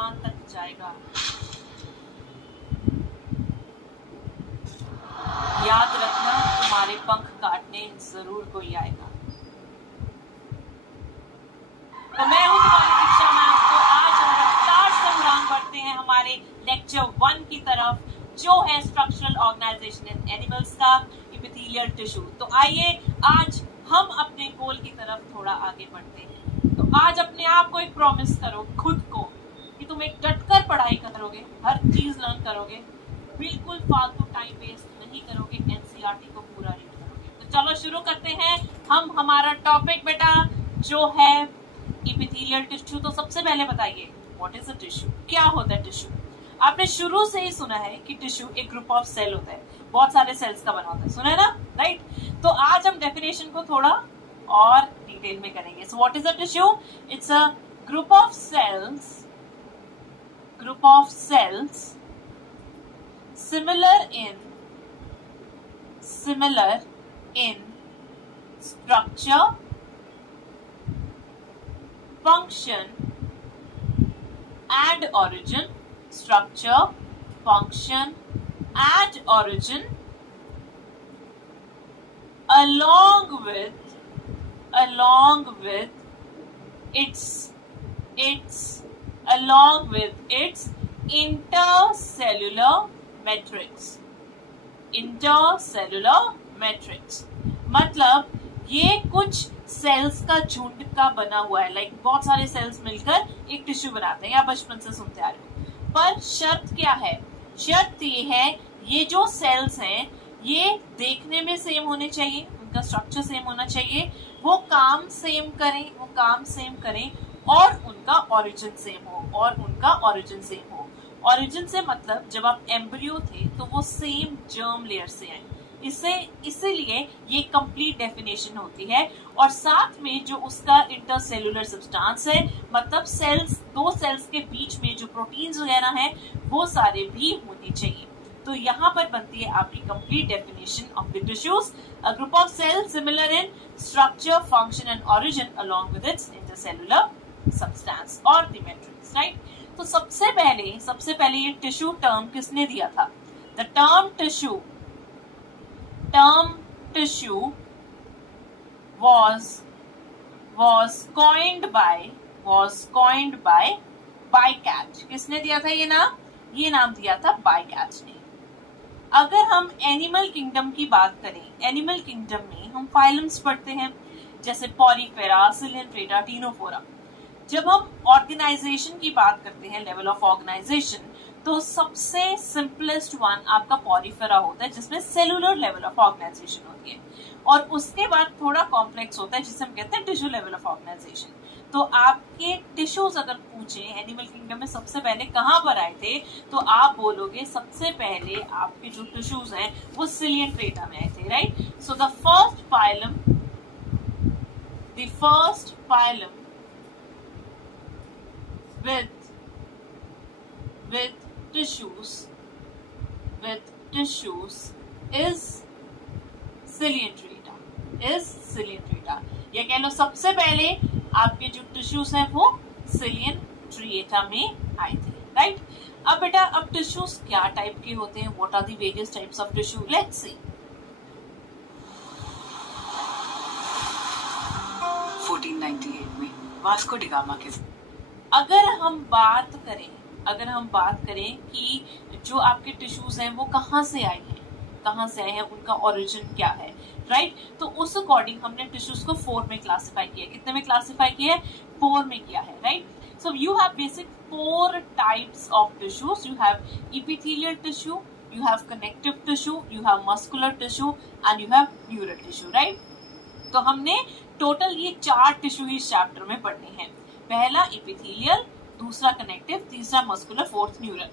आसमान तक जाएगा। याद रखना, तुम्हारे पंख काटने जरूर कोई आएगा। तो मैं हूं तुम्हारी दीक्षा मैम। तो आज हम रफ्तार से उड़ान भरते हैं हमारे लेक्चर 1 की तरफ, जो है स्ट्रक्चरल ऑर्गेनाइजेशन इन एनिमल्स का एपिथेलियल टिश्यू। तो आइए आज हम अपने गोल की तरफ थोड़ा आगे बढ़ते हैं। तो आज अपने आप को एक प्रॉमिस करो खुद को कि तुम एक डटकर पढ़ाई करोगे, हर चीज लर्न करोगे, बिल्कुल फालतू टाइम वेस्ट नहीं करोगे, एनसीईआरटी को पूरा रीड करोगे। तो चलो शुरू करते हैं हम हमारा टॉपिक बेटा, जो है एपिथेलियल टिश्यू। तो सबसे पहले बताइए व्हाट इज अ टिश्यू, क्या होता है टिश्यू। आपने शुरू से ही सुना है कि टिश्यू एक ग्रुप ऑफ सेल होता है, बहुत सारे सेल्स का बना होता है, सुना है ना, राइट। तो आज हम डेफिनेशन को थोड़ा और डिटेल में करेंगे। So what is a tissue, it's a group of cells similar in structure, function and origin, structure, function and origin, along with its intercellular matrix. मतलब ये कुछ सेल्स का झुंड का बना हुआ है, लाइक बहुत सारे सेल्स मिलकर एक टिश्यू बनाते हैं, या बचपन से सुनते आ रहे हो। पर शर्त क्या है, शर्त ये है ये जो सेल्स हैं ये देखने में सेम होने चाहिए, उनका स्ट्रक्चर सेम होना चाहिए, वो काम सेम करें और उनका ओरिजिन सेम हो। ओरिजिन से मतलब जब आप एम्ब्रियो थे तो वो सेम जर्म लेयर से आए, इसीलिए ये कंप्लीट डेफिनेशन होती है। और साथ में जो उसका इंटरसेल्युलर सब्सटेंस है, मतलब दो सेल्स के बीच में जो प्रोटीन्स वगैरह हैं वो सारे भी होने चाहिए। तो यहाँ पर बनती है आपकी complete definition of the tissues, a group of cells similar in structure, function and origin along with its intercellular substance और द मैट्रिक्स, राइट। तो सबसे पहले ये टिश्यू टर्म किसने दिया था, the term tissue was coined by Bycat। किसने दिया था ये नाम दिया था बायकैट ने। अगर हम एनिमल किंगडम की बात करें, एनिमल किंगडम में हम फाइलम्स पढ़ते हैं, जैसे पॉलीफेरा, सिलियंट्रेटा, टीनोफोरा। जब हम ऑर्गेनाइजेशन की बात करते हैं, लेवल ऑफ ऑर्गेनाइजेशन, तो सबसे सिंपलेस्ट वन आपका पॉलीफेरा होता है, जिसमें सेलुलर लेवल ऑफ ऑर्गेनाइजेशन होती है। और उसके बाद थोड़ा कॉम्प्लेक्स होता है, जिसे हम कहते हैं टिश्यू लेवल ऑफ ऑर्गेनाइजेशन। तो आपके टिश्यूज अगर पूछे एनिमल किंगडम में सबसे पहले कहां पर आए थे, तो आप बोलोगे सबसे पहले आपके जो टिश्यूज हैं वो सिलियंट्रेटा में आए थे, right. So the first phylum with tissues is Ciliatrata। या कह लो सबसे पहले आपके जो टिश्यूज हैं वो Ciliatrata में आए थे, राइट। अब बेटा अब टिश्यूज क्या टाइप के होते हैं, what are the various types of tissue, let's see. 1498 में वास्को डी गामा के अगर हम बात करें कि जो आपके टिश्यूज हैं वो कहाँ से आए हैं, उनका ओरिजिन क्या है, राइट। तो उस अकॉर्डिंग हमने टिश्यूज को 4 में क्लासिफाई किया। कितने में क्लासिफाई किया है, 4 में किया है, right. So you have basic 4 types of tissues. You have epithelial tissue, you have connective tissue, you have muscular tissue and you have neural tissue, right. तो हमने टोटल ये 4 टिश्यू इस चैप्टर में पढ़ने हैं। पहला एपिथेलियल, दूसरा कनेक्टिव, तीसरा मस्कुलर, फोर्थ न्यूरल।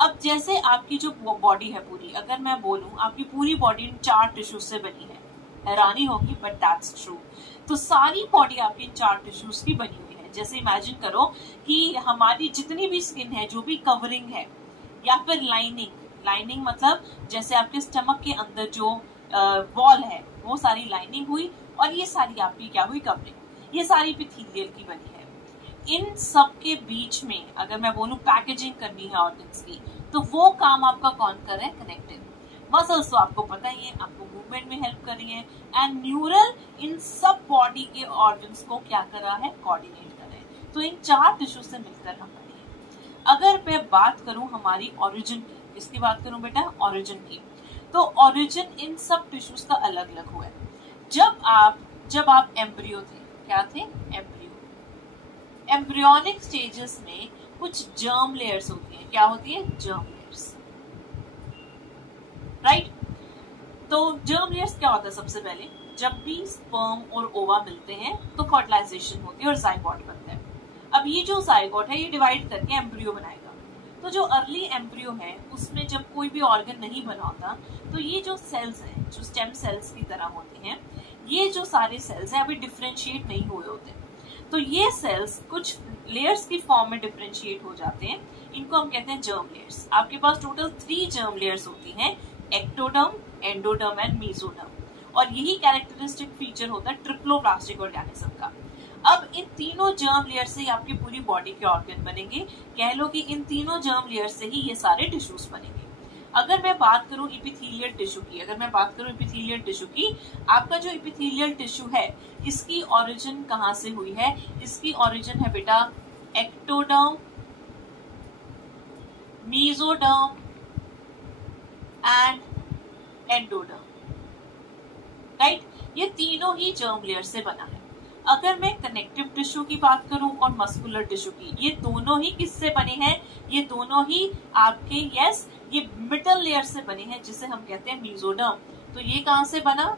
अब जैसे आपकी जो बॉडी है पूरी, अगर मैं बोलूं आपकी पूरी बॉडी इन 4 टिश्यूज से बनी है, हैरानी होगी बट दैट्स ट्रू। तो सारी बॉडी आपकी इन 4 टिश्यूज की बनी हुई है। जैसे इमेजिन करो कि हमारी जितनी भी स्किन है, जो भी कवरिंग है, या फिर लाइनिंग मतलब जैसे आपके स्टमक के अंदर जो वॉल है वो सारी लाइनिंग हुई, और ये सारी आपकी क्या हुई, कवरिंग। ये सारी एपिथेलियल की बनी है। इन सब के बीच में अगर मैं बोलूं पैकेजिंग करनी है ऑर्गन्स की, तो वो काम आपका कौन कर रहा है? Connective muscles. तो आपको पता ही है, आपको मूवमेंट में हेल्प कर रही है, एंड न्यूरल इन सब बॉडी के ऑर्गन्स को क्या कर रहा है? कोऑर्डिनेट कर रहे हैं। तो इन 4 टिश्यू से मिलकर हम बने हैं। अगर मैं बात करूं हमारी ओरिजिन की, किसकी बात करूं बेटा? ओरिजिन की। तो ओरिजिन इन सब टिश्यूज का अलग अलग हुआ है। जब आप एम्ब्रियो थे, क्या थे? एम्ब्रियो। एम्ब्रियोनिक स्टेजेस में कुछ जर्म लेयर्स होती हैं। क्या होती है? Germ layers, right. तो जर्म लेयर्स क्या होता है? सबसे पहले जब भी स्पर्म और ओवा मिलते हैं तो फर्टिलाइजेशन होती है और जाइगोट बनता है। अब ये जो जाइगोट है ये डिवाइड करके एम्ब्रियो बनाएगा। तो जो अर्ली एम्ब्रियो है उसमें जब कोई भी ऑर्गन नहीं बना होता, तो ये जो सेल्स हैं, जो स्टेम सेल्स की तरह होते हैं, ये जो सारे सेल्स हैं अभी डिफरेंशिएट नहीं हुए होते। तो ये सेल्स कुछ लेयर्स की फॉर्म में डिफरेंशिएट हो जाते हैं। इनको हम कहते हैं जर्म लेयर्स। आपके पास टोटल 3 जर्म लेयर्स होती हैं, एक्टोडर्म, एंडोडर्म एंड मेसोडर्म। और यही कैरेक्टरिस्टिक फीचर होता है ट्रिप्लोप्लास्टिक ऑर्गेनिज्म का। अब इन तीनों जर्म लेयर से ही आपकी पूरी बॉडी के ऑर्गन बनेंगे। कह लो कि इन तीनों जर्म लेयर से ही ये सारे टिश्यूज बनेंगे। अगर मैं बात करूं एपिथेलियल टिश्यू की, आपका जो एपिथेलियल टिश्यू है इसकी ओरिजिन कहां से हुई है? इसकी ओरिजिन है बेटा ectoderm, mesoderm and endoderm, right. ये तीनों ही जर्म लेयर से बना है। अगर मैं कनेक्टिव टिश्यू की बात करूं और मस्कुलर टिश्यू की, ये दोनों ही किससे बने हैं? ये दोनों ही आपके ये मिडल लेयर से बने हैं, जिसे हम कहते हैं मेसोडर्म। तो ये कहां से बना?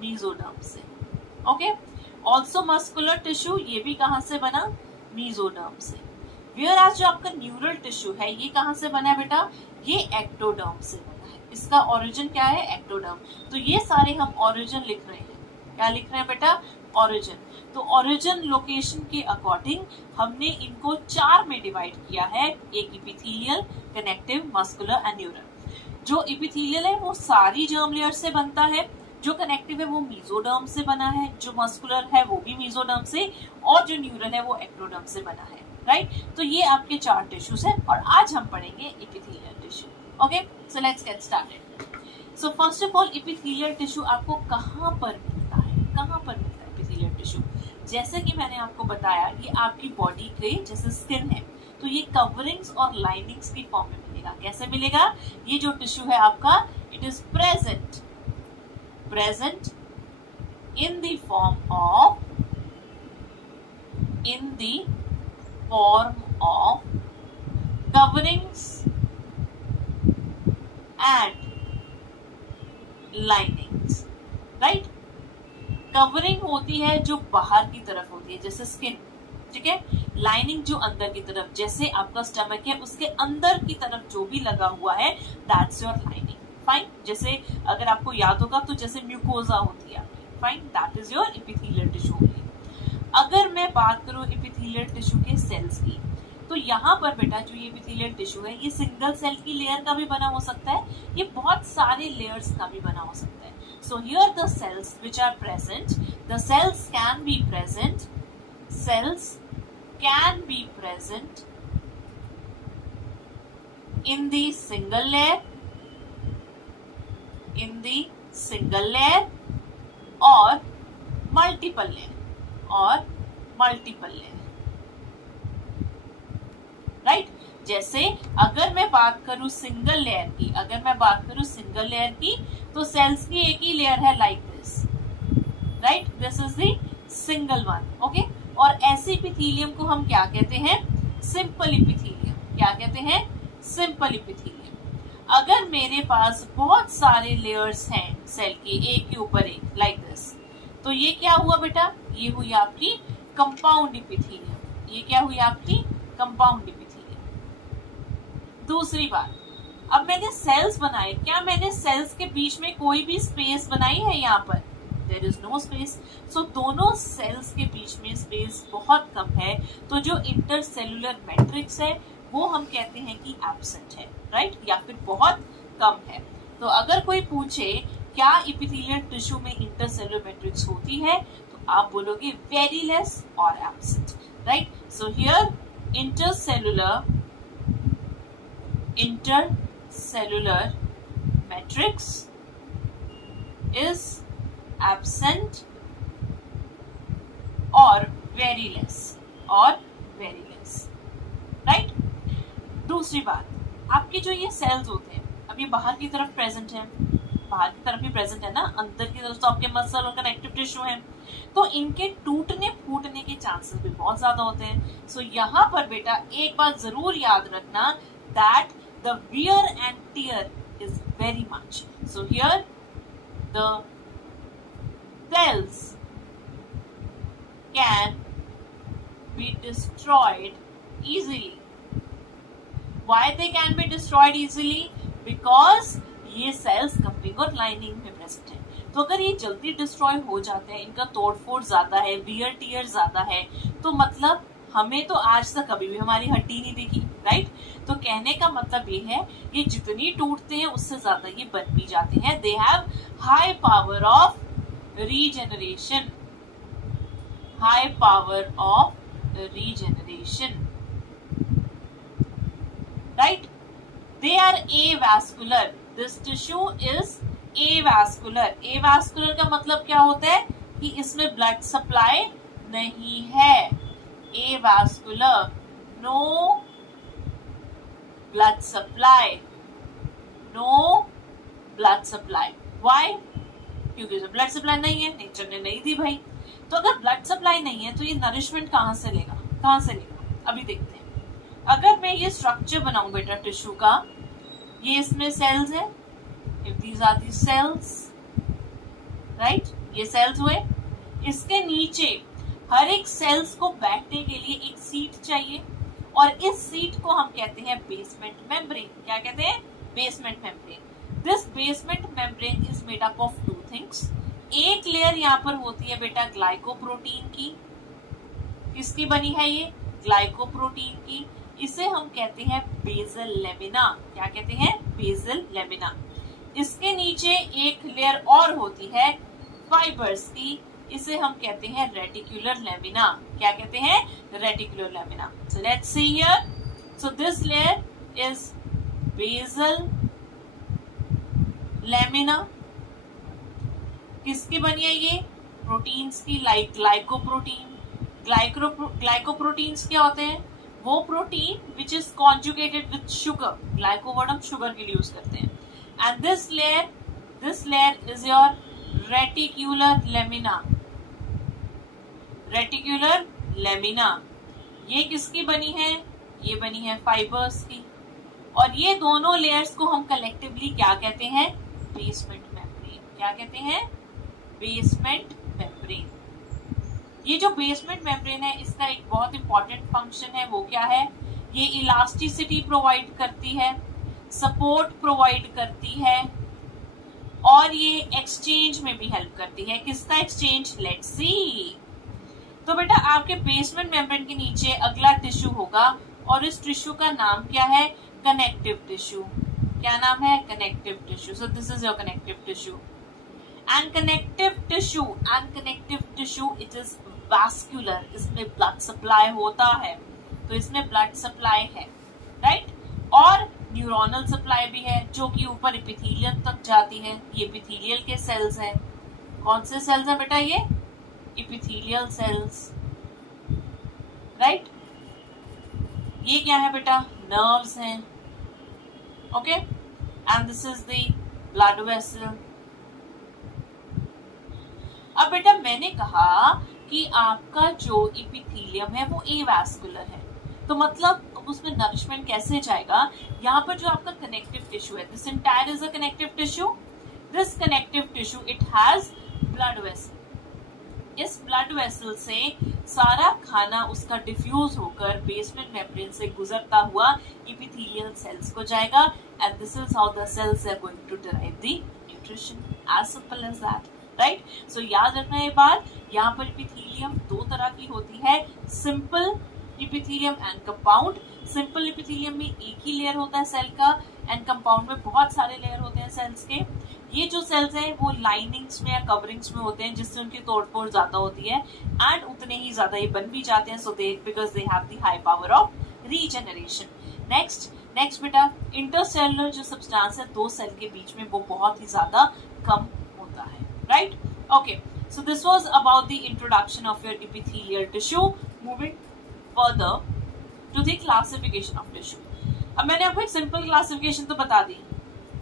मेसोडर्म से। ओके। ऑल्सो मस्कुलर टिश्यू, ये भी कहां से बना? मेसोडर्म से। व्हेयरएज जो आपका न्यूरल टिश्यू है ये कहां से बना है बेटा? ये एक्टोडर्म से बना है। इसका ओरिजिन क्या है? एक्टोडर्म। तो ये सारे हम ओरिजिन लिख रहे हैं। क्या लिख रहे हैं बेटा? ओरिजिन। तो ओरिजिन लोकेशन के अकॉर्डिंग हमने इनको 4 में डिवाइड किया है, एक epithelial, connective, muscular and neural. जो एपिथेलियल है वो सारी जर्म लेयर से बनता है, जो कनेक्टिव है वो मेसोडर्म से बना है, जो मस्कुलर है वो भी मेसोडर्म से, और जो न्यूरल है वो एक्टोडर्म से बना है, राइट। तो ये आपके 4 टिश्यूज हैं और आज हम पढ़ेंगे epithelial tissue. Okay, so let's get started. So first of all epithelial tissue आपको कहां पर मिलता है? कहां पर मिलता है एपिथेलियल टिश्यू? जैसे कि मैंने आपको बताया ये आपकी बॉडी के जैसे स्किन है, तो ये कवरिंग्स और लाइनिंग्स की फॉर्म में मिलेगा। कैसे मिलेगा? ये जो टिश्यू है आपका, it is present in the form of coverings and linings, right? Covering होती है जो बाहर की तरफ होती है, जैसे स्किन, ठीक है। लाइनिंग जो अंदर की तरफ, जैसे आपका स्टमक है उसके अंदर की तरफ जो भी लगा हुआ है, दैट्स योर लाइनिंग। फाइन। जैसे अगर आपको याद होगा तो जैसे म्यूकोजा होती है, fine, that is your epithelial tissue होगी। अगर मैं बात करूं एपिथेलियल टिश्यू के सेल्स की, तो यहाँ पर बेटा जो ये एपिथेलियल टिश्यू है ये सिंगल सेल की लेयर का भी बना हो सकता है, ये बहुत सारे लेयर्स का भी बना हो सकता है। So here the cells which are present, the cells can be present in the single layer or multiple layer, right? जैसे अगर मैं बात करूं सिंगल लेयर की, तो सेल्स की एक ही लेयर है like this, right, this is the single one, okay. और ऐसे एपिथेलियम को हम क्या कहते हैं? Simple epithelium. क्या कहते हैं? Simple epithelium. अगर मेरे पास बहुत सारे लेयर्स हैं सेल के, एक के ऊपर एक, लाइक दिस, तो ये क्या हुआ बेटा? ये हुई आपकी कंपाउंड एपिथेलियम। ये क्या हुई आपकी? Compound epithelium. दूसरी बात, अब मैंने सेल्स बनाए, क्या मैंने सेल्स के बीच में कोई भी स्पेस बनाई है? यहाँ पर देयर इज नो स्पेस। सो दोनों सेल्स के बीच में स्पेस बहुत कम है, तो जो इंटरसेलुलर मैट्रिक्स है वो हम कहते हैं कि एब्सेंट है, राइट, या फिर बहुत कम है। तो अगर कोई पूछे क्या एपिथेलियल टिश्यू में इंटरसेलुलर मैट्रिक्स होती है, तो आप बोलोगे वेरी लेस और absent. right? So here intercellular matrix is absent or very less, right? दूसरी बात, आपके जो ये सेल्स होते हैं अब ये बाहर की तरफ प्रेजेंट है, बाहर की तरफ ही प्रेजेंट है ना, अंदर की तरफ तो आपके मसल और कनेक्टिव टिश्यू है, तो इनके टूटने फूटने के चांसेस भी बहुत ज्यादा होते हैं। सो यहाँ पर बेटा एक बात जरूर याद रखना, that the wear and tear is very much. So here the cells can be destroyed easily. Why they can be destroyed easily? Because ये सेल्स कवरिंग और लाइनिंग में प्रेजेंट है, तो अगर ये जल्दी डिस्ट्रॉय हो जाते हैं, इनका तोड़फोड़ ज्यादा है, वियर टियर ज्यादा है, तो मतलब हमें तो आज तक कभी भी हमारी हड्डी नहीं दिखी, राइट? तो कहने का मतलब ये है, ये जितनी टूटते हैं उससे ज्यादा ये बन भी जाते हैं। They have high power of regeneration, right? They are avascular. This tissue is avascular. Avascular का मतलब क्या होता है कि इसमें ब्लड सप्लाई नहीं है। Avascular, no blood supply, Why? क्योंकि जो ब्लड सप्लाई नहीं है, नेचर ने नहीं दी भाई। तो अगर ब्लड सप्लाई नहीं है तो ये नरिशमेंट कहाँ से लेगा? अभी देखते हैं। अगर मैं ये स्ट्रक्चर बनाऊं बेटा टिश्यू का, ये इसमें सेल्स है, if these are the cells, right? ये सेल्स हुए, इसके नीचे हर एक सेल्स को बैठने के लिए एक सीट चाहिए, और इस सीट को हम कहते हैं बेसमेंट मेम्ब्रेन। क्या कहते हैं? Basement membrane. This basement membrane is made up of two things. एक लेयर यहाँ पर होती है बेटा ग्लाइकोप्रोटीन की। किसकी बनी है ये? ग्लाइकोप्रोटीन की। इसे हम कहते हैं बेसल लेमिना। क्या कहते हैं? Basal lamina. इसके नीचे एक लेयर और होती है फाइबर्स की, इसे हम कहते हैं रेटिकुलर लेमिना। क्या कहते हैं? Reticular lamina. So let's see here. So this layer is basal lamina. किसकी बनी है ये? प्रोटीन्स की, लाइक ग्लाइकोप्रोटीन। ग्लाइकोप्रोटीन्स क्या होते हैं? वो protein which is conjugated with sugar. Glyco word हम शुगर के लिए यूज करते हैं। And this layer is your reticular lamina. ये किसकी बनी है? ये बनी है फाइबर्स की। और ये दोनों लेयर्स को हम कलेक्टिवली क्या कहते हैं? Basement membrane. क्या कहते हैं? Basement membrane. ये जो बेसमेंट मेम्ब्रेन है, इसका एक बहुत इंपॉर्टेंट फंक्शन है। वो क्या है? ये इलास्टिसिटी प्रोवाइड करती है, सपोर्ट प्रोवाइड करती है, और ये एक्सचेंज में भी हेल्प करती है। किसका एक्सचेंज? Let's see. तो बेटा आपके बेसमेंट मेम्ब्रेन के नीचे अगला टिश्यू होगा, और इस टिश्यू का नाम क्या है? Connective tissue. क्या नाम है? Connective tissue. So this is your connective tissue. And connective tissue it is vascular. इसमें ब्लड सप्लाई होता है, तो इसमें ब्लड सप्लाई है, राइट? और न्यूरोनल सप्लाई भी है, जो कि ऊपर एपिथेलियम तक जाती है। ये एपिथेलियल के सेल्स हैं। कौन से सेल्स हैं बेटा? ये एपिथेलियल सेल्स, राइट? ये क्या है बेटा? नर्व्स हैं, okay? And this is the blood vessel. अब बेटा मैंने कहा कि आपका जो एपिथेलियम है वो एवास्कुलर है, तो मतलब उसमें नरिशमेंट कैसे जाएगा? यहाँ पर जो आपका कनेक्टिव टिश्यू है, this entire is a connective tissue. This connective tissue it has blood vessel. इस ब्लड वेसल से सारा खाना उसका डिफ्यूज होकर बेसमेंट मेम्ब्रेन से गुजरता हुआ एपिथेलियल सेल्स को जाएगा, and this is how the cells are going to derive the nutrition. As simple as that, right? So याद रखना ये बात। यहाँ पर एपिथेलियम दो तरह की होती है, simple epithelium and compound. Simple epithelium में एक ही लेयर होता है सेल का, एंड कंपाउंड में बहुत सारे लेयर होते हैं सेल्स के। ये जो सेल्स हैं वो लाइनिंग्स में या कवरिंग्स में होते हैं, जिससे उनकी तोड़फोड़ ज्यादा होती है एंड उतने ही ज्यादा ये बन भी जाते हैं, so they because they have the high power of regeneration. Next बेटा, इंटरसेलुलर जो सब्सटेंस है दो सेल के बीच में, वो बहुत ही ज्यादा कम होता है, right? Okay, so this was about the introduction of your epithelial tissue. Moving further to the classification of tissue. अब मैंने आपको एक सिंपल क्लासिफिकेशन तो बता दी,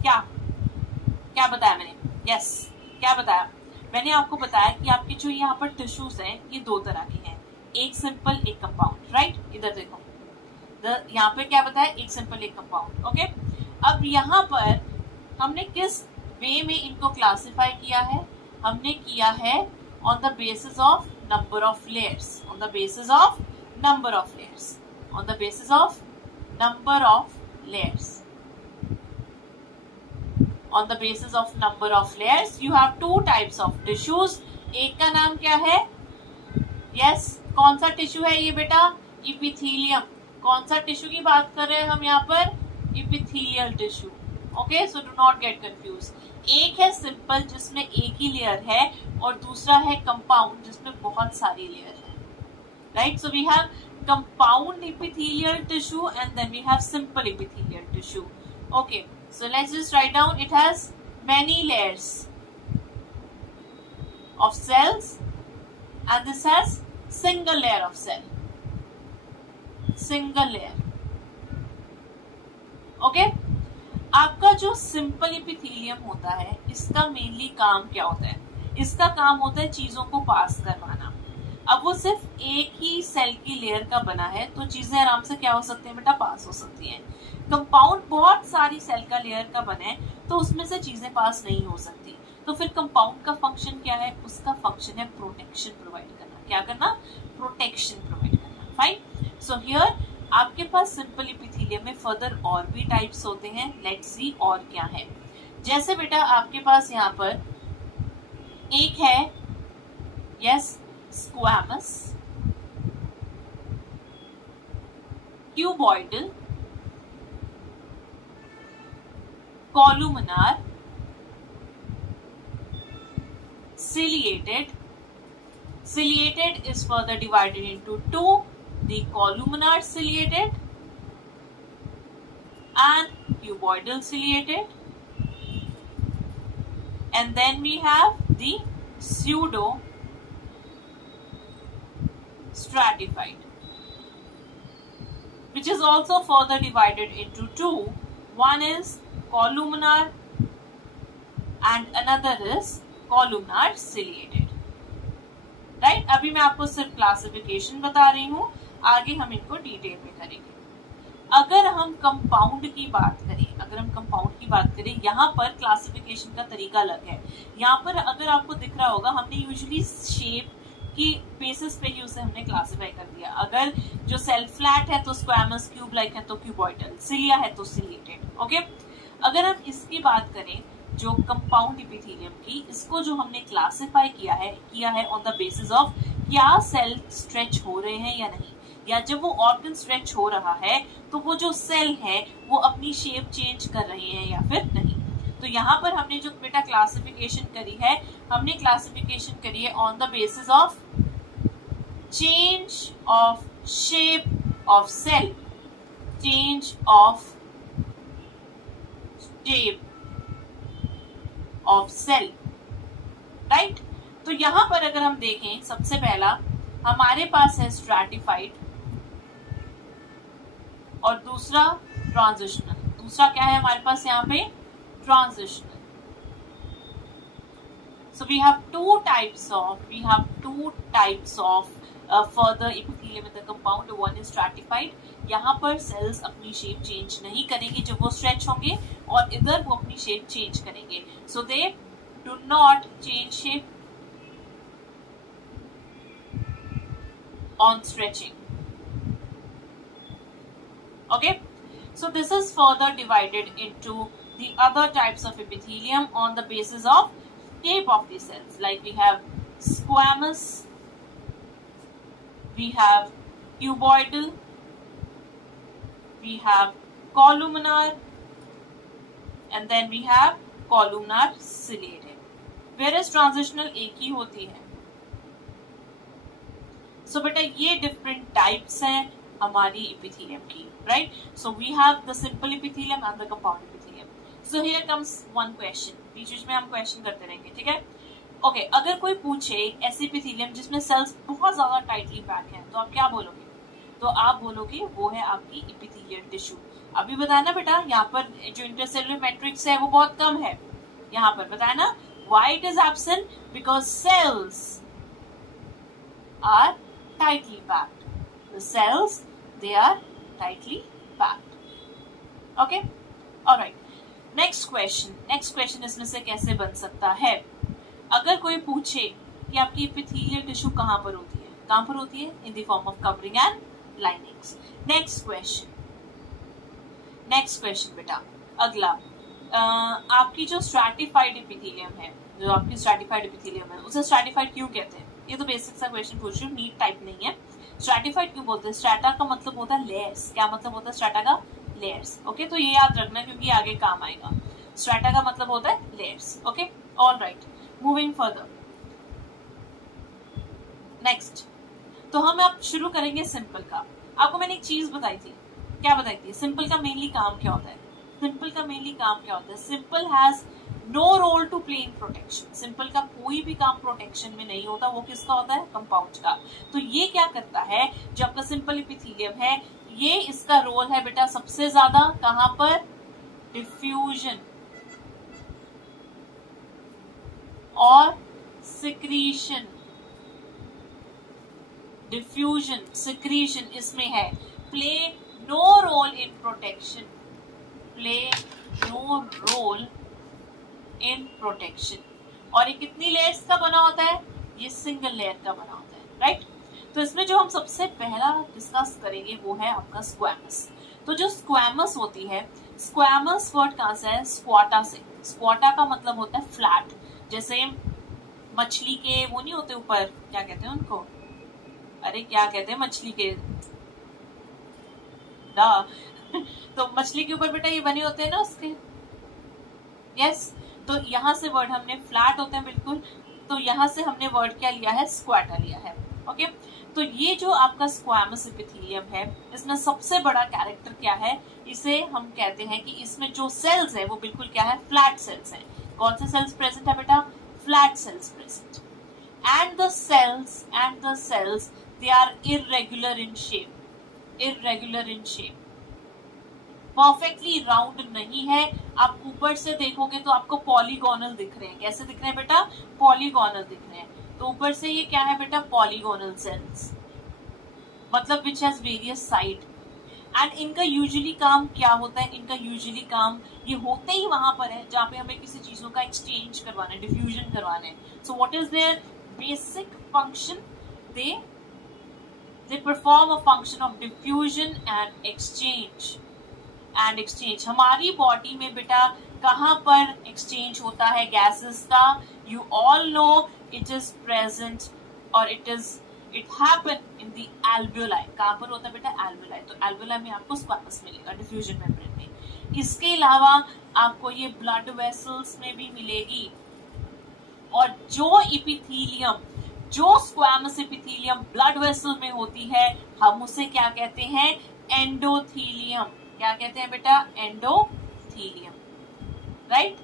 क्या बताया मैंने? यस, क्या बताया मैंने? आपको बताया कि आपके जो यहाँ पर टिश्यूज हैं ये दो तरह के हैं, एक सिंपल एक कंपाउंड, राइट? इधर देखो, यहाँ पे क्या बताया? एक सिंपल एक कंपाउंड। ओके, अब यहाँ पर हमने किस वे में इनको क्लासिफाई किया है? हमने किया है on the basis of number of layers, on the basis of number of layers, on the basis of number of layers, on the basis of number of layers. You have two types of tissues. एक का नाम क्या है? yes, कौन सा tissue है ये बेटा? इपिथीलियम। कौन सा टिश्यू की बात कर रहे हैं हम यहाँ पर? Epithelial tissue. Okay, so do not get confuse. एक है सिंपल जिसमें एक ही लेयर है, और दूसरा है कंपाउंड जिसमें बहुत सारी लेयर है, right? So we have compound epithelial tissue and then we have simple epithelial tissue. Okay, so let's just write down, it has many layers of cells and this has single layer of cell, single layer. Okay, आपका जो simple epithelium होता है इसका mainly काम क्या होता है? इसका काम होता है चीजों को पास करवाना। अब वो सिर्फ एक ही सेल की लेयर का बना है तो चीजें आराम से क्या हो सकती है बेटा? पास हो सकती हैं। कंपाउंड बहुत सारी सेल का लेयर का बना है तो उसमें से चीजें पास नहीं हो सकती, तो फिर कंपाउंड का फंक्शन क्या है? उसका फंक्शन है प्रोटेक्शन प्रोवाइड करना। क्या करना? प्रोटेक्शन प्रोवाइड करना। फाइन, सो हियर आपके पास सिंपल इपिथीलियम में फर्दर और भी टाइप्स होते हैं। लेट्स सी और क्या है। जैसे बेटा आपके पास यहाँ पर एक है, yes, squamous, cuboidal, columnar, ciliated. Ciliated is further divided into two, the columnar ciliated and cuboidal ciliated, and then we have the pseudo stratified, which is also further divided into two. One is columnar and another is columnar ciliated, right? अभी मैं आपको सिर्फ classification बता रही हूँ, आगे हम इनको डिटेल में करेंगे। अगर हम कंपाउंड की बात करें, यहाँ पर क्लासिफिकेशन का तरीका अलग है। यहाँ पर अगर आपको दिख रहा होगा, हमने यूजुअली शेप की बेसिस पे ही उसे हमने क्लासिफाई कर दिया। अगर जो सेल फ्लैट है तो स्क्वैमस, क्यूब लाइक है तो क्यूबॉइडल, सिलिया है तो सिलिएटेड। ओके, अगर हम इसकी बात करें जो कंपाउंड इपिथीलियम की, इसको जो हमने क्लासिफाई किया है ऑन द बेसिस ऑफ क्या सेल स्ट्रेच हो रहे हैं या नहीं, या जब वो ऑर्गन स्ट्रेच हो रहा है तो वो जो सेल है वो अपनी शेप चेंज कर रहे हैं या फिर नहीं। तो यहाँ पर हमने जो बेटा क्लासिफिकेशन करी है, हमने क्लासिफिकेशन करी है on the basis of change of shape of cell, change of shape of cell, right? तो यहां पर अगर हम देखें, सबसे पहला हमारे पास है स्ट्रैटिफाइड और दूसरा ट्रांजिशनल। दूसरा क्या है हमारे पास यहाँ पे? Transitional. So we have two types of further epithelium in the compound. One is stratified. यहाँ पर सेल्स अपनी शेप चेंज नहीं करेंगे जब वो स्ट्रेच होंगे, और इधर वो अपनी शेप चेंज करेंगे। So they do not change shape on stretching. Okay, so this is further divided into the other types of epithelium on the basis of shape of the cells. Like we have squamous, we have cuboidal, we have columnar, and then we have columnar ciliated है। Whereas transitional एक ही होती है। सो बेटा ये different types हैं हमारी epithelium की, right? So we have the simple epithelium and the compound epithelium. So here comes one question, बीच में हम क्वेश्चन करते रहेंगे, ठीक है? ओके, अगर कोई पूछे ऐसी एपिथेलियम जिसमें सेल्स बहुत ज्यादा टाइटली पैक हैं, तो आप क्या बोलोगे? तो आप बोलोगे वो है आपकी एपिथेलियल टिश्यू। अभी बताया ना बेटा, यहाँ पर जो इंटरसेलुलर मैट्रिक्स है वो बहुत कम है। यहाँ पर बताया ना, why it is absent? Because cells are tightly packed. The cells, they are tightly packed. Okay? All right. Next question. Next question इसमें से कैसे बन सकता है? अगर कोई पूछे कि आपकी एपिथेलियल टिश्यू कहाँ पर होती है? कहाँ पर होती है? In the form of covering and linings. Next question. Next question बेटा, अगला आपकी जो स्ट्रैटिफाइड एपिथेलियम है, जो आपकी स्ट्रैटिफाइड एपिथेलियम है, उसे स्ट्रैटिफाइड क्यों कहते हैं? ये तो बेसिक सा क्वेश्चन पूछ रही हूँ, नीट टाइप नहीं है। स्ट्रैटिफाइड क्यों बोलते हैं? स्ट्रैटा का मतलब होता है लेयर्स। क्या मतलब होता है स्ट्रैटा का? लेयर्स। ओके, तो ये याद रखना क्योंकि आगे काम आएगा। स्ट्रैटा का मतलब होता है layers. Okay, all right, moving further. Next, तो हम अब शुरू करेंगे सिंपल का। आपको मैंने एक चीज बताई थी, क्या बताई थी? सिंपल का मेनली काम क्या होता है? सिंपल का मेनली काम क्या होता है? Simple has no role to play in protection. Simple का कोई भी काम प्रोटेक्शन में नहीं होता, वो किसका होता है? कंपाउंड का। तो ये क्या करता है, जो आपका सिंपल एपिथेलियम है, ये इसका रोल है बेटा सबसे ज्यादा कहां पर? डिफ्यूजन और सिक्रीशन। डिफ्यूजन, सिक्रीशन इसमें है। Play no role in protection, play no role in protection. और ये कितनी लेयर्स का बना होता है? ये सिंगल लेयर का बना होता है, राइट? तो इसमें जो हम सबसे पहला डिस्कस करेंगे वो है आपका स्क्वैमस। तो जो स्क्वैमस होती है, स्क्वैमस वर्ड कहां से है? स्क्वाटा से। स्क्वाटा का मतलब होता है फ्लैट। जैसे मछली के वो नहीं होते ऊपर, क्या कहते हैं उनको? अरे क्या कहते हैं मछली के? तो मछली के ऊपर बेटा ये बने होते हैं ना उसके, यस। तो यहां से वर्ड हमने फ्लैट होते हैं बिल्कुल, तो यहां से हमने वर्ड क्या लिया है? स्क्वाटा लिया है। ओके, तो ये जो आपका स्क्वैमस एपिथेलियम है, इसमें सबसे बड़ा कैरेक्टर क्या है? इसे हम कहते हैं कि इसमें जो सेल्स है वो बिल्कुल क्या है? फ्लैट सेल्स हैं। कौन से सेल्स प्रेजेंट है बेटा? Flat cells present. And the cells they are irregular in shape. Irregular in shape, perfectly round नहीं है। आप ऊपर से देखोगे तो आपको पॉलीगोनल दिख रहे हैं। कैसे दिख रहे हैं बेटा? पॉलीगोनल दिख रहे हैं। तो ऊपर से ये क्या है बेटा? पॉलीगोनल सेल्स, मतलब which has various side. And इनका यूजुअली काम क्या होता है? इनका यूजुअली काम ये होते ही वहां पर है जहां पे हमें किसी चीजों का एक्सचेंज करवाना है, डिफ्यूजन करवाना है। So what is their basic function? They perform a function of diffusion and exchange. And exchange हमारी बॉडी में बेटा कहां पर एक्सचेंज होता है गैसेस का? You all know it is present और it happen in the alveoli. कहां पर होता है बेटा? एल्वियोलाई। तो एल्वियोलाई में आपको स्क्वैमस मिलेगा डिफ्यूजन मेम्ब्रेन में। इसके अलावा आपको ये ब्लड वेसल्स में भी मिलेगी। और जो एपिथेलियम, जो स्क्वैमस एपिथेलियम ब्लड वेसल में होती है, हम उसे क्या कहते हैं? एंडोथेलियम। क्या कहते हैं बेटा? Endothelium, right?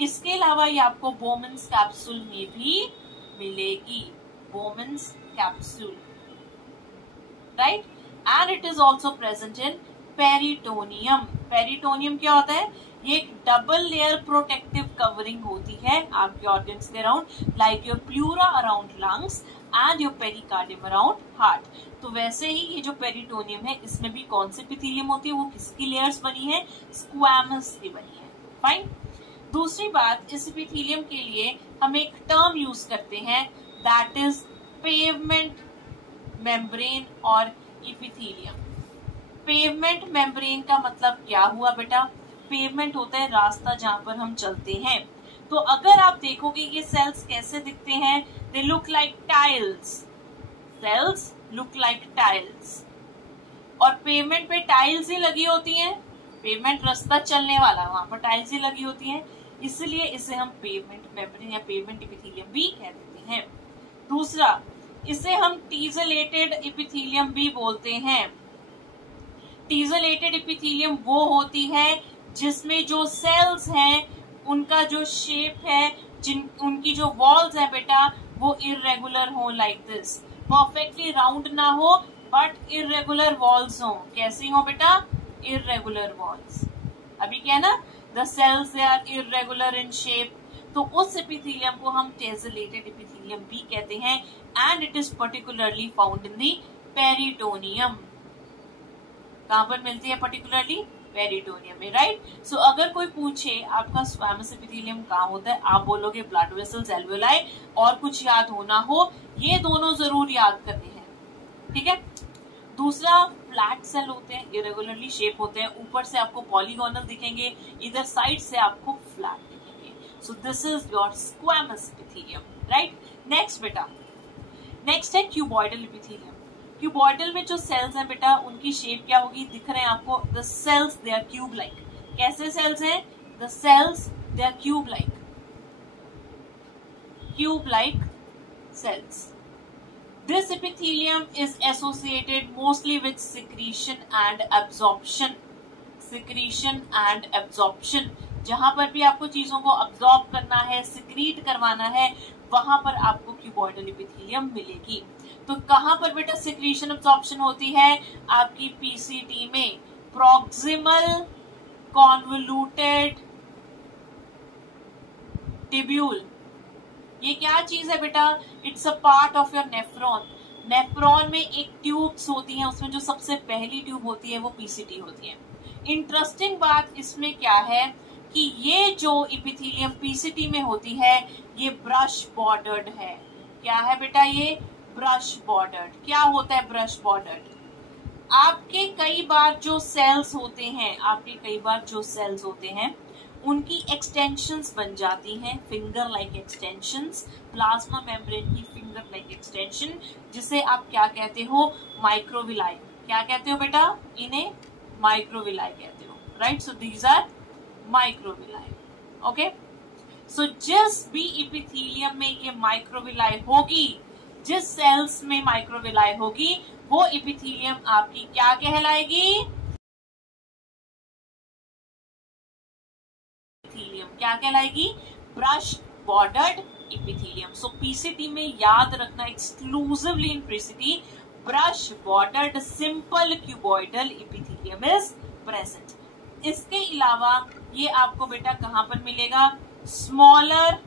इसके अलावा ये आपको बोमेन्स कैप्सूल में भी मिलेगी। Bowman's capsule, right? And it is also present in peritoneum. Peritoneum क्या होता है? ये एक डबल लेयर प्रोटेक्टिव कवरिंग होती है आपके ऑर्गन्स के around, like your pleura around lungs and your pericardium around heart. तो वैसे ही ये जो पेरिटोनियम है, इसमें भी कौन सी एपिथेलियम होती है? वो किसकी लेयर्स बनी है? स्क्वैमस की बनी है। फाइन। दूसरी बात, इस एपिथेलियम के लिए हम एक टर्म यूज करते हैं, दैट इज पेवमेंट मेम्ब्रेन और एपिथेलियम। पेवमेंट मेम्ब्रेन का मतलब क्या हुआ बेटा? पेवमेंट होता है रास्ता जहां पर हम चलते हैं। तो अगर आप देखोगे ये सेल्स कैसे दिखते हैं? They look like tiles. Cells look like tiles. और पेवमेंट पे टाइल्स ही लगी होती हैं। पेवमेंट रास्ता चलने वाला, वहां पर टाइल्स ही लगी होती हैं। इसलिए इसे हम पेवमेंट मेम्ब्रेन या पेवमेंट एपिथेलियम भी कह देते हैं। दूसरा, इसे हम टीजलेटेड एपिथेलियम भी बोलते हैं। टीजलेटेड एपिथेलियम वो होती है जिसमें जो सेल्स हैं उनका जो शेप है, उनकी जो वॉल्स है बेटा वो इरेगुलर हो, लाइक दिस, परफेक्टली राउंड ना हो बट इरेगुलर वॉल्स हो। कैसी हो बेटा? Irregular walls. अभी क्या है ना, the cells they are irregular in shape, तो उस एपिथेलियम को हम टेजलेटेड एपिथेलियम भी कहते हैं and it is particularly found in the peritoneum. कहां पर मिलती है? पर्टिकुलरली पेरिटोनियम में, राइट। सो अगर कोई पूछे आपका स्क्वैमस एपिथेलियम कहाँ होता है, आप बोलोगे ब्लड वेसल्स, एल्वेओलाई, और कुछ याद होना हो, ये दोनों जरूर याद करने हैं, ठीक है। दूसरा, फ्लैट सेल होते हैं, इरेगुलरली शेप होते हैं, ऊपर से आपको पॉलीगोनल दिखेंगे, इधर साइड से आपको फ्लैट दिखेंगे। सो this is your squamous epithelium, right. Next बेटा, नेक्स्ट है क्यूबॉइडल एपिथेलियम। क्यूबॉइडल में जो सेल्स हैं बेटा उनकी शेप क्या होगी? दिख रहे हैं आपको, the cells they are cube like. कैसे सेल्स हैं? The cells they are cube like, cube like cells. This epithelium is associated mostly with secretion and absorption. Secretion and absorption. जहां पर भी आपको चीजों को अब्सॉर्ब करना है, सिक्रीट करवाना है, वहां पर आपको क्यूबॉइडल एपिथेलियम मिलेगी। तो कहां पर बेटा सिक्रीशन अब्सॉर्प्शन होती है? आपकी पीसीटी में, प्रॉक्सिमल कॉन्वोल्यूटेड टिब्यूल। ये क्या चीज है बेटा? It's a part of your nephron. Nephron में एक ट्यूब्स होती हैं, उसमें जो सबसे पहली ट्यूब होती है वो पीसीटी होती है। इंटरेस्टिंग बात इसमें क्या है कि ये जो एपिथेलियम पीसीटी में होती है ये ब्रश बॉर्डर्ड है। क्या है बेटा? ये ब्रश बॉर्डर्ड। क्या होता है ब्रश बॉर्डर्ड? आपके कई बार जो सेल्स होते हैं उनकी एक्सटेंशंस बन जाती हैं, finger like extensions, plasma membrane की फिंगर लाइक एक्सटेंशन, जिसे आप क्या कहते हो? माइक्रोविलाई। क्या कहते हो बेटा? इन्हें माइक्रोविलाई कहते हो, right. So these are microvilli, okay. So जिस भी एपिथेलियम में ये माइक्रोविलाई होगी, जिस सेल्स में माइक्रोविलाई होगी, वो एपिथेलियम आपकी क्या कहलाएगी? क्या कहलाएगी? Brush bordered epithelium. So PCT में याद रखना, exclusively in PCT, brush bordered simple cuboidal epithelium is present. इसके अलावा ये आपको बेटा कहां पर मिलेगा? Smaller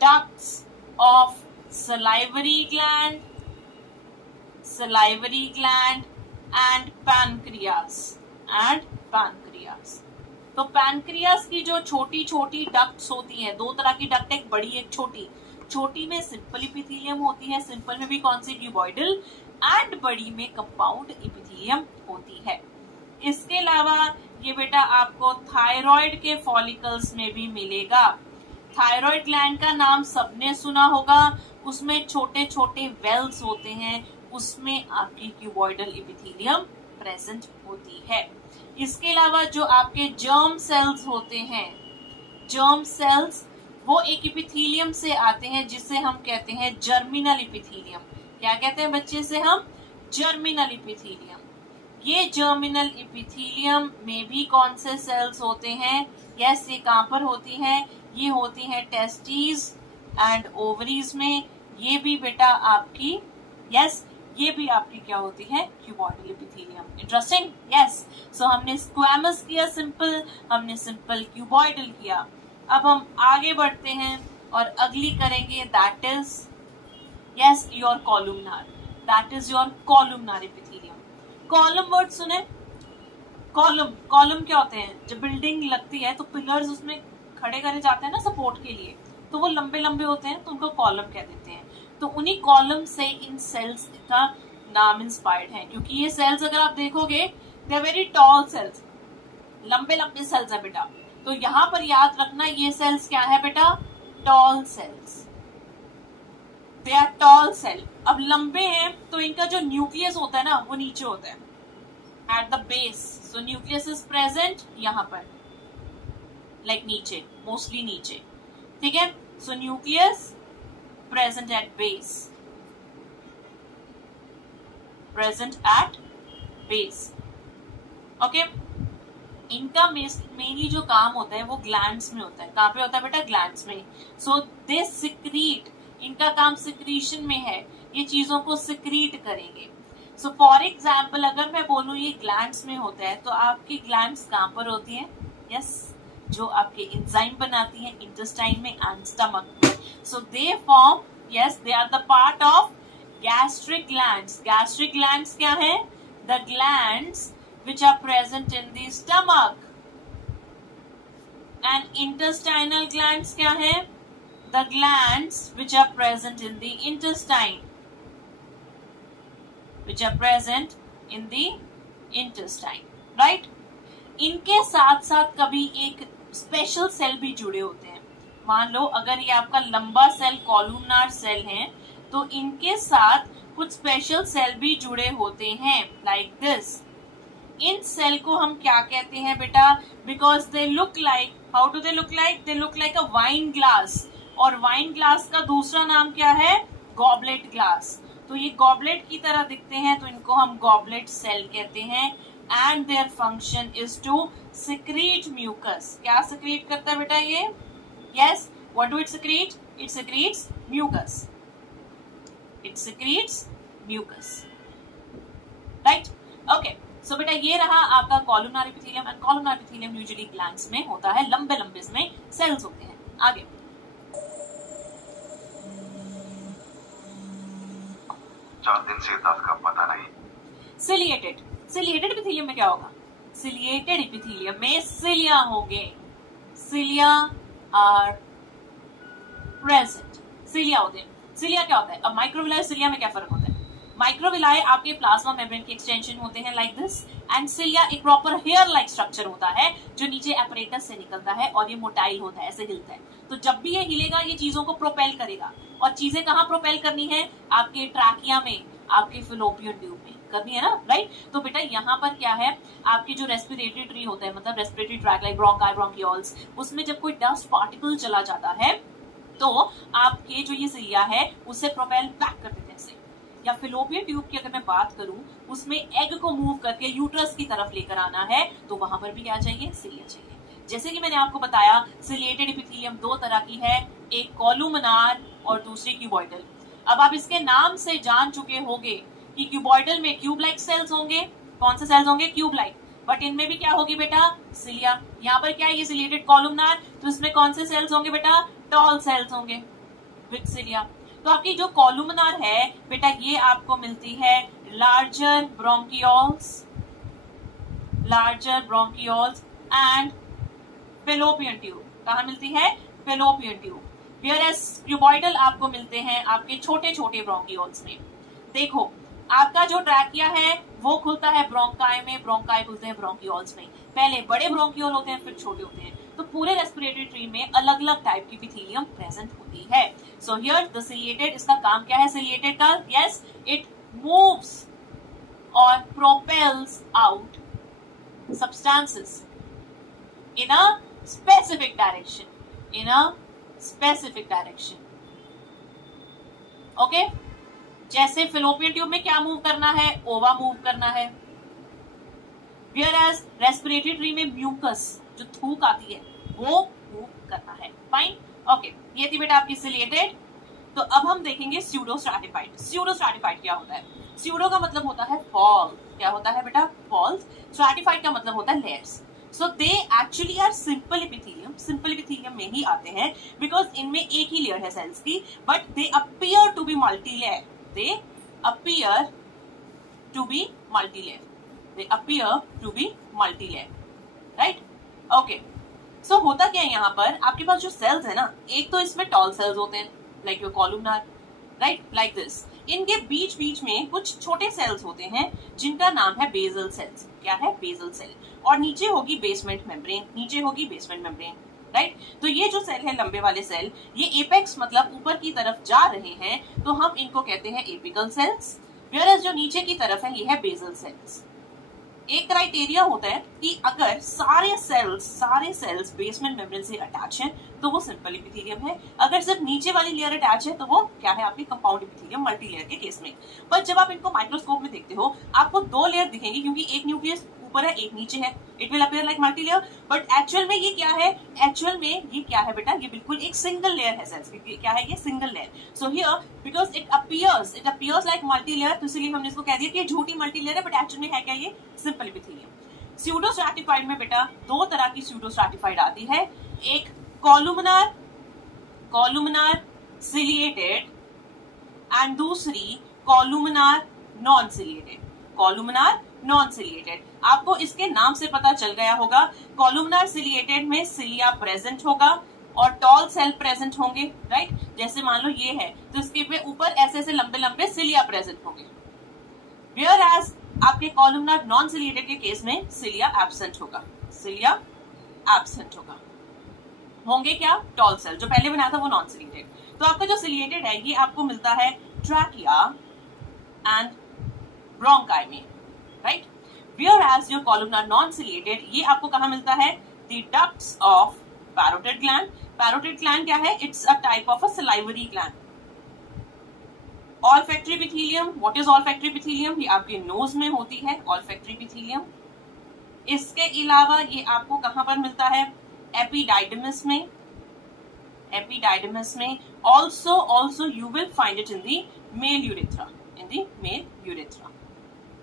ducts of salivary gland and pancreas. तो पैनक्रियास की जो छोटी छोटी डक्ट्स होती हैं, दो तरह की डक्ट, एक बड़ी एक छोटी। छोटी में सिंपल एपिथेलियम होती है, सिंपल में भी कौन सी? क्यूबॉइडल, एंड बड़ी में कंपाउंड एपिथेलियम होती है। इसके अलावा ये बेटा आपको थायराइड के फॉलिकल्स में भी मिलेगा। थायराइड ग्लैंड का नाम सबने सुना होगा, उसमें छोटे छोटे वेल्स होते हैं, उसमें आपकी क्यूबॉइडल एपिथेलियम प्रेजेंट होती है। इसके अलावा जो आपके जर्म सेल्स होते हैं, जर्म सेल्स वो एक एपिथेलियम से आते हैं जिसे हम कहते हैं जर्मिनल एपिथेलियम। क्या कहते हैं बच्चे से हम? Germinal epithelium. ये जर्मिनल एपिथेलियम में भी कौन से सेल्स होते हैं? यस, ये कहां पर होती हैं? ये होती हैं टेस्टिस एंड ओवरीज में। ये भी बेटा आपकी, यस, ये भी आपकी क्या होती है? Cuboidal epithelium. Interesting, yes. So हमने स्क्वैमस किया सिंपल, हमने सिंपल क्यूबॉइडल किया। अब हम आगे बढ़ते हैं और अगली करेंगे, that is yes your कॉलुमनार। That is your कॉलुमनार epithelium. Column word सुने? कॉलम क्या होते हैं? जब बिल्डिंग लगती है तो पिलर्स उसमें खड़े करे जाते हैं ना सपोर्ट के लिए, तो वो लंबे लंबे होते हैं, तो उनको कॉलम कह देते हैं। तो उन्हीं कॉलम से इन सेल्स का नाम इंस्पायर्ड है, क्योंकि ये सेल्स अगर आप देखोगे they are very tall cells, लंबे लंबे सेल्स है बेटा। तो यहाँ पर याद रखना ये सेल्स क्या है बेटा? Tall cells. They are tall cell. अब लंबे हैं तो इनका जो न्यूक्लियस होता है ना वो नीचे होता है, at the base. So nucleus is present यहाँ पर, लाइक नीचे, मोस्टली नीचे, ठीक है। सो nucleus present at base, present at base, okay. इनका मेनली जो काम होता है वो ग्लैंड्स में होता है। कहां पे होता है बेटा? ग्लैंड्स में। सो दे सिक्रीट, इनका काम सिक्रीशन में है, ये चीजों को सिक्रीट करेंगे। सो फॉर एग्जाम्पल अगर मैं बोलूं ये ग्लैंड्स में होता है, तो आपकी ग्लैंड्स कहां पर होती हैं? यस, जो आपके एंजाइम बनाती हैं इंटेस्टाइन में एंड स्टमक में। So they form, yes, they are the part of gastric glands. Gastric glands क्या है? The glands which are present in the stomach, and intestinal glands क्या है? The glands which are present in the intestine, which are present in the intestine, right? इनके साथ साथ कभी एक special cell भी जुड़े होते हैं। मान लो अगर ये आपका लंबा सेल कॉलुमनार सेल है, तो इनके साथ कुछ स्पेशल सेल भी जुड़े होते हैं, लाइक दिस। इन सेल को हम क्या कहते हैं बेटा? Because they look like, how do they look like? They look like a wine glass, और वाइन ग्लास का दूसरा नाम क्या है? Goblet glass. तो ये गॉबलेट की तरह दिखते हैं, तो इनको हम गॉबलेट सेल कहते हैं। And their function is to secrete mucus. क्या सिक्रीट करता है बेटा ये? Yes, what do it secrete? It secretes mucus, it secretes mucus, right, okay. So बेटा ये रहा आपका columnar epithelium, and columnar epithelium usually glands में होता है, लंबे लंबे इसमें सेल्स होते हैं। आगे 4 दिन से दर्द का पता नहीं। सिलिएटेड, सिलिएटेड एपिथेलियम में क्या होगा? सिलिएटेड एपिथेलियम में सिलिया होंगे, सिलिया आर प्रेजेंट, सिलिया होते हैं। सिलिया क्या होता है? अब माइक्रोविलाई सिलिया में क्या फर्क होता है? माइक्रोविलाई आपके प्लाज्मा मेम्ब्रेन के एक्सटेंशन होते हैं लाइक दिस, एंड सिलिया एक प्रॉपर हेयर लाइक स्ट्रक्चर होता है जो नीचे एपरेटस से निकलता है और ये मोटाइल होता है, ऐसे हिलता है। तो जब भी ये हिलेगा ये चीजों को प्रोपेल करेगा, और चीजें कहाँ प्रोपेल करनी है? आपके ट्रैकिया में, आपके फिलोपियन ट्यूब में करनी है ना, राइट। तो बेटा यहाँ पर क्या है, आपके जो रेस्पिरेटरी ट्री होता है, मतलब respiratory tract like bronchi, bronchioles, उसमें जब कोई डस्ट पार्टिकल चला जाता है तो आपके जो ये सिलिया है उससे प्रोपेल बैक कर देते हैं। या फिलोपियन ट्यूब की अगर मैं बात करूं, उसमें एग को मूव करके यूट्रस की तरफ लेकर आना है, तो वहां पर भी क्या चाहिए? सिलिया चाहिए। जैसे कि मैंने आपको बताया सिलिएटेड एपिथेलियम 2 तरह की है, एक कॉलुमनार और दूसरी क्यूबॉइडल। अब आप इसके नाम से जान चुके होंगे कि क्यूबॉइडल में क्यूब लाइक सेल्स होंगे। कौन से सेल्स होंगे? Cube like. बट इनमें भी क्या होगी बेटा? सिलिया। यहाँ पर क्या है? ये सिलिएटेड कॉलुमनार, तो इसमें कौन से सेल्स होंगे बेटा? टॉल सेल्स होंगे विद सिलिया। तो आपकी जो कॉलुमनार है बेटा, ये आपको मिलती है larger bronchioles, larger bronchioles and fallopian tube. कहाँ मिलती है? Fallopian tube. वेयरएज क्यूबॉइडल आपको मिलते हैं आपके छोटे छोटे ब्रोंकियोल्स में। देखो आपका जो ट्रैकिया है वो खुलता है ब्रोंकाई में, ब्रोंकाई खुलते हैं ब्रोंकियोल्स में। पहले बड़े ब्रोंकियोल होते हैं, फिर छोटे होते हैं। तो पूरे रेस्पिरेटरी ट्री में अलग अलग टाइप की एपिथेलियम प्रेजेंट होती है। सो हियर द सिलिएटेड, इसका काम क्या है सिलिएटेड का? यस, इट मूव्स और propels out substances in a specific direction, in a specific direction, okay. जैसे फिलोपियन ट्यूब में क्या मूव करना है? ओवा मूव करना है। Whereas रेस्पिरेटरी ट्री में म्यूकस जो थूक आती है वो मूव करना है। Fine, okay. ये थी बेटा आपकी सिलिएटेड। तो अब हम देखेंगे स्यूडो स्ट्रैटिफाइड। स्यूडो स्ट्रैटिफाइड क्या होता है? स्यूडो का मतलब होता है फॉल। क्या होता है बेटा? फॉल्स। स्ट्रैटिफाइड का मतलब होता है layers. So they actually are simple epithelium. Simple epithelium में ही आते हैं बिकॉज इनमें एक ही लेयर है सेल्स की, but they appear to be multi layer. They appear to be multi-layer. They appear to be multi-layer, right? Okay. So होता क्या है यहाँ पर? आपके पास जो सेल्स है ना, एक तो इसमें टॉल सेल्स होते हैं, like your columnar, right? Like this. इनके बीच बीच में कुछ छोटे सेल्स होते हैं जिनका नाम है बेसल सेल्स। क्या है? Basal cell. और नीचे होगी बेसमेंट मेम्ब्रेन, नीचे होगी बेसमेंट मेम्ब्रेन, राइट। तो ये जो सेल है लंबे वाले सेल, ये एपेक्स मतलब ऊपर की तरफ जा रहे हैं, तो हम इनको कहते हैं एपिकल सेल्स। वेयरएज जो नीचे की तरफ है ये है बेसल सेल्स। एक क्राइटेरिया होता है कि अगर सारे सेल्स बेसमेंट मेम्ब्रेन से अटैच हैं तो वो सिंपल एपिथेलियम है, अगर सिर्फ नीचे वाली लेयर अटैच है तो वो क्या है, आपकी कंपाउंड एपिथेलियम मल्टी लेयर के केस में। पर जब आप इनको माइक्रोस्कोप में देखते हो आपको दो लेयर दिखेंगी, क्योंकि एक न्यूक्लियस ऊपर है एक नीचे है, it will appear like multi layer, but actual में ये क्या है, एक्चुअल में ये क्या है बेटा, ये बिल्कुल एक सिंगल लेयर है सेल्स की, क्या है ये single layer. So here because it appears like multi layer, तो इसलिए हमने इसको कह दिया कि ये झूठी मल्टी लेयर है, बट एक्चुअल में है क्या, ये सिंपल एपिथेलियम। स्यूडो स्ट्रैटिफाइड में बेटा दो तरह की स्यूडो स्ट्रैटिफाइड आती है, एक कॉलुमिनार सिलिएटेड एंड दूसरी कॉलुमिनार नॉन सिलिएटेड। आपको इसके नाम से पता चल गया होगा, कॉलुमिनार सिलिएटेड में सिलिया प्रेजेंट होगा और टॉल सेल प्रेजेंट होंगे, राइट। जैसे मान लो ये है तो इसके पे ऊपर ऐसे ऐसे लंबे लंबे सिलिया प्रेजेंट होंगे, वेयर एज आपके कॉलुमिनार नॉन सिलिएटेड के केस में सिलिया एब्सेंट होगा, होंगे क्या, टॉल सेल। जो पहले बनाया था वो नॉन सिलिएटेड। तो आपका जो सिलिएटेड है ये आपको मिलता है ट्रैकिया एंड ब्रोंकाई में, right. Whereas your columnar non-ciliated ये आपको कहाँ मिलता है, the ducts of parotid gland। Parotid gland क्या है, it's a type of a salivary gland। Olfactory epithelium, what is olfactory epithelium, ये आपके नोज में होती है olfactory epithelium। इसके अलावा ये आपको कहाँ पर मिलता है, epididymis में। Also you will find it in the male urethra,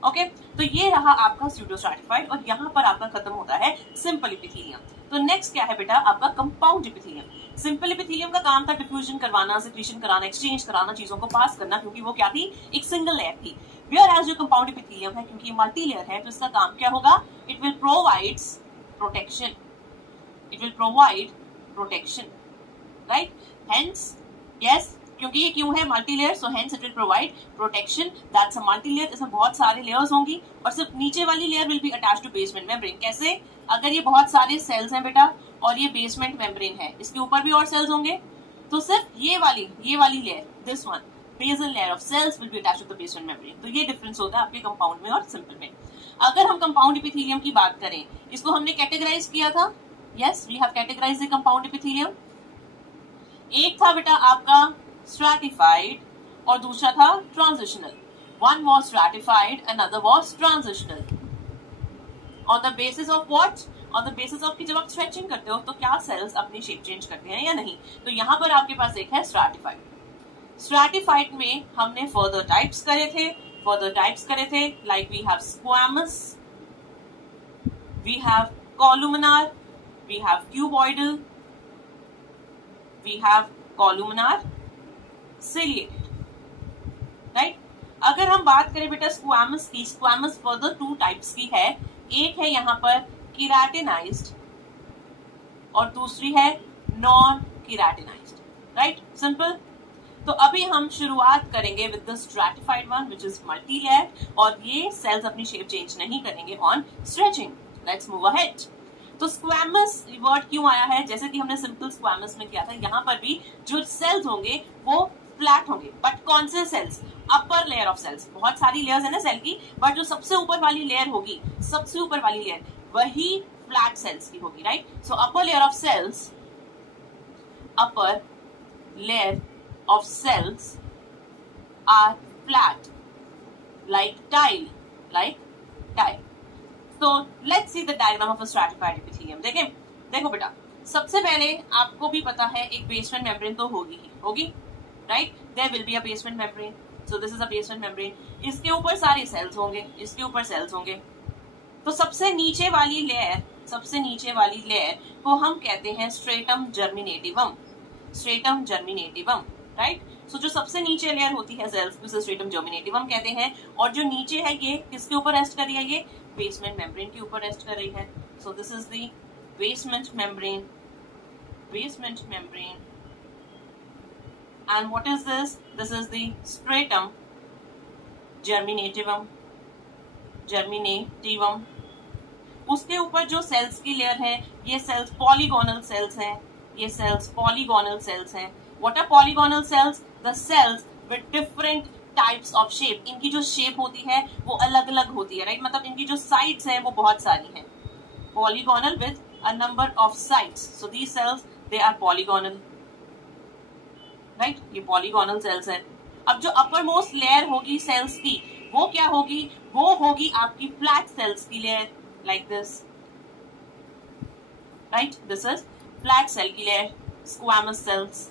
okay तो ये रहा आपका स्यूडो स्ट्रैटिफाइड और यहाँ पर आपका खत्म होता है सिंपल एपिथेलियम। तो नेक्स्ट क्या है बेटा, आपका कंपाउंड एपिथेलियम। सिंपल एपिथेलियम का काम था डिफ्यूजन करवाना, सिक्रीशन कराना, एक्सचेंज कराना, चीजों को पास करना, क्योंकि वो क्या थी, एक सिंगल लेयर थी। वेयर एज जो कंपाउंड एपिथेलियम है, क्योंकि ये मल्टी लेयर है, तो इसका काम क्या होगा, it will provide protection, right. Hence yes, क्योंकि ये क्यों है multi layer, so hence it will provide protection. That's a multi layer, इसमें बहुत सारे लेयर्स होंगी और सिर्फ नीचे वाली layer will be attached to basement membrane. कैसे, अगर ये बहुत सारे सेल्स हैं बेटा और ये बेसमेंट मेम्ब्रेन है, इसके ऊपर भी और सेल्स होंगे, तो सिर्फ ये वाली layer, this one basal layer of cells will be attached to the basement membrane. तो ये डिफरेंस होता है आपके कंपाउंड में और सिंपल में। अगर हम कंपाउंड एपिथेलियम की बात करें, इसको हमने कैटेगराइज किया था, yes we have categorized the compound epithelium. एक था बेटा आपका stratified और दूसरा था transitional। One was stratified, another was transitional। On the basis of what? On the basis of कि जब आप stretching करते हो तो क्या cells अपनी shape change करते हैं या नहीं। तो यहाँ पर आपके पास एक है stratified। Stratified में हमने further types करे थे like we have squamous, we have columnar, we have cuboidal, we have columnar ciliated, right. अगर हम बात करें बेटा स्क्वामस की, स्क्वामस फर्दर टू टाइप्स की है, एक है यहाँ पर केराटिनाइज्ड और दूसरी है नॉन केराटिनाइज्ड, राइट, सिंपल। तो अभी हम शुरुआत करेंगे with the stratified one which is multi layer, और ये सेल्स अपनी शेप चेंज नहीं करेंगे on stretching. Let's move ahead. तो स्क्वामस वर्ड क्यों आया है, जैसे कि हमने सिंपल स्क्वामस में किया था, यहाँ पर भी जो सेल्स होंगे वो फ्लैट होंगे, बट कौन से cells, upper layer of cells. बहुत सारी लेयर्स है ना सेल की, बट जो सबसे ऊपर वाली लेयर होगी, सबसे ऊपर वाली लेयर वही फ्लैट सेल्स की होगी, right. So upper layer of cells are flat like tile। So let's see the diagram of a stratified epithelium। देखो बेटा, सबसे पहले आपको भी पता है एक बेसमेंट मेम्ब्रेन तो होगी, right. There will be a basement membrane, so this is a basement membrane. इसके ऊपर सारे सेल्स होंगे, तो सबसे नीचे वाली लेयर को हम कहते हैं स्ट्रेटम जर्मिनेटिवम, राइट। सो जो सबसे नीचे लेयर होती है सेल्स को स्ट्रेटम जर्मिनेटिवम कहते हैं, और जो नीचे है ये किसके ऊपर रेस्ट कर रही है, ये बेसमेंट मेम्ब्रेन के ऊपर रेस्ट कर रही है। सो this is the basement membrane. And what is this? This is the stratum germinativum। उसके ऊपर जो सेल्स की लेयर है, ये सेल्स पॉलीगोनल सेल्स हैं, What are polygonal cells? The cells with different types of shape, इनकी जो शेप होती है वो अलग अलग होती है, राइट, मतलब इनकी जो साइड्स है वो बहुत सारी हैं. Polygonal with a number of sides, so these cells they are polygonal, right, ये पॉलीगोनल सेल्स है. अब जो अपर मोस्ट लेयर होगी सेल्स की वो क्या होगी, वो होगी आपकी फ्लैट सेल्स की layer, like this, right, this is flat cell की layer, squamous cells,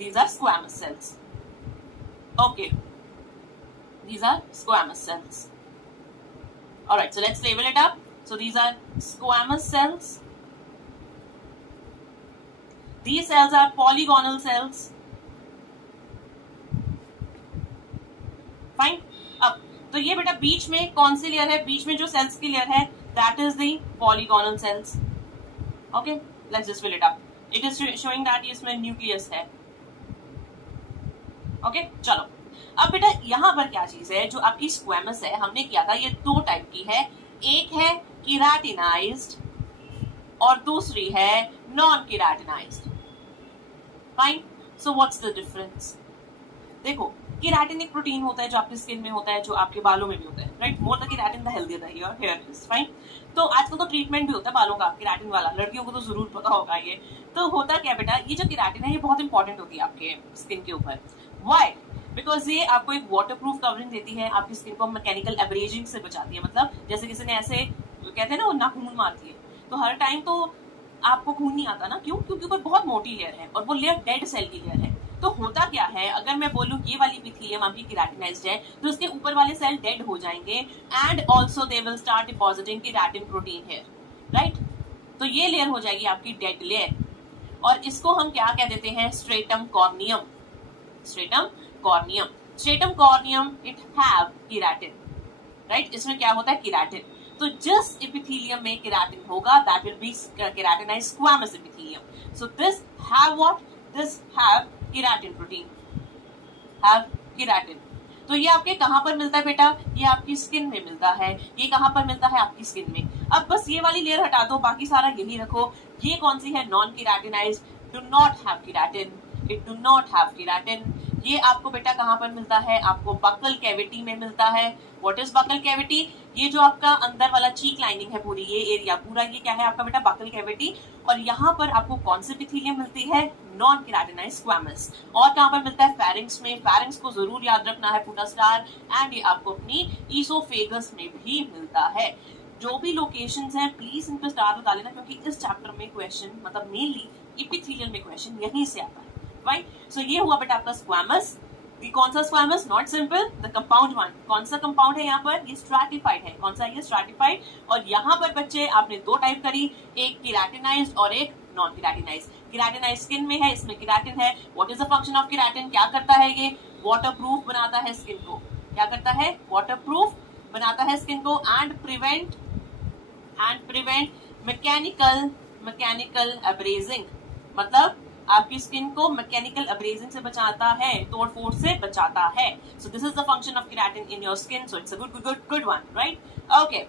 these are squamous cells. Okay, these are squamous cells. All right, so let's label it up. So these are squamous cells. These cells are polygonal cells. Fine. अब तो ये बेटा बीच में कौन सी layer है, बीच में जो sales की लेयर है that is the polygonal cells. Okay, let's just fill it up. It is showing that इसमें nucleus है. ओके, चलो अब बेटा यहाँ पर क्या चीज है, जो आपकी स्क्वैमस है हमने किया था ये दो टाइप की है, एक है केराटिनाइज्ड और दूसरी है non keratinized. Fine, so what's the difference. देखो केराटिन एक प्रोटीन होता है जो आपकी स्किन में होता है, जो आपके बालों में भी होता है, right, more the keratin the healthier the here is. Fine, तो आजकल तो ट्रीटमेंट भी होता है बालों का केराटिन वाला, लड़कियों को तो जरूर पता होगा ये. तो होता क्या बेटा, ये जो केराटिन है ये बहुत इंपॉर्टेंट होती है आपके स्किन के ऊपर. Why? बिकॉज ये आपको एक वाटरप्रूफ कवरिंग देती है, आपकी स्किन को मैकेनिकल एब्रेजिंग से बचाती है. मतलब जैसे किसी ने ऐसे कहते हैं ना वो नाखून मारती है, तो हर टाइम तो आपको खून नहीं आता ना, क्यों, क्योंकि ऊपर बहुत मोटी लेयर है और वो लेयर डेड सेल की लेयर है. तो होता क्या है, अगर मैं बोलूं ये वाली एपिथेलियम आपकी केराटिनाइज्ड है तो उसके ऊपर वाले सेल डेड हो जाएंगे and also they will start depositing keratin protein here, right. तो ये लेयर हो जाएगी आपकी डेड लेयर और इसको हम क्या कह देते हैं, stratum corneum. Stratum corneum, stratum corneum it have keratin, right, इसमें क्या होता है केराटिन. तो जिस एपिथेलियम में केराटिन होगा that will be keratinized squamous epithelium. So this have what, this have keratin protein, have keratin. तो ये आपके कहां पर मिलता है बेटा, ये आपकी स्किन में मिलता है. ये कहां पर मिलता है, आपकी स्किन में. अब बस ये वाली लेयर हटा दो, बाकी सारा यही रखो. ये कौन सी है, non keratinized, do not have keratin, it do not have keratin. ये आपको बेटा कहां पर मिलता है, आपको बकल कैविटी में मिलता है. व्हाट इज बकल कैविटी, ये जो आपका अंदर वाला चीक लाइनिंग है पूरी, ये एरिया पूरा ये क्या है आपका बेटा बकल कैविटी. और यहाँ पर आपको कौन सी एपिथेलियम मिलती है, नॉन केराटिनाइज्ड स्क्वैमस. और कहां पर मिलता है, फेरिंग्स में. फेरिंग्स को जरूर याद रखना है पूरा स्टार. एंड ये आपको अपनी ईसोफेगस में भी मिलता है. जो भी लोकेशंस हैं प्लीज इन पे स्टार बता लेना, क्योंकि इस चैप्टर में क्वेश्चन मतलब मेनली एपिथेलियल में क्वेश्चन यहीं से आता है. राइट, सो ये हुआ बेटा आपका स्क्वैमस. कौन सा squamous, not simple, the compound one. कौन सा कंपाउंड है यहाँ पर, ये स्ट्रैटिफाइड है. कौन सा है ये, स्ट्रैटिफाइड. और यहाँ पर बच्चे आपने दो टाइप करी, एक केराटिनाइज्ड और एक नॉन केराटिनाइज्ड. केराटिनाइज्ड स्किन में है, इसमें केराटिन है. What is the function of keratin, क्या करता है ये, वाटरप्रूफ बनाता है स्किन को. क्या करता है, वाटरप्रूफ बनाता है स्किन को. एंड प्रिवेंट मैकेनिकल एब्रेजिंग, मतलब आपकी स्किन को मैकेनिकल एब्रेजिंग से बचाता है, तोड़ फोड़ से बचाता है. सो this is the function of keratin in your skin. So it's a good one, right. Okay,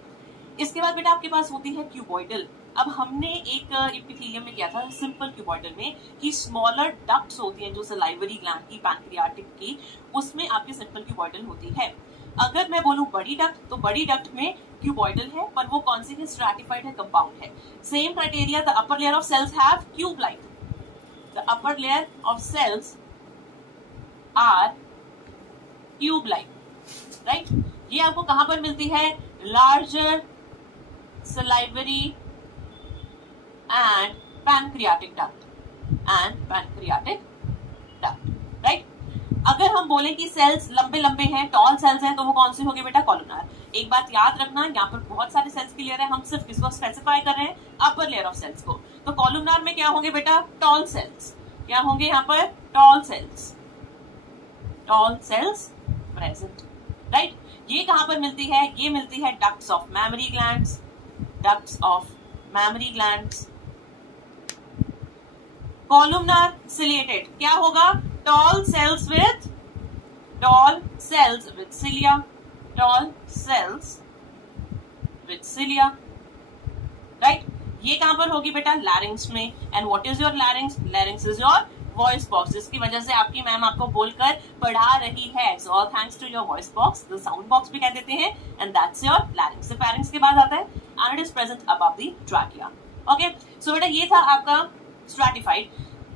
इसके बाद बेटा आपके पास होती है क्यूबॉइडल. अब हमने एक एपिथेलियम में किया था सिंपल क्यूबॉइडल में कि स्मॉलर डक्ट्स होती हैं जो सलाइवरी ग्लैंड की, पैनक्रियाटिक की, उसमें आपकी सिंपल क्यूबॉइडल होती है. अगर मैं बोलूं बड़ी डक्ट, तो बड़ी डक्ट में क्यूबॉइडल है, पर वो कौन सी है, स्ट्रैटिफाइड है, कंपाउंड है. Same criteria, the upper layer of cells have cube like. The upper layer of cells are tube-like, right? ये आपको कहां पर मिलती है, larger salivary and pancreatic duct, right? अगर हम बोलें कि सेल्स लंबे लंबे हैं, टॉल सेल्स हैं, तो वो कौन सी होगी बेटा, कॉलमनार. एक बात याद रखना, यहाँ पर बहुत सारे सेल्स की लेयर है, हम सिर्फ किसको स्पेसिफाई कर रहे हैं, अपर लेयर ऑफ सेल्स को. तो कॉलमनार में क्या होंगे बेटा, टॉल सेल्स. क्या होंगे यहाँ पर, टॉल सेल्स प्रेजेंट, राइट. ये कहां पर मिलती है, ये मिलती है ducts of mammary glands. Columnar ciliated क्या होगा, tall cells with cilia, right. ये कहां पर होगी बेटा, लैरिंग्स में. And what is your larynx, larynx is your voice box, जिसकी वजह से आपकी मैम आपको बोलकर पढ़ा रही है. So all thanks to your voice box, the sound box भी कह देते हैं, and that's your larynx. Larynx के बाद आता है and it is present above the trachea. Okay, so बेटा ये था आपका stratified.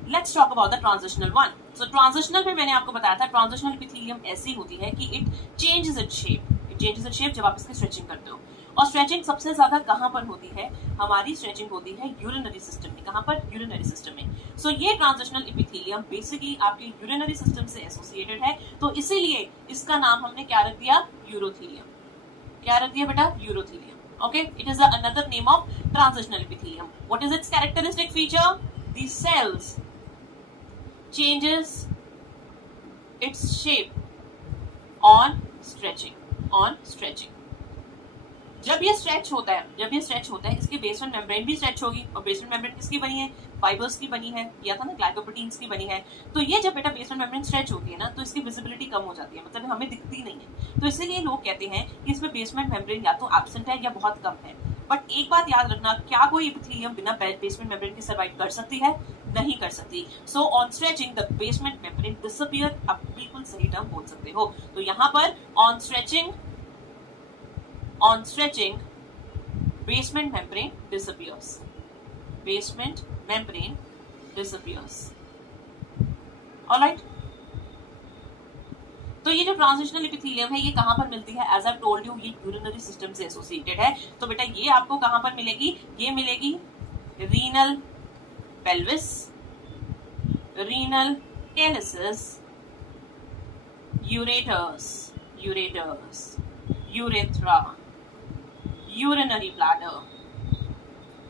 Let's talk about the transitional one. So transitional में मैंने आपको बताया था ट्रांजिशनल एपिथेलियम ऐसी होती है कि it changes its shape. It changes its shape जब आप इसकी स्ट्रेचिंग करते हो. और स्ट्रेचिंग सबसे ज्यादा कहां पर होती है? हमारी स्ट्रेचिंग होती है यूरिनरी सिस्टम में. कहां पर? यूरिनरी सिस्टम में. सो ये ट्रांजिशनल एपिथेलियम बेसिकली आपके यूरिनरी सिस्टम से एसोसिएटेड है, तो इसीलिए इसका नाम हमने क्या रख दिया? यूरोथेलियम. क्या रख दिया बेटा? Urothelium. Okay, it is another name of transitional epithelium. What is its characteristic feature? The cells changes its shape on stretching. On stretching. जब ये स्ट्रेच होता है, इसकी बेसमेंट मेम्ब्रेन भी स्ट्रेच होगी. और बेसमेंट मेम्ब्रेन किसकी बनी है? फाइबर्स की बनी है, किया था ना, ग्लाइकोप्रोटीन्स की बनी है. तो ये जब बेटा बेसमेंट मेम्ब्रेन स्ट्रेच होती है ना, तो इसकी विजिबिलिटी कम हो जाती है, मतलब हमें दिखती नहीं है. तो इसीलिए लोग कहते हैं कि इसमें बेसमेंट मेम्ब्रेन या तो एब्सेंट है या बहुत कम है. बट एक बात याद रखना, क्या कोई एपिथेलियम बिना बेसमेंट मेम्ब्रेन के सर्वाइव कर सकती है? नहीं कर सकती. So on stretching the basement membrane disappear. आप बिल्कुल सही टर्म बोल सकते हो. तो यहाँ पर on stretching basement membrane disappears. Basement membrane disappears. Alright. तो ये जो ट्रांजिशनल एपिथेलियम है ये कहां पर मिलती है? एज आई टोल्ड यू, ये यूरिनरी सिस्टम से एसोसिएटेड है. तो बेटा ये आपको कहां पर मिलेगी? ये मिलेगी renal pelvis, renal calyces, ureters, urethra, urinary bladder.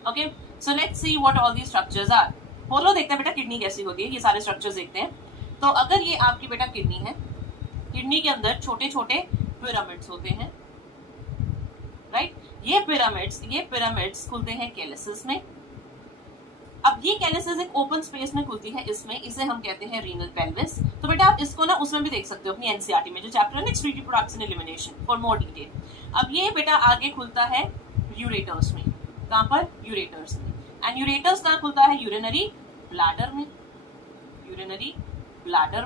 Okay, so let's see what all these structures are. Follow देखते हैं बेटा किडनी कैसी होती है. ये सारे स्ट्रक्चर्स देखते हैं. तो अगर ये आपकी बेटा किडनी है, किडनी के अंदर छोटे छोटे पिरामिड्स होते हैं, राइट. ये पिरामिड्स खुलते हैं कैलिसेस में. अब ये कैलिसेस एक ओपन स्पेस में खुलती है, इसमें इसे हम कहते हैं रीनल पेल्विस. तो बेटा आप इसको ना उसमें भी देख सकते हो अपनी एनसीईआरटी में, जो चैप्टर है next reproduction elimination, for more detail. अब ये बेटा आगे खुलता है यूरेटर्स में. कहां पर? यूरेटर्स में. एंड यूरेटर्स कहां खुलता है? यूरिनरी ब्लैडर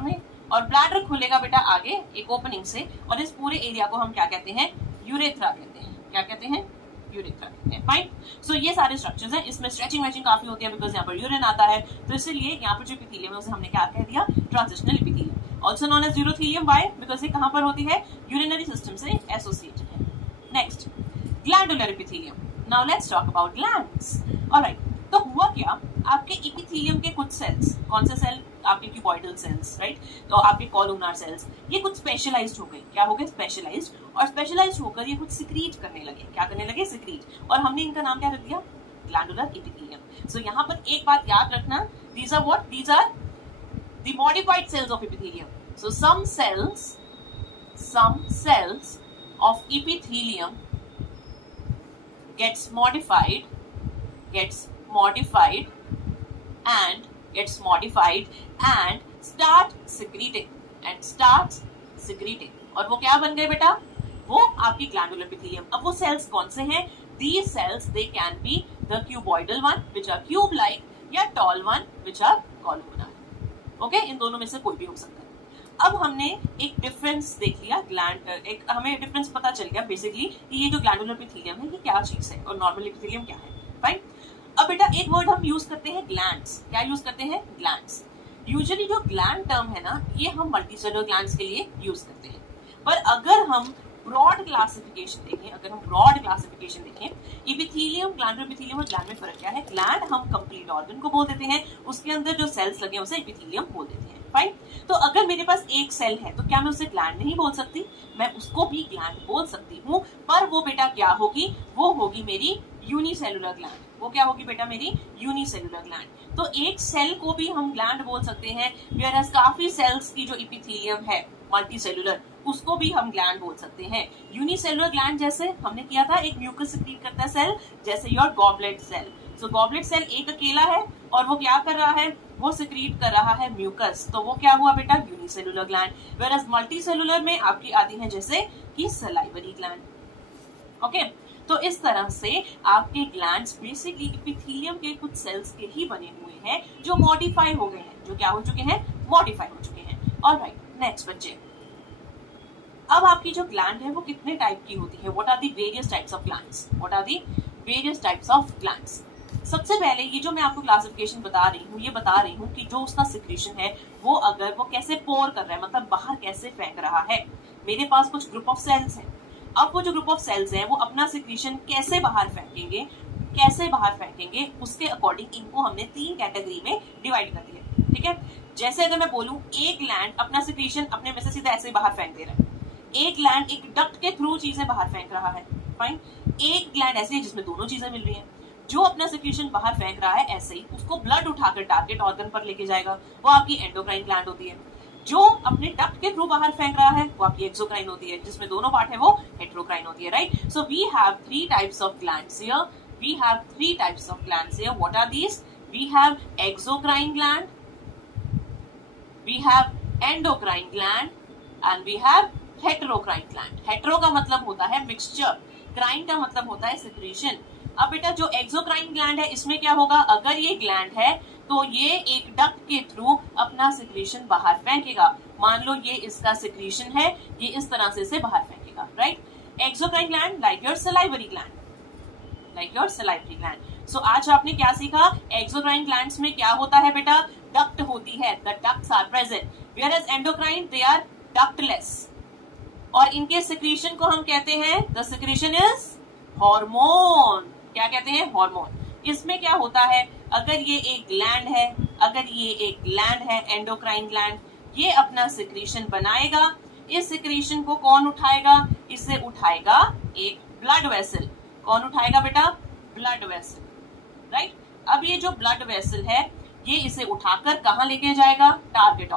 में. और ब्लैडर खुलेगा बेटा आगे एक ओपनिंग से, और इस पूरे एरिया को हम क्या कहते हैं? यूरेथ्रा कहते हैं. क्या कहते हैं? यूरेथ्रा कहते हैं. फाइन. सो ये सारे स्ट्रक्चर्स हैं. इसमें स्ट्रेचिंग मैचिंग काफी होती है बिकॉज यहाँ पर यूरिन आता है. तो इसलिए यहाँ पर जो एपिथेलियम है उसे हमने क्या कह दिया? Transitional epithelium. Also known as urothelium. Why? Because ये कहां पर होती है? यूरिनरी सिस्टम से एसोसिएटेड है. Next, glandular epithelium. Now let's talk about glands. Alright. तो हुआ क्या, आपके एपिथेलियम के कुछ सेल्स, कौन से सेल? आपके क्यूबॉइडल सेल्स, राइट. तो आपके कॉलुमनार सेल्स, ये कुछ स्पेशलाइज्ड हो गए. क्या हो गए? स्पेशलाइज्ड. और स्पेशलाइज्ड होकर ये कुछ सिक्रीट करने लगे. क्या करने लगे? सिक्रीट. और हमने इनका नाम क्या रख दिया? Glandular epithelium. सो यहाँ पर एक बात याद रखना, these are what? These are the modified cells of epithelium. So some cells of epithelium gets modified and starts secreting. और वो क्या बन गए बेटा? वो आपकी ग्लैंडुलर एपिथेलियम. अब वो सेल्स कौन से हैं? These cells they can be the cuboidal one which are cube like, या tall one which are columnar. Okay, इन दोनों में से कोई भी हो सकता है. अब हमने एक डिफरेंस देख लिया, हमें डिफरेंस पता चल गया बेसिकली कि ये जो ग्लैंडुलर एपिथेलियम है ये क्या चीज है और नॉर्मल एपिथेलियम क्या है. फाइन. अब बेटा एक वर्ड हम यूज करते हैं, ग्लैंड्स. क्या यूज करते हैं? ग्लैंड्स. यूजुअली जो ग्लैंड टर्म है ना, ये हम मल्टीसेलुलर ग्लैंड्स के लिए यूज करते हैं. पर अगर हम ब्रॉड क्लासिफिकेशन देखें, एपिथेलियम, ग्लैंडुलर एपिथेलियम और ग्लैंड में फर्क क्या है? ग्लैंड हम कंप्लीट ऑर्गन को बोल देते हैं, उसके अंदर जो सेल्स लगे हैं उसे एपिथेलियम बोल देते हैं. फाइन. तो अगर मेरे पास एक सेल है तो क्या मैं उसे ग्लैंड नहीं बोल सकती? मैं उसको भी ग्लैंड बोल सकती हूँ, पर वो बेटा क्या होगी? वो होगी मेरी यूनिसेलुलर ग्लैंड. वो क्या होगी बेटा? मेरी यूनिसेलुलर ग्लैंड. तो एक सेल को भी हम ग्लैंड बोल सकते हैं, वेयरएज काफी सेल्स की जो एपिथेलियम है मल्टीसेलुलर, उसको भी हम ग्लैंड बोल सकते हैं. यूनिसेलुलर ग्लैंड जैसे हमने किया था, एक म्यूकस सिक्रीट करता है सेल, जैसे your goblet cell. So goblet cell एक अकेला है और वो क्या कर रहा है? वो सिक्रीट कर रहा है म्यूकस. तो वो क्या हुआ बेटा? Unicellular gland. वेयरएज मल्टीसेलुलर में आपकी आती है जैसे कि सलाइवरी ग्लैंड. ओके, तो इस तरह से आपके ग्लैंड्स बेसिकली एपिथेलियम के कुछ सेल्स के ही बने हुए हैं जो मॉडिफाई हो गए हैं, जो क्या हो चुके हैं, मॉडिफाई हो चुके हैं। ऑलराइट, नेक्स्ट बच्चे, अब आपकी जो ग्लैंड है वो कितने टाइप की होती है? What are the various types of glands? What are the various types of glands? सबसे पहले ये जो मैं आपको क्लासिफिकेशन बता रही हूँ, ये बता रही हूँ कि जो उसका सिक्रीशन है वो अगर वो कैसे पोर कर रहा है, मतलब बाहर कैसे फेंक रहा है। मेरे पास कुछ ग्रुप ऑफ सेल्स हैं, अब वो जो ग्रुप ऑफ सेल्स हैं वो अपना सिक्रीशन कैसे बाहर फेंकेंगे, उसके अकॉर्डिंग इनको हमने 3 कैटेगरी में डिवाइड कर दिया। ठीक है, जैसे अगर मैं बोलूं एक ग्लैंड अपना सिक्रीशन अपने में से सीधा ऐसे बाहर फेंक दे रहा है, एक ग्लैंड एक डक्ट के थ्रू चीजें बाहर फेंक रहा है, फाइन। एक ग्लैंड ऐसे है जिसमें दोनों चीजें मिल रही हैं, जो अपना सिक्रीशन बाहर फेंक रहा है ऐसे ही उसको ब्लड उठाकर टारगेट ऑर्गन पर लेके जाएगा, वो आपकी एंडोक्राइन ग्लैंड होती है। जो अपने डक्ट के थ्रू बाहर फेंक रहा है वो आपकी एक्सोक्राइन होती है, जिसमें दोनों पार्ट है वो हेटेरोक्राइन होती है, right. So we have 3 types of glands here, what are these? We have exocrine gland, we have endocrine gland and we have heterocrine gland. Hetero का मतलब होता है मिक्सचर, क्राइन का मतलब होता है सिक्रीशन। अब बेटा जो एक्सोक्राइन ग्लैंड है इसमें क्या होगा, अगर ये ग्लैंड है तो ये एक डक्ट के थ्रू अपना सिक्रीशन बाहर फेंकेगा। मान लो ये इसका सिक्रीशन है, ये इस तरह से इसे बाहर फेंकेगा, right. Exocrine gland like your salivary gland, so आज आपने क्या सीखा? एक्सोक्राइन ग्लैंड्स में क्या होता है बेटा? डक्ट होती है, the ducts are present, whereas endocrine they are ductless, और इनके सिक्रीशन को हम कहते हैं, द सिक्रीशन इज हार्मोन। क्या कहते हैं? हार्मोन। इसमें क्या होता है, अगर ये एक ग्लैंड है, एंडोक्राइन ग्लैंड, ये अपना सिक्रीशन बनाएगा। इस सिक्रीशन को कौन उठाएगा? इसे उठाएगा एक ब्लड वेसल। कौन उठाएगा बेटा? Blood vessel, right. अब ये जो ब्लड वेसल है ये इसे उठाकर कहाँ लेके जाएगा? टारगेट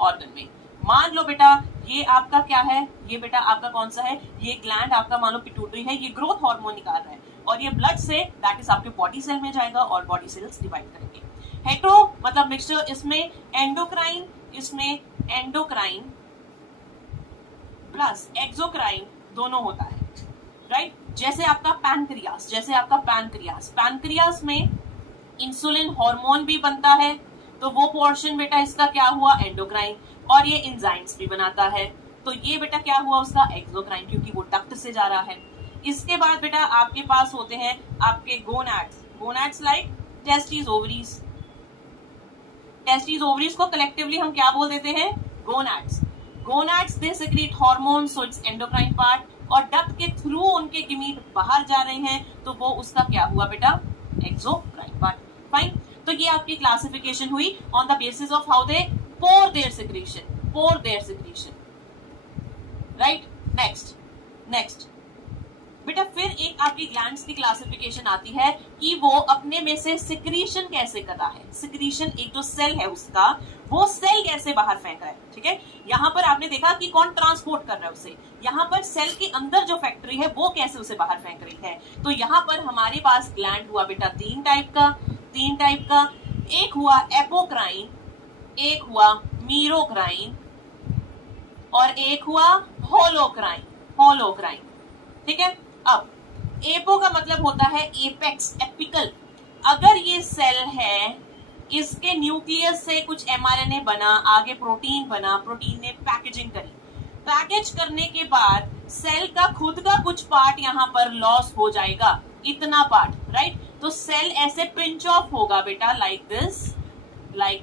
ऑर्गन में। मान लो बेटा ये आपका क्या है, ये बेटा आपका कौन सा है? ये ग्लैंड आपका मान लो पिट्यूटरी है, ये ग्रोथ हार्मोन निकाल रहा है, और ये ब्लड से दैट इज आपके बॉडी सेल में जाएगा और बॉडी सेल्स डिवाइड करेंगे। हेटेरो मतलब मिक्सचर, इसमें एंडोक्राइन प्लस एक्सोक्राइन दोनों होता है, राइट। जैसे आपका पैनक्रियास में इंसुलिन हार्मोन भी बनता है, तो वो पोर्शन बेटा इसका क्या हुआ? एंडोक्राइन, और ये एंजाइम्स भी बनाता है, तो ये बेटा क्या हुआ उसका? एक्सोक्राइन, क्योंकि वो डक्ट से जा रहा है। इसके बाद बेटा आपके पास होते हैं आपके गोनाड्स लाइक टेस्टिस ओवरीज को कलेक्टिवली हम क्या बोल देते हैं? Gonads they secrete hormone, so it's endocrine part, और डक्ट के थ्रू उनके गमीट बाहर जा रहे हैं, तो वो उसका क्या हुआ बेटा? Exocrine part, fine. तो ये आपकी क्लासिफिकेशन हुई on the basis of how they pour their secretion, right? Next बेटा फिर एक आपकी ग्लैंड्स की क्लासिफिकेशन आती है कि वो अपने में से सिक्रीशन कैसे कर रहा है। सिक्रीशन एक जो सेल है उसका, वो सेल कैसे बाहर फेंक रहा है, ठीक है। यहाँ पर आपने देखा कि कौन ट्रांसपोर्ट कर रहा है उसे, यहाँ पर सेल के अंदर जो फैक्ट्री है वो कैसे उसे बाहर फेंक रही है। तो यहाँ पर हमारे पास ग्लैंड हुआ बेटा 3 टाइप का, एक हुआ एपोक्राइन, एक हुआ मीरोक्राइन, और एक हुआ होलोक्राइन, ठीक है। अब एपो का मतलब होता है एपेक्स, एपिकल। अगर ये सेल है, इसके न्यूक्लियस से कुछ एमआरएनए बना, आगे प्रोटीन बना, प्रोटीन ने पैकेजिंग करी, पैकेज करने के बाद सेल का खुद का कुछ पार्ट यहाँ पर लॉस हो जाएगा, इतना पार्ट, राइट। तो सेल ऐसे पिंच ऑफ होगा बेटा, लाइक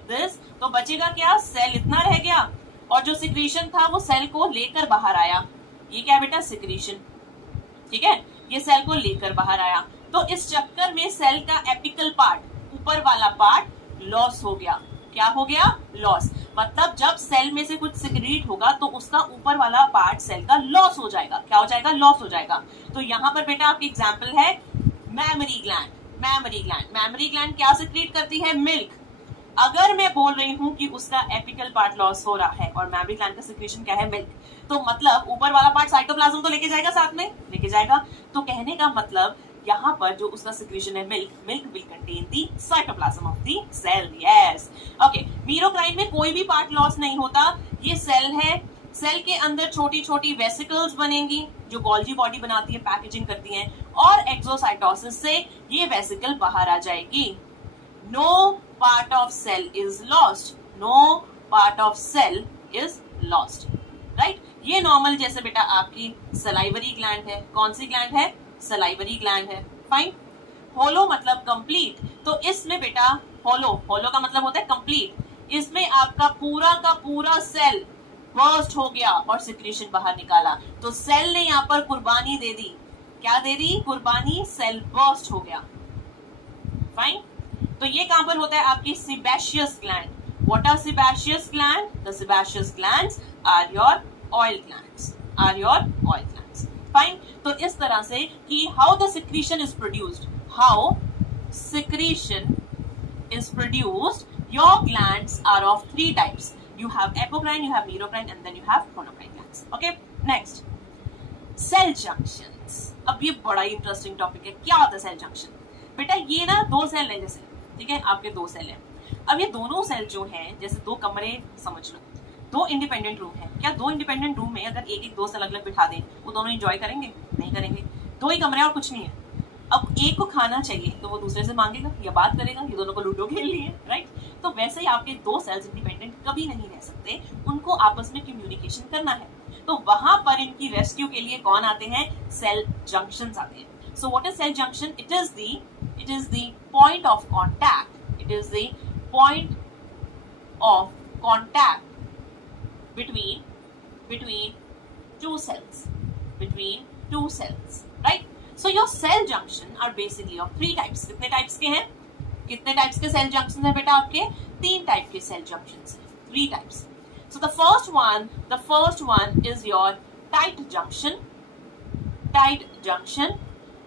दिस, तो बचेगा क्या? सेल इतना रह गया, और जो सिक्रीशन था वो सेल को लेकर बाहर आया। ये क्या बेटा? सिक्रीशन, ठीक है, ये सेल को लेकर बाहर आया। तो इस चक्कर में सेल का एपिकल पार्ट, ऊपर वाला पार्ट लॉस हो गया। क्या हो गया? लॉस। मतलब जब सेल में से कुछ सिक्रीट होगा तो उसका ऊपर वाला पार्ट सेल का लॉस हो जाएगा। क्या हो जाएगा? लॉस हो जाएगा। तो यहाँ पर बेटा आपकी एग्जाम्पल है मैमरी ग्लैंड क्या सिक्रीट करती है? मिल्क। अगर मैं बोल रही हूँ कि उसका एपिकल पार्ट लॉस हो रहा है और मैमरी ग्लैंड का सिक्रीशन क्या है? मिल्क, तो मतलब ऊपर वाला पार्ट साइटोप्लाज्म तो लेके जाएगा, साथ में लेके जाएगा। तो कहने का मतलब यहाँ पर जो उसका सिक्रीशन है milk will contain the cytoplasm of the cell, yes. Okay, merocrine में कोई भी पार्ट लॉस नहीं होता, ये सेल है, सेल के अंदर छोटी छोटी वेसिकल्स बनेंगी, जो गोल्जी बॉडी बनाती है, पैकेजिंग करती है, और एक्सोसाइटोसिस से ये वेसिकल बाहर आ जाएगी। No part of cell is lost, no part of cell is lost, right. ये नॉर्मल जैसे बेटा आपकी सलाइवरी ग्लैंड है, कौन सी ग्लैंड है? सलाइवरी ग्लैंड है, फाइन। होलो मतलब कंप्लीट, तो इसमें बेटा होलो, होलो का मतलब होता है कंप्लीट, इसमें आपका पूरा का पूरा सेल बर्स्ट हो गया और सिक्रीशन बाहर निकाला, तो सेल ने यहाँ पर कुर्बानी दे दी, क्या दे दी? कुर्बानी, सेल बर्स्ट हो गया, फाइन। तो ये कहां पर होता है? आपकी sebaceous gland. What are sebaceous gland? The sebaceous glands are your oil glands. Are your oil glands. Fine. तो इस तरह से कि how the secretion is produced. How secretion is produced. Your glands are of 3 types. You have apocrine, you have merocrine, and then you have chronocrine glands. Okay. Next. Cell junctions. अब ये बड़ा interesting topic है। क्या होता है cell junction? बेटा ये ना 2 सेल है, जैसे ठीक है आपके 2 सेल हैं। अब ये दोनों सेल जो हैं, जैसे 2 कमरे समझ लो, 2 इंडिपेंडेंट रूम है। क्या 2 इंडिपेंडेंट रूम में अगर एक 2 सेल अलग बिठा दें, वो दोनों एंजॉय करेंगे? नहीं करेंगे। 2 ही कमरे और कुछ नहीं है। अब एक को खाना चाहिए तो वो दूसरे से मांगेगा या बात करेगा, ये दोनों को लूडो खेल लिए, राइट। तो वैसे ही आपके 2 सेल्स इंडिपेंडेंट कभी नहीं रह सकते, उनको आपस में कम्युनिकेशन करना है। तो वहां पर इनकी रेस्क्यू के लिए कौन आते हैं? सेल जंक्शंस आते हैं। So what is cell junction? It is the point of contact, it is the point of contact between two cells, right? So your cell junction are basically of 3 types. कितने types के हैं? कितने types के cell junction है बेटा आपके? 3 type के cell junctions हैं, 3 types. So the first one is your tight junction,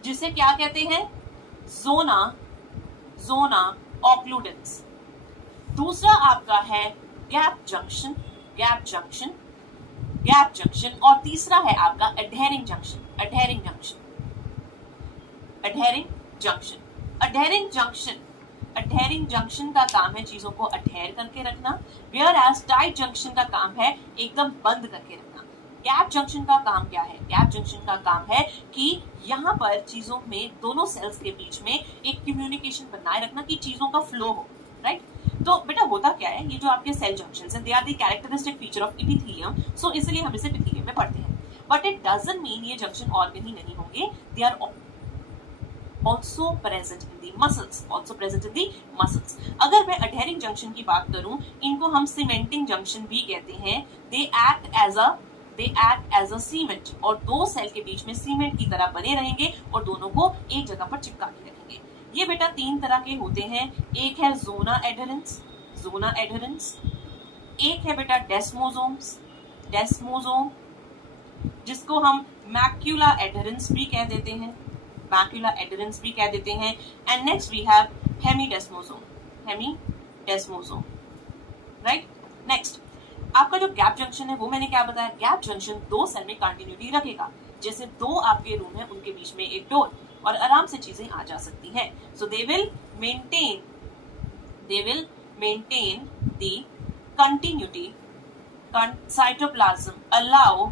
जिसे क्या कहते हैं? zona occludens। दूसरा आपका है गैप जंक्शन, और तीसरा है आपका adhering junction का काम है चीजों को adhere करके रखना, whereas tight junction का काम है एकदम बंद करके रखना। गैप जंक्शन का काम क्या है? गैप जंक्शन का काम है कि यहाँ पर चीजों में, दोनों सेल्स के बीच में एक कम्युनिकेशन बनाए रखना कि चीजों का फ्लो हो, राइट। तो बेटा होता क्या है, ये जो आपके सेल जंक्शंस हैं, they are the characteristic feature of epithelium, so इसलिए हम इसे एपिथेलियम में पढ़ते हैं। बट इट डजंट मीन ये जंक्शन और कहीं नहीं होंगे, they are also present in the muscles. अगर मैं adhering junction की बात करूं, इनको हम cementing junction भी कहते हैं। they act as a cement, और 2 सेल के बीच में सीमेंट की तरह बने रहेंगे और दोनों को एक जगह पर चिपका के रखेंगे। ये बेटा 3 तरह के होते हैं। एक है zona adherens, एक है बेटा desmosome, जिसको हम macula adherens भी कह देते हैं, and next we have hemidesmosome, right? Next आपका जो गैप जंक्शन है वो मैंने क्या बताया? गैप जंक्शन 2 सेल में कंटिन्यूटी रखेगा, जैसे 2 आपके रूम है, उनके बीच में एक डोर, और आराम से चीजें आ जा सकती हैं। So they will maintain the continuity, cytoplasm allow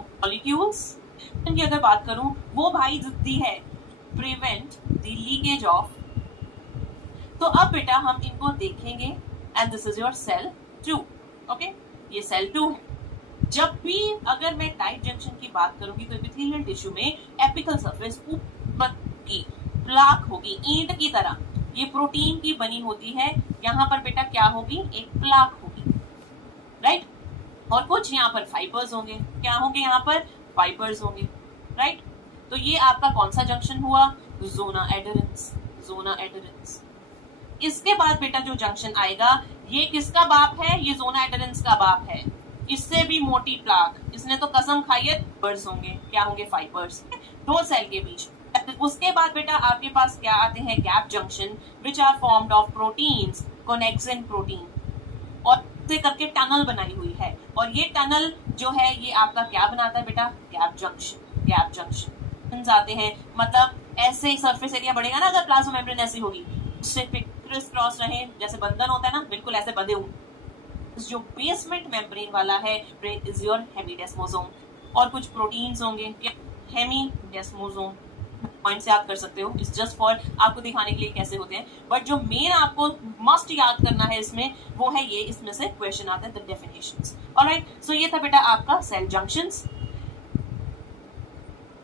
molecules की अगर बात करूं, वो भाई जिद्दी है, प्रिवेंट द लीकेज ऑफ। तो अब बेटा हम इनको देखेंगे, and this is your cell 2, okay, ये सेल 2 है। जब भी अगर मैं टाइट जंक्शन की बात करूंगी तो एपिथेलियल टिश्यू में एपिकल सरफेस ऊपर की प्लाक होगी, ईंट की तरह, ये प्रोटीन की बनी होती है। यहाँ पर बेटा क्या होगी? एक प्लाक होगी, राइट, और कुछ यहाँ पर फाइबर्स होंगे। क्या होंगे? यहाँ पर फाइबर्स होंगे, राइट। तो ये आपका कौन सा जंक्शन हुआ? जोना एडहेरेंस। इसके बाद बेटा जो जंक्शन आएगा, ये किसका बाप है? ये जोना एडहेरेंस का बाप है। इससे भी मोटी प्लाक, इसने तो कसम खाई है, फाइबर्स होंगे। क्या होंगे? फाइबर्स, 2 सेल के बीच। उसके बाद बेटा आपके पास क्या आते हैं? Gap junction, which are formed of proteins, connection protein, और से करके टनल बनाई हुई है, और ये टनल जो है ये आपका क्या बनाता है बेटा? गैप जंक्शन आते हैं। मतलब ऐसे सरफेस एरिया बढ़ेगा ना अगर प्लाज्मा मेम्ब्रेन ऐसी होगी, उससे क्रिस क्रॉस रहे, जैसे बंधन होता है ना, बिल्कुल ऐसे बंधे हुए। जो बेसमेंट मेम्ब्रेन वाला है इज योर हेमिडेस्मोसोम, और कुछ प्रोटीन्स होंगे, हेमीडेस्मोसोम पॉइंट से आप कर सकते हो, इट्स जस्ट फॉर आपको दिखाने के लिए कैसे होते हैं, बट जो मेन आपको मस्ट याद करना है इसमें वो है ये, इसमें से क्वेश्चन आता है द डेफिनेशंस। ऑलराइट, सो ये था बेटा आपका cell junctions.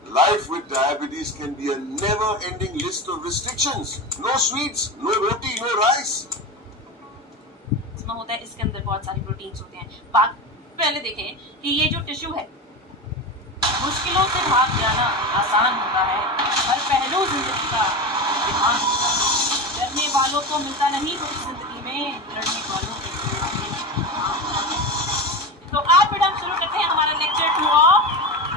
Life with diabetes can be a never-ending list of restrictions. No sweets, no roti, no rice. इसमें होता है, इसके अंदर बहुत सारी प्रोटीन्स होते हैं। पहले देखें कि ये जो टिश्यू है, मुश्किलों से भाग जाना आसान होता है, हर पहलू जिंदगी का ध्यान होता है, डरने वालों को मिलता नहीं कुछ जिंदगी में, लड़ने वालों को। तो आज बेटा हम शुरू करते हैं हमारा लेक्चर 2 ऑफ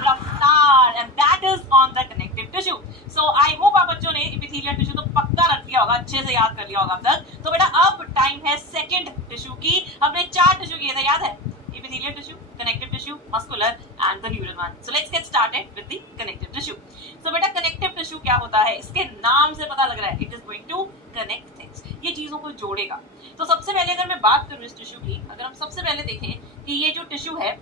रफ्तार, and that is on the connective tissue. So I hope आप बच्चों ने एपिथेलियल टिश्यू तो पक्का रख लिया होगा, अच्छे से याद कर लिया होगा अब तक। तो बेटा अब टाइम है सेकंड टिश्यू की। हमने 4 टिश्यू किए थे, याद है? epithelial tissue, connective tissue, muscular and the neural one. So let's get started with the connective tissue. So बेटा connective tissue क्या होता है? इसके नाम से पता लग रहा है, it is going to connect things. ये चीजों को जोड़ेगा। तो सबसे पहले अगर मैं बात करूं इस टिश्यू की, अगर हम सबसे पहले देखें कि ये जो टिश्यू है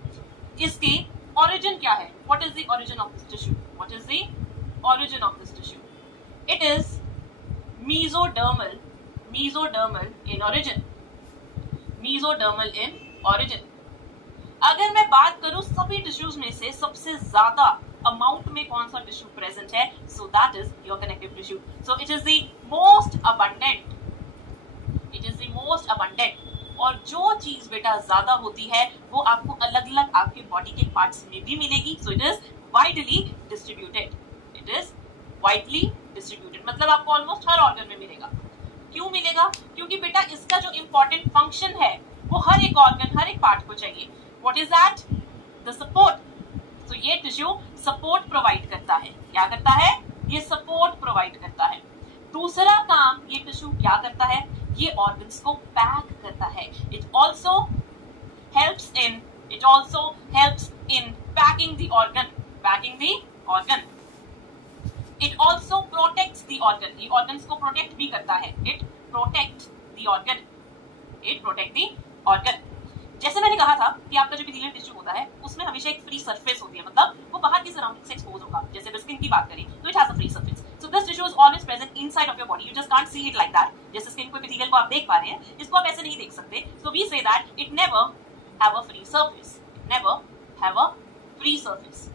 इसकी origin क्या है? What is the origin of this tissue? What is the origin of this tissue? It is mesodermal in origin. Mesodermal in origin. अगर मैं बात करूं सभी टिश्यूज में से सबसे ज्यादा अमाउंट में कौन सा टिश्यू प्रेजेंट है, so that is your connective tissue. So it is the most abundant, it is the most abundant. और जो चीज बेटा ज्यादा होती है वो आपको अलग अलग आपके बॉडी के पार्ट्स में भी मिलेगी। सो it is widely distributed, it is widely distributed, मतलब आपको ऑलमोस्ट हर ऑर्गन में मिलेगा। क्यों मिलेगा? क्योंकि बेटा इसका जो इंपॉर्टेंट फंक्शन है वो हर एक ऑर्गन, हर एक पार्ट को चाहिए। What is that? The support. So ये टिश्यू सपोर्ट प्रोवाइड करता है। क्या करता है? ये सपोर्ट प्रोवाइड करता है। दूसरा काम ये टिश्यू क्या करता है? ये ऑर्गन्स को पैक करता है। It also helps in packing the organ. It also protects the organ. ये ऑर्गन्स को प्रोटेक्ट भी करता है। It protect the organ. जैसे मैंने कहा था कि आपका जो एपिथेलियल टिश्यू होता है उसमें हमेशा एक फ्री सरफेस होती है, मतलब वो बाहर की सराउंडिंग से एक्सपोज होगा। जैसे स्किन की बात करें तो it has a free surface. So this tissue is always present inside of your body, you just can't see it like that. जैसे स्किन को, एपिथेलियल को आप देख पा रहे हैं, इसको आप ऐसे नहीं देख सकते। So we say that it never have a free surface,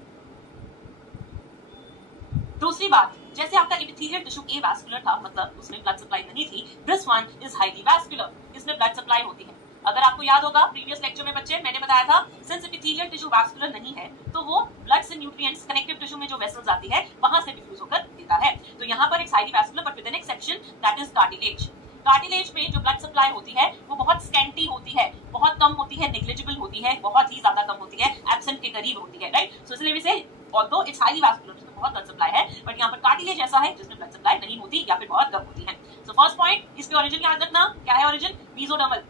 दूसरी बात, जैसे आपका एपिथेलियल टिश्यू एवास्कुलर था, मतलब उसमें ब्लड सप्लाई नहीं थी, this one is highly vascular, इसमें ब्लड सप्लाई होती है। अगर आपको याद होगा प्रीवियस लेक्चर में बच्चे मैंने बताया था, सिंस एपिथेलियल टिश्यू वास्कुलर नहीं है तो वो ब्लड से न्यूट्रिएंट्स कनेक्टिव टिश्यू में जो वेसल्स आती है वहां से डिफ्यूज होकर देता है। तो यहाँ पर एक highly vascular but with an exception, that is cartilage. Cartilage में जो ब्लड सप्लाई होती है वो बहुत स्कैंटी होती है, बहुत कम होती है, नेग्लिजिबल होती है, बहुत ही ज्यादा कम होती है, एब्सेंट के करीब होती है, राइट। सो इसलिए से ऑल्दो इट्स हाईली वास्कुलर, जिसमें बहुत ब्लड सप्लाई है, बट यहाँ पर कार्टिलेज ऐसा है जिसमें ब्लड सप्लाई नहीं होती या फिर बहुत कम होती है। सो फर्स्ट पॉइंट, इसके ओरिजिन याद रखना, क्या है ओरिजिन? मेसोडर्मल,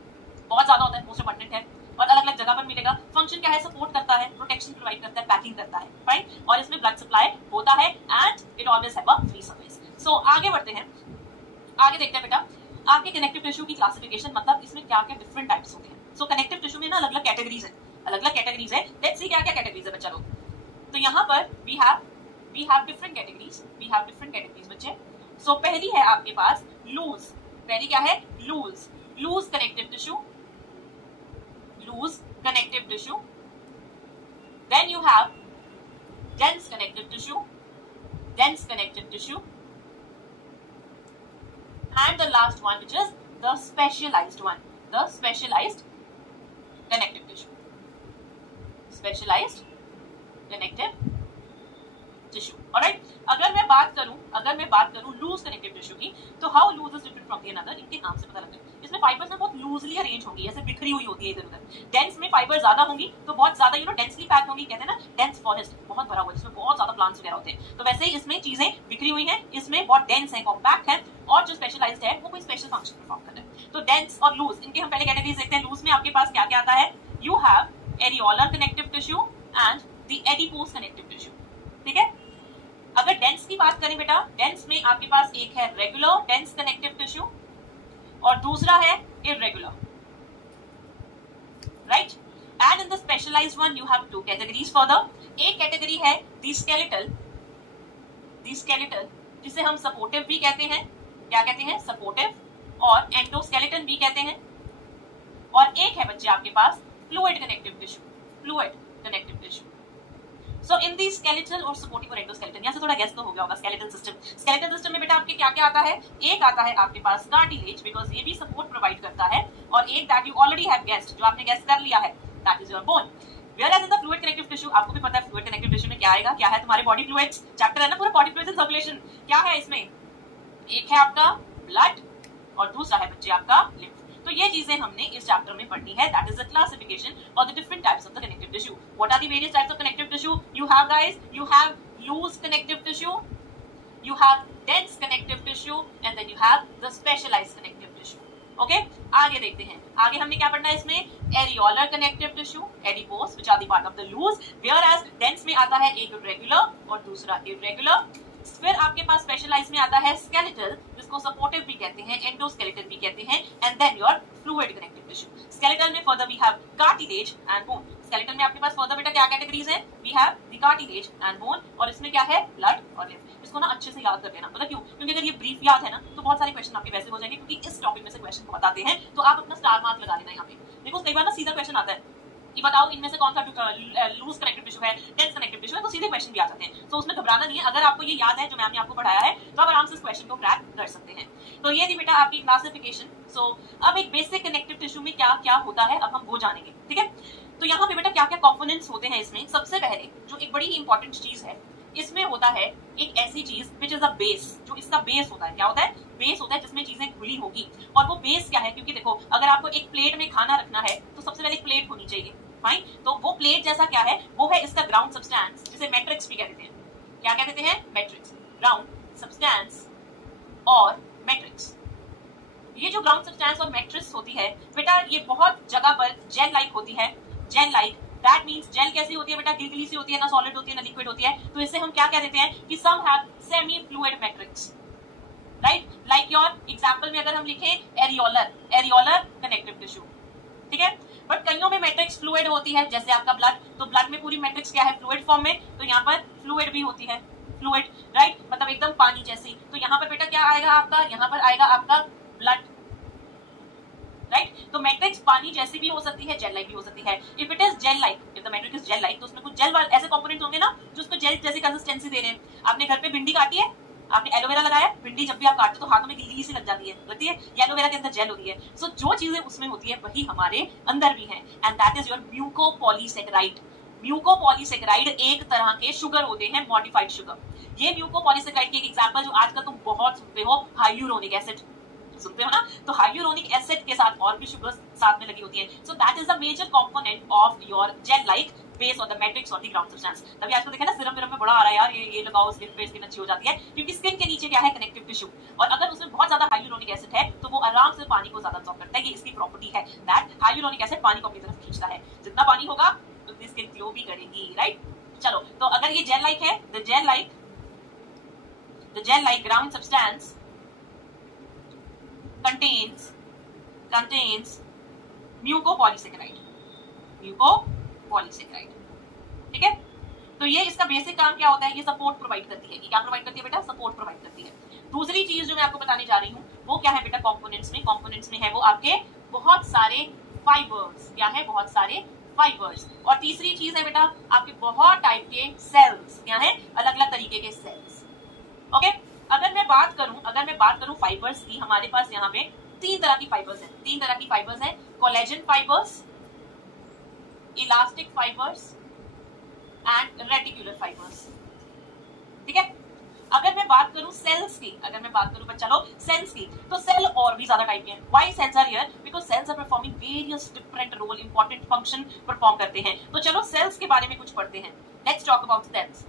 बहुत ज्यादा होता है, मोस्ट अबंडेंट है और अलग अलग जगह पर मिलेगा। फंक्शन क्या है? सपोर्ट करता है, प्रोटेक्शन प्रोवाइड करता है, पैकिंग करता है, फाइन। और इसमें ब्लड सप्लाई होता है and it always have a free surface. So आगे बढ़ते हैं, आगे देखते हैं बेटा आपके कनेक्टिव टिश्यू की क्लासिफिकेशन, मतलब इसमें क्या क्या डिफरेंट टाइप्स होते हैं। सो कनेक्टिव टिश्यू में ना अलग अलग कैटेगरीज है, लेट्स सी क्या क्या कैटेगरीज है बच्चा लोग। तो यहाँ पर वी हैव डिफरेंट कैटेगरीज बच्चे। सो पहली है आपके पास लूज, पहली क्या है? Loose connective tissue, then you have dense connective tissue, and the last one which is the specialized connective tissue, alright। अगर मैं बात करूं लूज कनेक्टिव टिश्यू की, तो how loose is different from the another, इनके नाम से पता लगता है। इसमें फाइबर्स में बहुत लूजली अरेंज होंगी, ऐसे बिखरी हुई होती है इधर उधर। डेंस में फाइबर ज्यादा होंगी तो बहुत ज्यादा डेंसली पैक्ड होंगी, कहते हैं ना डेंस फॉरेस्ट, बहुत भरा हुआ जिसमें बहुत ज्यादा प्लांट्स वगैरह होते हैं। तो वैसे ही इसमें चीजें बिखरी हुई हैं, इसमें बहुत डेंस है, कॉम्पैक्ट है, और जो स्पेशलाइज्ड है वो कोई स्पेशल फंक्शन परफॉर्म कर रहा है। तो डेंस और लूज, इनके हम पहले कैटेगरीज देखते हैं। लूज में आपके पास क्या क्या आता है? You have areolar connective tissue and the adipose connective tissue, ठीक है। अगर डेंस की बात करें बेटा, डेंस में आपके पास एक है रेगुलर डेंस कनेक्टिव टिश्यू और दूसरा है irregular, right. And in the specialized one, you have two categories further. एक कैटेगरी है the skeletal, जिसे हम सपोर्टिव भी कहते हैं. क्या कहते हैं? सपोर्टिव. और एंडोस्केलेटन भी कहते हैं. और एक है बच्चे आपके पास फ्लूइड कनेक्टिव टिश्यू. सो इन दी स्केलेटल और सपोर्टिव और एंडोस्केलेटन, यहाँ से थोड़ा गेस तो हो गया होगा. स्केलेटल सिस्टम में बेटा आपके क्या क्या आता है? एक आता है आपके पास कार्टिलेज, बिकॉज ये भी सपोर्ट प्रोवाइड करता है. और एक that you already have guessed, जो आपने गेस कर लिया है, that is your bone. Whereas in the fluid connective tissue, आपको भी पता है फ्लूइड कनेक्टिव टिश्यू में क्या आएगा, क्या है तुम्हारे बॉडी फ्लूइड्स चैप्टर है ना पूरा, बॉडी फ्लूइड्स एंड सर्कुलेशन. क्या है इसमें? एक है आपका ब्लड और दूसरा है बच्चे आपका लिम्फ. तो ये चीजें हमने इस चैप्टर में पढ़नी है. That is the classification of the different types of the connective tissue. What are the various types of connective tissue you have guys? You have loose connective tissue, you have dense connective tissue and then you have the specialized connective tissue. Okay, आगे देखते हैं. आगे हमने क्या पढ़ना है इसमें? areolar connective tissue, adipose, which are the part of the loose, whereas dense में आता है एक regular और दूसरा irregular. फिर आपके पास स्पेशलाइज में आता है स्केलेटल, जिसको सपोर्टिव भी कहते हैं, एंडोस्केलेटन भी कहते हैं, and then your fluid connective tissue. Skeletal में further we have cartilage and bone. Skeletal में आपके पास फर्दर बेटा क्या कैटेगरीज हैं? We have the cartilage and bone, और इसमें क्या है? ब्लड और लिम्फ. इसको ना अच्छे से याद कर लेना. मतलब क्यों? क्योंकि अगर ये ब्रीफ याद है ना तो बहुत सारे क्वेश्चन आपके वैसे हो जाएंगे, क्योंकि इस टॉपिक में से क्वेश्चन बहुत आते हैं. तो आप अपना स्टार मार्क लगा लेना यहाँ पे. देखो कई बार ना सीधा क्वेश्चन आता है कि बताओ इनमें से कौन सा लूज कनेक्टिव टिश्यू है, डेंस कनेक्टिव टिश्यू है, तो सीधे क्वेश्चन भी आ जाते हैं. तो उसमें घबराना नहीं है. अगर आपको ये याद है जो मैम ने आपको पढ़ाया है तो आप आराम से इस क्वेश्चन को क्रैक कर सकते हैं. तो ये थी बेटा आपकी क्लासिफिकेशन. सो अब एक बेसिक कनेक्टिव टिश्यू में क्या क्या होता है अब हम वो जानेंगे. ठीक है, तो यहाँ पे बेटा क्या क्या कंपोनेंट्स होते हैं इसमें. सबसे पहले जो एक बड़ी ही इंपॉर्टेंट चीज है इसमें होता है एक ऐसी चीज विच इज अ बेस. जो इसका बेस होता है, क्या होता है? बेस होता है जिसमें चीजें खुली होगी. और वो बेस क्या है? क्योंकि देखो अगर आपको एक प्लेट में खाना रखना है तो सबसे पहले एक प्लेट होनी चाहिए. फाइन, तो वो प्लेट जैसा क्या है? वो है इसका ग्राउंड सब्सटेंस, जिसे मैट्रिक्स भी कहते हैं. क्या कहते हैं? मैट्रिक्स. ग्राउंड सब्सटेंस और मैट्रिक्स. ये जो ग्राउंड सब्सटेंस और मैट्रिक्स होती है बेटा, ये बहुत जगह पर जेल लाइक होती है. Gel like, that means gel कैसी होती है बेटा? गिलगिली सी होती है ना, सॉलिड होती है ना लिक्विड होती है. तो इसे हम क्या कह देते हैं कि some have semi fluid matrix. Right, like your example में अगर हम लिखें एरियोलर कनेक्टिव टिश्यू. ठीक है, बट कईयों में मैट्रिक्स फ्लूइड होती है, जैसे आपका ब्लड. तो ब्लड में पूरी मैट्रिक्स क्या है? फ्लूइड फॉर्म में. तो यहाँ पर फ्लूइड भी होती है, फ्लूइड. राइट, मतलब एकदम पानी जैसी. तो यहाँ पर बेटा क्या आएगा आपका? यहाँ पर आएगा आपका ब्लड. राइट, तो मैट्रिक्स पानी जैसी भी हो सकती है, जेल लाइक भी हो सकती है. If it is gel like, if the matrix is gel like, तो उसमें कुछ जेल ऐसे कंपोनेंट्स होंगे ना जो उसको जेल जैसी कंसिस्टेंसी दे रहे हैं. आपने घर पे भिंडी काटी है, आपने एलोवेरा लगाया, भिंडी जब भी आप काटते तो हाथों में गिलगिली सी लग जाती है, लगती है. एलोवेरा के अंदर जेल होती है. सो जो चीजें उसमें होती है वही हमारे अंदर भी है, and that is your mucopolysaccharide. Mucopolysaccharide एक तरह के शुगर होते हैं, मॉडिफाइड शुगर. ये म्यूकोपॉलीसैकेराइड के एक एग्जांपल जो आजकल तुम बहुत सुनते हो, हाइलुरोनिक एसिड सुनते हो ना. तो हाइलुरोनिक एसिड के साथ और भी शुगर साथ में लगी होती है. So that is the major component of your gel like base on the matrix और द ग्राउंड सब्सटेंस. तभी आजकल देखा ना सिरम में बड़ा आ रहा है यार, ये लगाओ स्किन पे, स्किन अच्छी हो जाती है. क्योंकि स्किन के नीचे क्या है? Connective tissue. और अगर उसमें बहुत ज्यादा हाइलुरोनिक एसिड है तो वो आराम से पानी को ज्यादा अब्सॉर्ब करता है. ये इसकी प्रॉपर्टी है दैट हाइलुरोनिक एसिड पानी को अपनी तरफ खींचता है. जितना पानी होगा उतनी स्किन ग्लो भी करेगी. राइट, चलो, तो अगर ये जेल लाइक है, the gel like ground substance contains mucopolysaccharides. ठीक है, तो ये इसका बेसिक काम क्या होता है? ये सपोर्ट प्रोवाइड करती है. ये क्या प्रोवाइड करती है बेटा? सपोर्ट प्रोवाइड करती है. दूसरी चीज जो मैं आपको बताने जा रही हूँ वो क्या है बेटा? कंपोनेंट्स में है वो आपके बहुत सारे फाइबर्स. क्या है? बहुत सारे फाइबर्स. और तीसरी चीज है बेटा आपके बहुत टाइप के सेल्स. क्या है? अलग अलग तरीके के सेल्स. ओके, अगर मैं बात करूं फाइबर्स की, हमारे पास यहाँ पे तीन तरह की फाइबर्स हैं. Collagen fibres, elastic fibres and reticular fibres. ठीक है, अगर मैं बात करूं सेल्स की, सेल्स की, तो सेल और भी ज्यादा टाइप के हैं. Why cells are here? Because cells are performing various different role, important function perform करते हैं. तो चलो सेल्स के बारे में कुछ पढ़ते हैं. Let's talk about cells.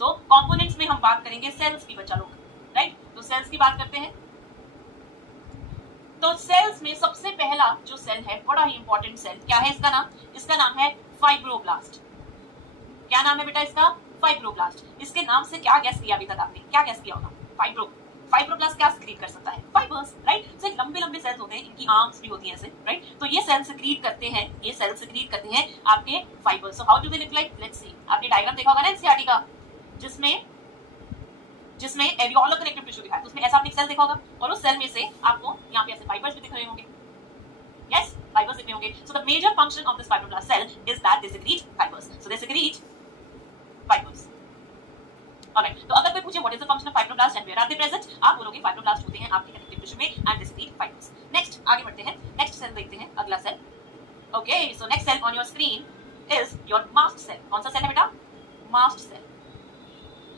So components में हम बात करेंगे सेल्स की बच्चा लोग. राइट, तो सेल्स की बात करते हैं. तो सेल्स में सबसे पहला जो सेल है, बड़ा ही इंपॉर्टेंट सेल, क्या है इसका नाम? इसका नाम है फाइब्रोब्लास्ट. क्या नाम है बेटा इसका? फाइब्रोब्लास्ट. इसके नाम से क्या गैस किया अभी तक आपने? क्या गैस किया होगा? फाइब्रो. फाइब्रोब्लास्ट क्या सिक्रीट कर सकता है? Fibres, right? तो लंबे लंबे सेल्स होते हैं, इनकी आर्म्स भी होती हैं ऐसे, राइट? तो ये सेल सिक्रीट करते हैं, ये सेल सिक्रीट करते हैं आपके fibres. So how do they look like? Let's see. आपने डायग्राम देखा होगा ना एनसीईआरटी का, जिसमें एवियोलर कनेक्टिव टिश्यू दिखाया, तो उसमें ऐसा आपने सेल देखा होगा, और उस सेल में से आपको यहाँ पे ऐसे फाइबर्स भी दिख रहे होंगे। Yes, fibers दिख रहे होंगे। So the major function of this fibroblast cell is that they secrete fibers. So they secrete fibers. Alright. तो अगर कोई पूछे what is the function of fibroblast and where are they present, आप बोलोगे fibroblast होते हैं आपके कनेक्टिव टिश्यू में and they secrete fibers. Next, आगे बढ़ते हैं। नेक्स्ट सेल देखते हैं, अगला cell. Okay, so next cell on your screen is your mast cell. कौन सा सेल है बेटा? mast cell.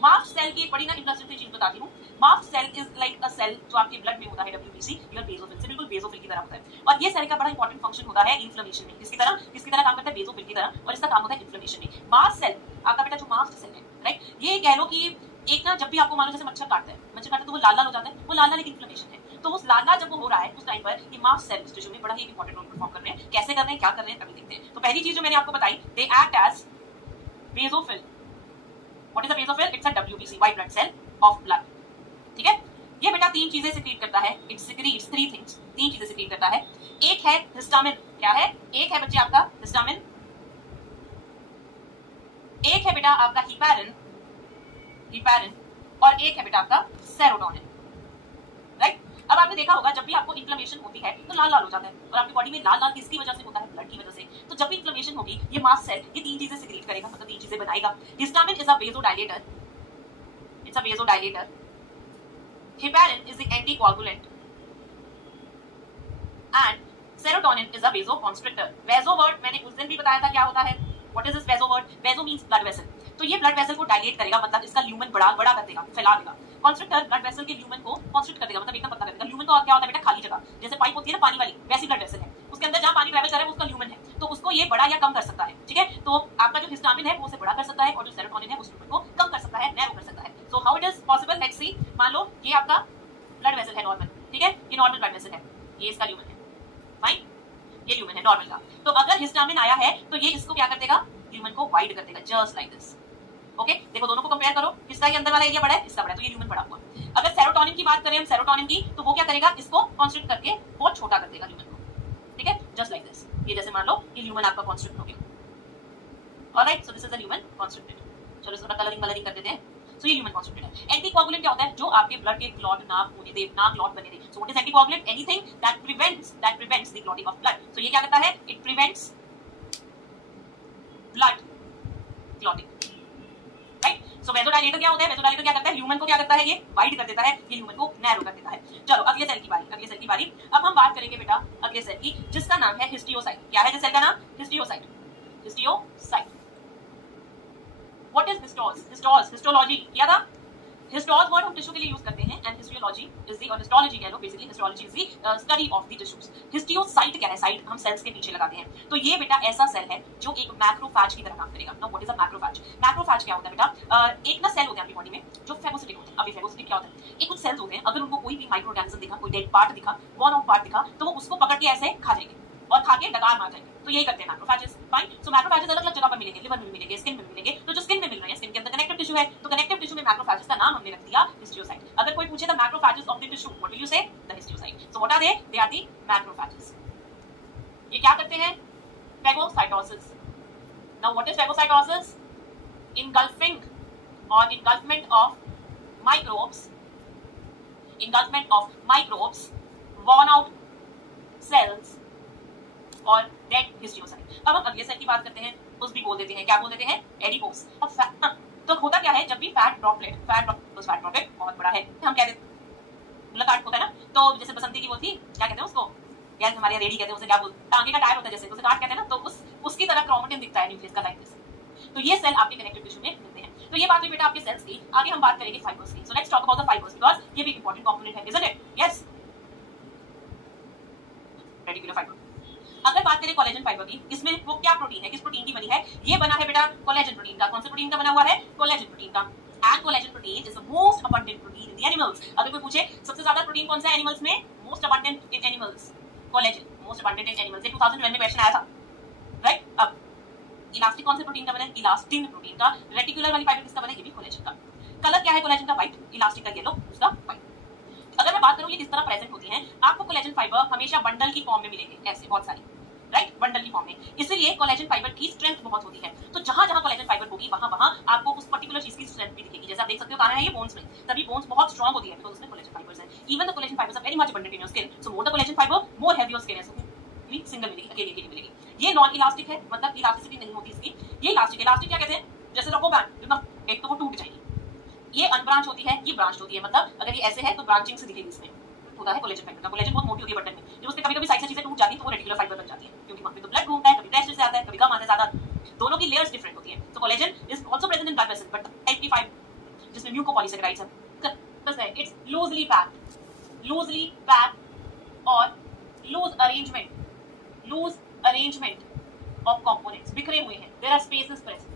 मास्ट सेल की बड़ी ना इंटरेस्टिंग चीज बताती हूँ। Mast cell is like a cell जो आपके ब्लड में होता है, WBC, योर बेसोफिल से बिल्कुल बेसोफिल की तरह होता है। और ये सेल का बड़ा इंपॉर्टेंट फंक्शन होता है इन्फ्लेमेशन में। किसकी तरह काम करता है? बेसोफिल की तरह, और इसका काम होता है इन्फ्लेमेशन में। मास्ट सेल आपका बेटा जो मास्ट सेल है, राइट, ये कह लो कि एक ना जब भी आपको मानो जैसे मच्छर काटता है तो वो लाल लाल हो जाता है, वो लाल लाल एक इन्फ्लेमेशन है। तो उस लाल लाल जब वो हो रहा है उस टाइम पर ये मास्ट सेल उस टिश्यू में बड़ा ही इंपॉर्टेंट रोल परफॉर्म कर रहे हैं। कैसे कर रहे हैं, क्या कर रहे हैं, अभी देखते हैं। तो पहली चीज जो मैंने आपको बताई, they act as basophil. What is a basophil? It's a WBC, white blood cell of blood. ठीक है? ये बेटा तीन चीजें सिक्रीट करता है। It secretes three things. तीन चीजें सिक्रीट करता है। एक है हिस्टामिन। क्या है? एक है बच्चे आपका हिस्टामिन, एक है बेटा आपका हिपैरिन, और एक है बेटा आपका सेरोटोनिन, राइट? अब आपने देखा होगा जब भी आपको इन्फ्लेमेशन होती है तो लाल लाल हो जाता है, और आपकी बॉडी में लाल लाल किसकी वजह से होता है? ब्लड की वजह से। तो जब भी इन्फ्लेमेशन होगी ये मास्ट सेल ये तीन चीजें सिक्रीट करेगा, मतलब तीन चीजें बनाएगा। Histamine is a vasodilator, it's a vasodilator. Heparin is the anticoagulant and serotonin is a vasoconstrictor. Vaso word मैंने उस दिन भी बताया था क्या होता है। What is this vaso word? Vaso means blood vessel. तो ये ब्लड वेसल को डायलेट करेगा, मतलब इसका ल्यूमन बड़ा कर देगा, फैला देगा। कॉन्स्ट्रिक्टर ब्लड वेसल के ल्यूमन को कॉन्स्ट्रिक्ट कर देगा, मतलब एकदम पतला कर देगा। ल्यूमन तो क्या होता है बेटा? खाली जगह, जैसे पाइप होती है ना पानी वाली, वैसी ब्लड वेसल है, उसके अंदर जहां पानी ट्रैवल कर रहा है उसका ल्यूमन है, तो उसको ये बड़ा या कम कर सकता है। ठीक है? तो आपका जो हिस्टामिन है वो उसे बड़ा कर सकता है, और जो सेरोटोनिन है उस ल्यूमन को कम कर सकता है, नैरो कर सकता है। So how it is possible? Let's see. मान लो ये आपका ब्लड वेसल है नॉर्मल, ठीक है, ये नॉर्मल ब्लड वेसल है, ये इसका ल्यूमन है, फाइन, ये ल्यूमन है नॉर्मल का। तो अगर हिस्टामिन आया है तो ये इसको क्या कर देगा? ल्यूमन को वाइड कर देगा, जस्ट लाइक दिस। ओके, देखो दोनों को कंपेयर करो, किसका ये अंदर वाला एरिया बड़ा है, इसका बड़ा है, तो ये ल्यूमन बड़ा हुआ। अगर सेरोटोनिन की बात करें हम, सेरोटोनिन की, तो वो क्या करेगा? इसको कॉन्स्ट्रिक्ट करके बहुत छोटा कर देगा ल्यूमन को, ठीक है, जस्ट लाइक दिस। ये जैसे मान लो ये ल्यूमन आपका कॉन्स्ट्रिक्ट हो गया। Alright, so this is the lumen constricted. चलो इसका कलरिंग कर देते हैं। सो ये ह्यूमन कॉन्स्टिट्यूटेड है। एंटीकोगुलेंट क्या होता है? जो आपके ब्लड के क्लॉट ना होने दे, ना क्लॉट बने दे। So what is anticoagulant? Anything that prevents the clotting of blood. सो ये क्या करता है? It prevents blood clotting, right? So vasodilator क्या होता है? वेसोडाइलेटर क्या करता है? ह्यूमन को क्या करता है? ये वाइड कर देता है, ये ह्यूमन को नैरो कर देता है। चलो अगले सेल की बारी। अब हम बात करेंगे बेटा अगले सेल की, जिसका नाम है हिस्टियोसाइट। क्या है जिस सेल का नाम? हिस्टियोसाइट। What is histology किया था। हिस्टोज वर्ड हम टिश्यू के लिए यूज करते हैं, एंड हिस्टोलॉजी इज द, और हिस्टोलॉजी कह लो, basically histology is the study of the tissues. Histiocyte क्या है? साइट हम सेल्स के पीछे लगाते हैं। तो ये बेटा ऐसा सेल है जो एक मैक्रोफैज की तरह काम करेगा। Now what is a macrophage? Macrophage क्या होता है बेटा? एक ना सेल होते हैं अपनी बॉडी में जो फेगोसिटिक होते हैं। अभी फेगोसिटिक क्या होता है? एक कुछ सेल्स होते हैं, अगर उनको कोई भी माइक्रो ऑर्गेनिज्म दिखा, कोई डेड पार्ट दिखा, वॉर्न आउट पार्ट दिखा, तो वो उसको पकड़ के ऐसे खा जाएंगे और खा के डकार मार जाएंगे। तो यही करते हैं मैक्रोफैजेस, फाइन। सो मैक्रोफैजेस अलग अलग जगह पर मिलेंगे, लिवर में मिलेंगे, स्किन में मिलेंगे। तो जो स्किन में मिल रहे हैं, स्किन के अंदर कनेक्टिव टिश्यू है, तो कनेक्टिव टिश्यू में मैक्रोफैजेस का नाम हमने रख दिया हिस्टियोसाइट। अगर कोई पूछे the macrophages of the tissue, what will you say? The histiocyte. So what are they? They are the macrophages. ये क्या करते हैं? Phagocytosis. Now what is phagocytosis? engulfment of microbes, worn out cells और डेड हिस्टियोसाइट। अब हम अगले cell की बात करते हैं, उस भी बोल देते हैं, क्या बोल देते हैं? एडिपोस। अब तो होता क्या है? जब भी फैट ड्रॉपलेट बहुत बड़ा है, हम कह देते मुलाकात होता है ना, तो जैसे बसंती की वो थी, क्या कहते हैं उसको? यार हमारे यहाँ रेडी कहते हैं उसे, क्या बोलते हैं? टांगे का टायर होता है जैसे, उसे काट कहते हैं ना, तो उसकी तरह क्रोमेटिन दिखता है न्यूक्लियस का, लाइक दिस। तो ये सेल आपके कनेक्टिव टिश्यू में मिलते हैं। तो ये बात हुई बेटा आपके सेल्स की। आगे हम बात करेंगे फाइबर्स की। So let's talk about the fibres, because ये भी इंपॉर्टेंट कंपोनेंट है, isn't it? Yes, reticular fibre. अगर बात करें कोलेजन फाइबर की, इसमें वो क्या प्रोटीन है, किस प्रोटीन की बनी है? ये बना है बेटा कोलेजन प्रोटीन का। कौन से प्रोटीन का बना हुआ है? कोलेजन प्रोटीन का। And collagen protein is the most abundant protein in the animals. अगर कोई पूछे सबसे ज्यादा प्रोटीन कौन सा है एनिमल्स में? मोस्ट अबंडेंट इन एनिमल्स, कोलेजन, मोस्ट अबंडेंट इन एनिमल्स। ये 2012 में क्वेश्चन आया था, राइट? अब इलास्टिक कौन से प्रोटीन का बना है? इलास्टिन प्रोटीन का। रेटिकुलर वाली फाइबर किसका बना है? ये भी कोलेजन का। कलर क्या है कोलेजन का? व्हाइट। इलास्टिक का येलो, उसका व्हाइट। हूँ ये किस तरह प्रेजेंट होती हैं। आपको कोलेजन फाइबर हमेशा बंडल की फॉर्म में मिलेंगे, ऐसे बहुत सारी, राइट, बंडल की फॉर्म में। इसलिए कोलेजन फाइबर की स्ट्रेंथ बहुत होती है। तो जहां जहां कोलेजन फाइबर होगी वहां वहां आपको उस पर्टिकुलर चीज की स्ट्रेंथ भी दिखेगी। जैसे आप देख सकते हो कहां है ये बोन्स में, तभी बोन्स बहुत स्ट्रांग होती है बिकॉज़ उसमें कोलेजन फाइबर्स हैं। Even the collagen fibres are very much abundant in your skin, so more the collagen fibre more heavy your skin is. Single मिलेगी, अकेली अकेली मिलेगी। ये नॉन इलास्टिक है, मतलब इलास्टिसिटी नहीं होती इसकी। ये इलास्टिक, इलास्टिक क्या कहते हैं, जैसे रखो बैंड एकदम, एक तो वो टूट जाएगी। ये अनब्रांच होती है, ये ब्रांच होती है, मतलब अगर ये ऐसे है तो ब्रांचिंग से दिखेगी। इसमें होता है कोलेजन फाइबर का। कोलेजन बहुत मोटी होती है बंडल में, जब उसके कभी-कभी साइड से चीजें टूट जाती है तो वो रेडिकुलर फाइबर बन जाती है, क्योंकि वहां पे तो ब्लड घूमता है, कभी प्रेशर से आता है, कभी कम आता है ज्यादा, दोनों की लेयर्स डिफरेंट होती हैं। तो collagen is also present in blood vessel, but type की फाइबर जिसमें म्यूकोपॉलीसैकेराइड्स है, इट्स लूजली पैक्ड और लूज अरेंजमेंट ऑफ कंपोनेंट्स, बिखरे हुए हैं, देयर आर स्पेसेस प्रेजेंट,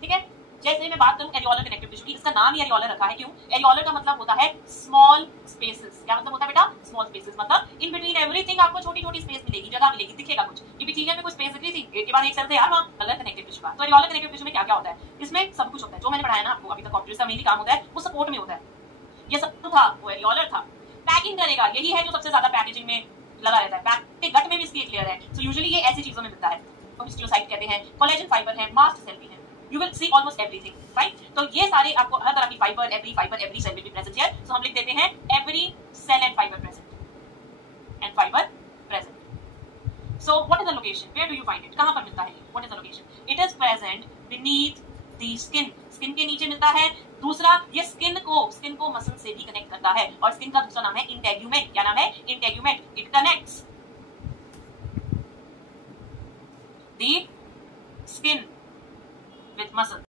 ठीक है। जैसे मैं बात करूं एरियोलर कनेक्टिव टिश्यू की, इसका नाम ही एरियोलर रखा है, क्यों? एरियोलर का मतलब होता है स्मॉल स्पेसेस। क्या मतलब होता है बेटा? स्मॉल स्पेसेस, मतलब इन बिटवीन एवरीथिंग आपको छोटी छोटी स्पेस मिलेगी, जगह मिलेगी, दिखेगा कुछ। एपिथेलियम में कुछ स्पेस दिख रही थी, एक के बाद एक सेल थे यार वहां, अलग कनेक्टिव टिश्यू का। तो एरियोलर कनेक्टिव टिश्यू में क्या क्या होता है? इसमें सब कुछ होता है जो मैंने पढ़ाया ना आपको अभी तक। कंप्यूटर का मेनली काम होता है वो सपोर्ट में होता है। ये सब था वो एरियोलर था। पैकिंग करेगा, यही है जो सबसे ज्यादा पैकेजिंग में लगा रहता है। बैक के गट में भी इसकी एक लेयर है। सो यूजुअली ये ऐसी चीजों में मिलता है, तो हिस्टोसाइट कहते हैं, कोलेजन फाइबर है, मास्ट सेल भी है। You will see almost everything, right. तो ये सारे आपको हर तरह की fibre, every cell will be present here. So हम लिख देते हैं every cell and fibre present. So what is the location? Where do you find it? कहाँ पर मिलता है? What is the location? It is present beneath the skin. Skin के नीचे मिलता है। दूसरा, ये स्किन को मसल से भी कनेक्ट करता है, और स्किन का दूसरा नाम है इंटेग्यूमेंट। क्या नाम है? Integument. It connects the skin with muscle.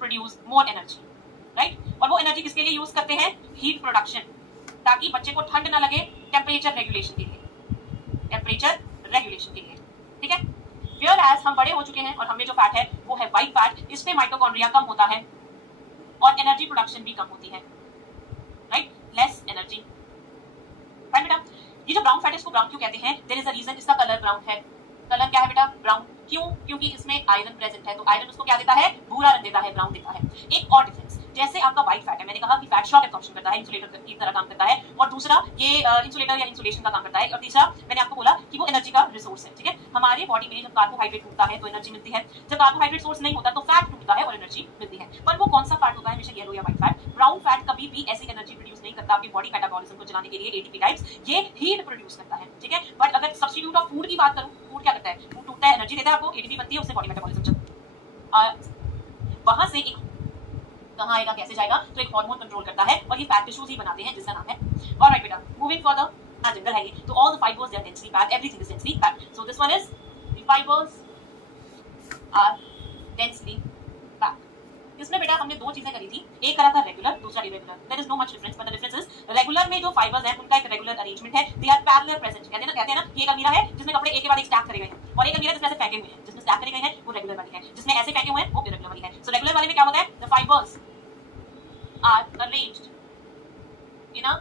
Produce more energy, right. और वो एनर्जी किसके लिए यूज करते हैं? हीट प्रोडक्शन, ताकि बच्चे को ठंड ना लगे, टेम्परेचर रेगुलेशन के लिए, ठीक है। वेयर एज हम बड़े हो चुके हैं और हमें जो फैट है वो है वाइट फैट, इसमें माइटोकॉन्ड्रिया कम होता है और एनर्जी प्रोडक्शन भी कम होती है, राइट, लेस एनर्जी, राइट बेटा। ये जो ब्राउन फैट है इसको ब्राउन क्यों कहते हैं? देयर इज अ रीजन, इसका कलर ब्राउन है। कलर क्या है बेटा? ब्राउन। क्यों? क्योंकि इसमें आयरन प्रेजेंट है, तो आयरन उसको क्या देता है? भूरा रंग देता है, ब्राउन देता है। एक और डिफरेंस, जैसे आपका व्हाइट फैट है, मैंने कहा कि फैट शॉक एब्जॉर्प्शन करता है, इंसुलेटर की तरह काम करता है, और दूसरा ये इंसुलेटर या इंसुलेशन का काम करता है, और तीसरा मैंने आपको बोला कि वो एनर्जी का रिसोर्स है। ठीक है, हमारे बॉडी में जब कार्बोहाइड्रेट टूटता है तो एनर्जी मिलती है, जब कार्बोहाइड्रेट सोर्स नहीं होता तो फैट टूटता है और एनर्जी मिलती है। पर वो कौन सा फैट होता है, हमेशा येलो या व्हाइट फैट। ब्राउन फैट कभी भी ऐसी एनर्जी प्रोड्यूस नहीं करता आपकी बॉडी मेटाबॉलिज्म को चलाने के लिए, एटीपी टाइप्स, ये हीट प्रोड्यूस करता है। ठीक है, बट अगर सब्स्टिट्यूट ऑफ फूड की बात करूं, फूड क्या करता है, फूड टूटता है, एनर्जी देता है आपको, एटीपी बनती है, उससे बॉडी मेटाबॉलिज्म चलता है। वहां से एक कहां आएगा, कैसे जाएगा, तो एक हार्मोन कंट्रोल करता है और ये फैट टिश्यूज ही बनाते हैं जिसका नाम है। ऑलराइट बेटा, मूविंग फर्दर, जंगल है ये, तो all the fibres they are densely packed, everything is densely packed. So this one is the fibres are densely packed. इसमें बेटा हमने दो चीजें करी थी, एक करा था रेगुलर, दूसरा irregular. There is no much difference, but the difference is regular में जो फाइबर्स हैं उनका एक रेगुलर अरेंजमेंट है, दे आर पैरेलल प्रेजेंट। कहते हैं ना ये एक अलमीरा है जिसमें कपड़े एक के बाद एक स्टैक करे गए हैं, और एक अलमीरा जिसमें ऐसे फेंके हुए हैं, जिसमें स्टैक करे गए हैं वो रेगुलर वाली है, जिसमें ऐसे फेंके हुए हैं वो इरेगुलर वाली है। सो रेगुलर वाले में क्या होता है, the fibres are arranged in a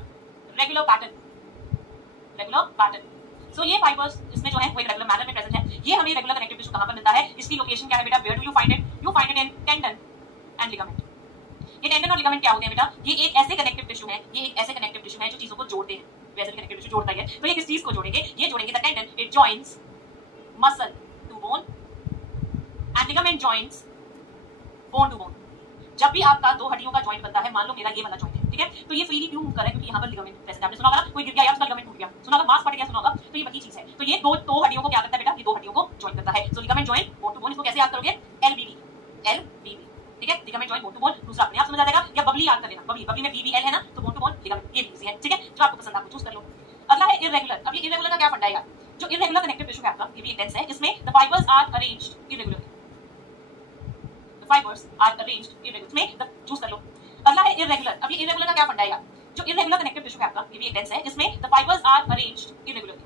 regular pattern. So ये fibers इसमें जो है वो एक regular manner में present है। ये हमें regular connective tissue कहाँ पर मिलता है, इसकी लोकेशन क्या है बेटा, where do you find it? You find it in tendon and ligament. ये tendon और ligament क्या होते हैं बेटा, ये एक ऐसे connective tissue है, ये एक ऐसे connective tissue है जो चीजों को जोड़ते हैं, वैसे भी connective tissue जोड़ता ही है, तो ये किस चीज को जोड़ेंगे, ये जोड़ेंगे the tendon, it joins muscle to bone and ligament joins bone to bone। जब भी आपका दो हड्डियों का जॉइंट बनता है, मान लो मेरा ये वाला जॉइंट है, ठीक है, तो ये फ्रीली क्यों मूव कर रहा है, क्योंकि यहाँ पर लिगामेंट प्रेजेंट है। आपने सुना होगा कोई गिर गया या उसका लिगामेंट टूट गया, सुना होगा, मांस फट गया, सुना होगा, तो ये वही चीज है। तो ये दो हड्डियों को क्या करता है बेटा, ये दो हड्डियों को जॉइन करता है। So ligament join bone to bone, इसको कैसे याद करोगे, एलबीबी। ठीक है, ligament join bone to bone, दूसरा अपने आप समझ आ जाएगा, या बबली याद कर लेना, बबली में बीबीएल है ना, तो बोन टू बोन लिगामेंट, ये भी इजी है। ठीक है, जो आपको पसंद आपको चूज कर लो। अगला है इरेगुलर। अब ये इरेगुलर का क्या फंडा है यार, जो इरेगुलर कनेक्टिव टिश्यू है आपका, ये भी एक डेंस है, इसमें the fibres are arranged irregularly, the fibres are arranged irregular में द चूज कर लो। अगला है इरेगुलर। अब ये इरेगुलर का क्या फंडा है, जो इरेगुलर कनेक्टिव टिश्यू है आपका, ये भी एक डेंस है, इसमें the fibres are arranged irregularly,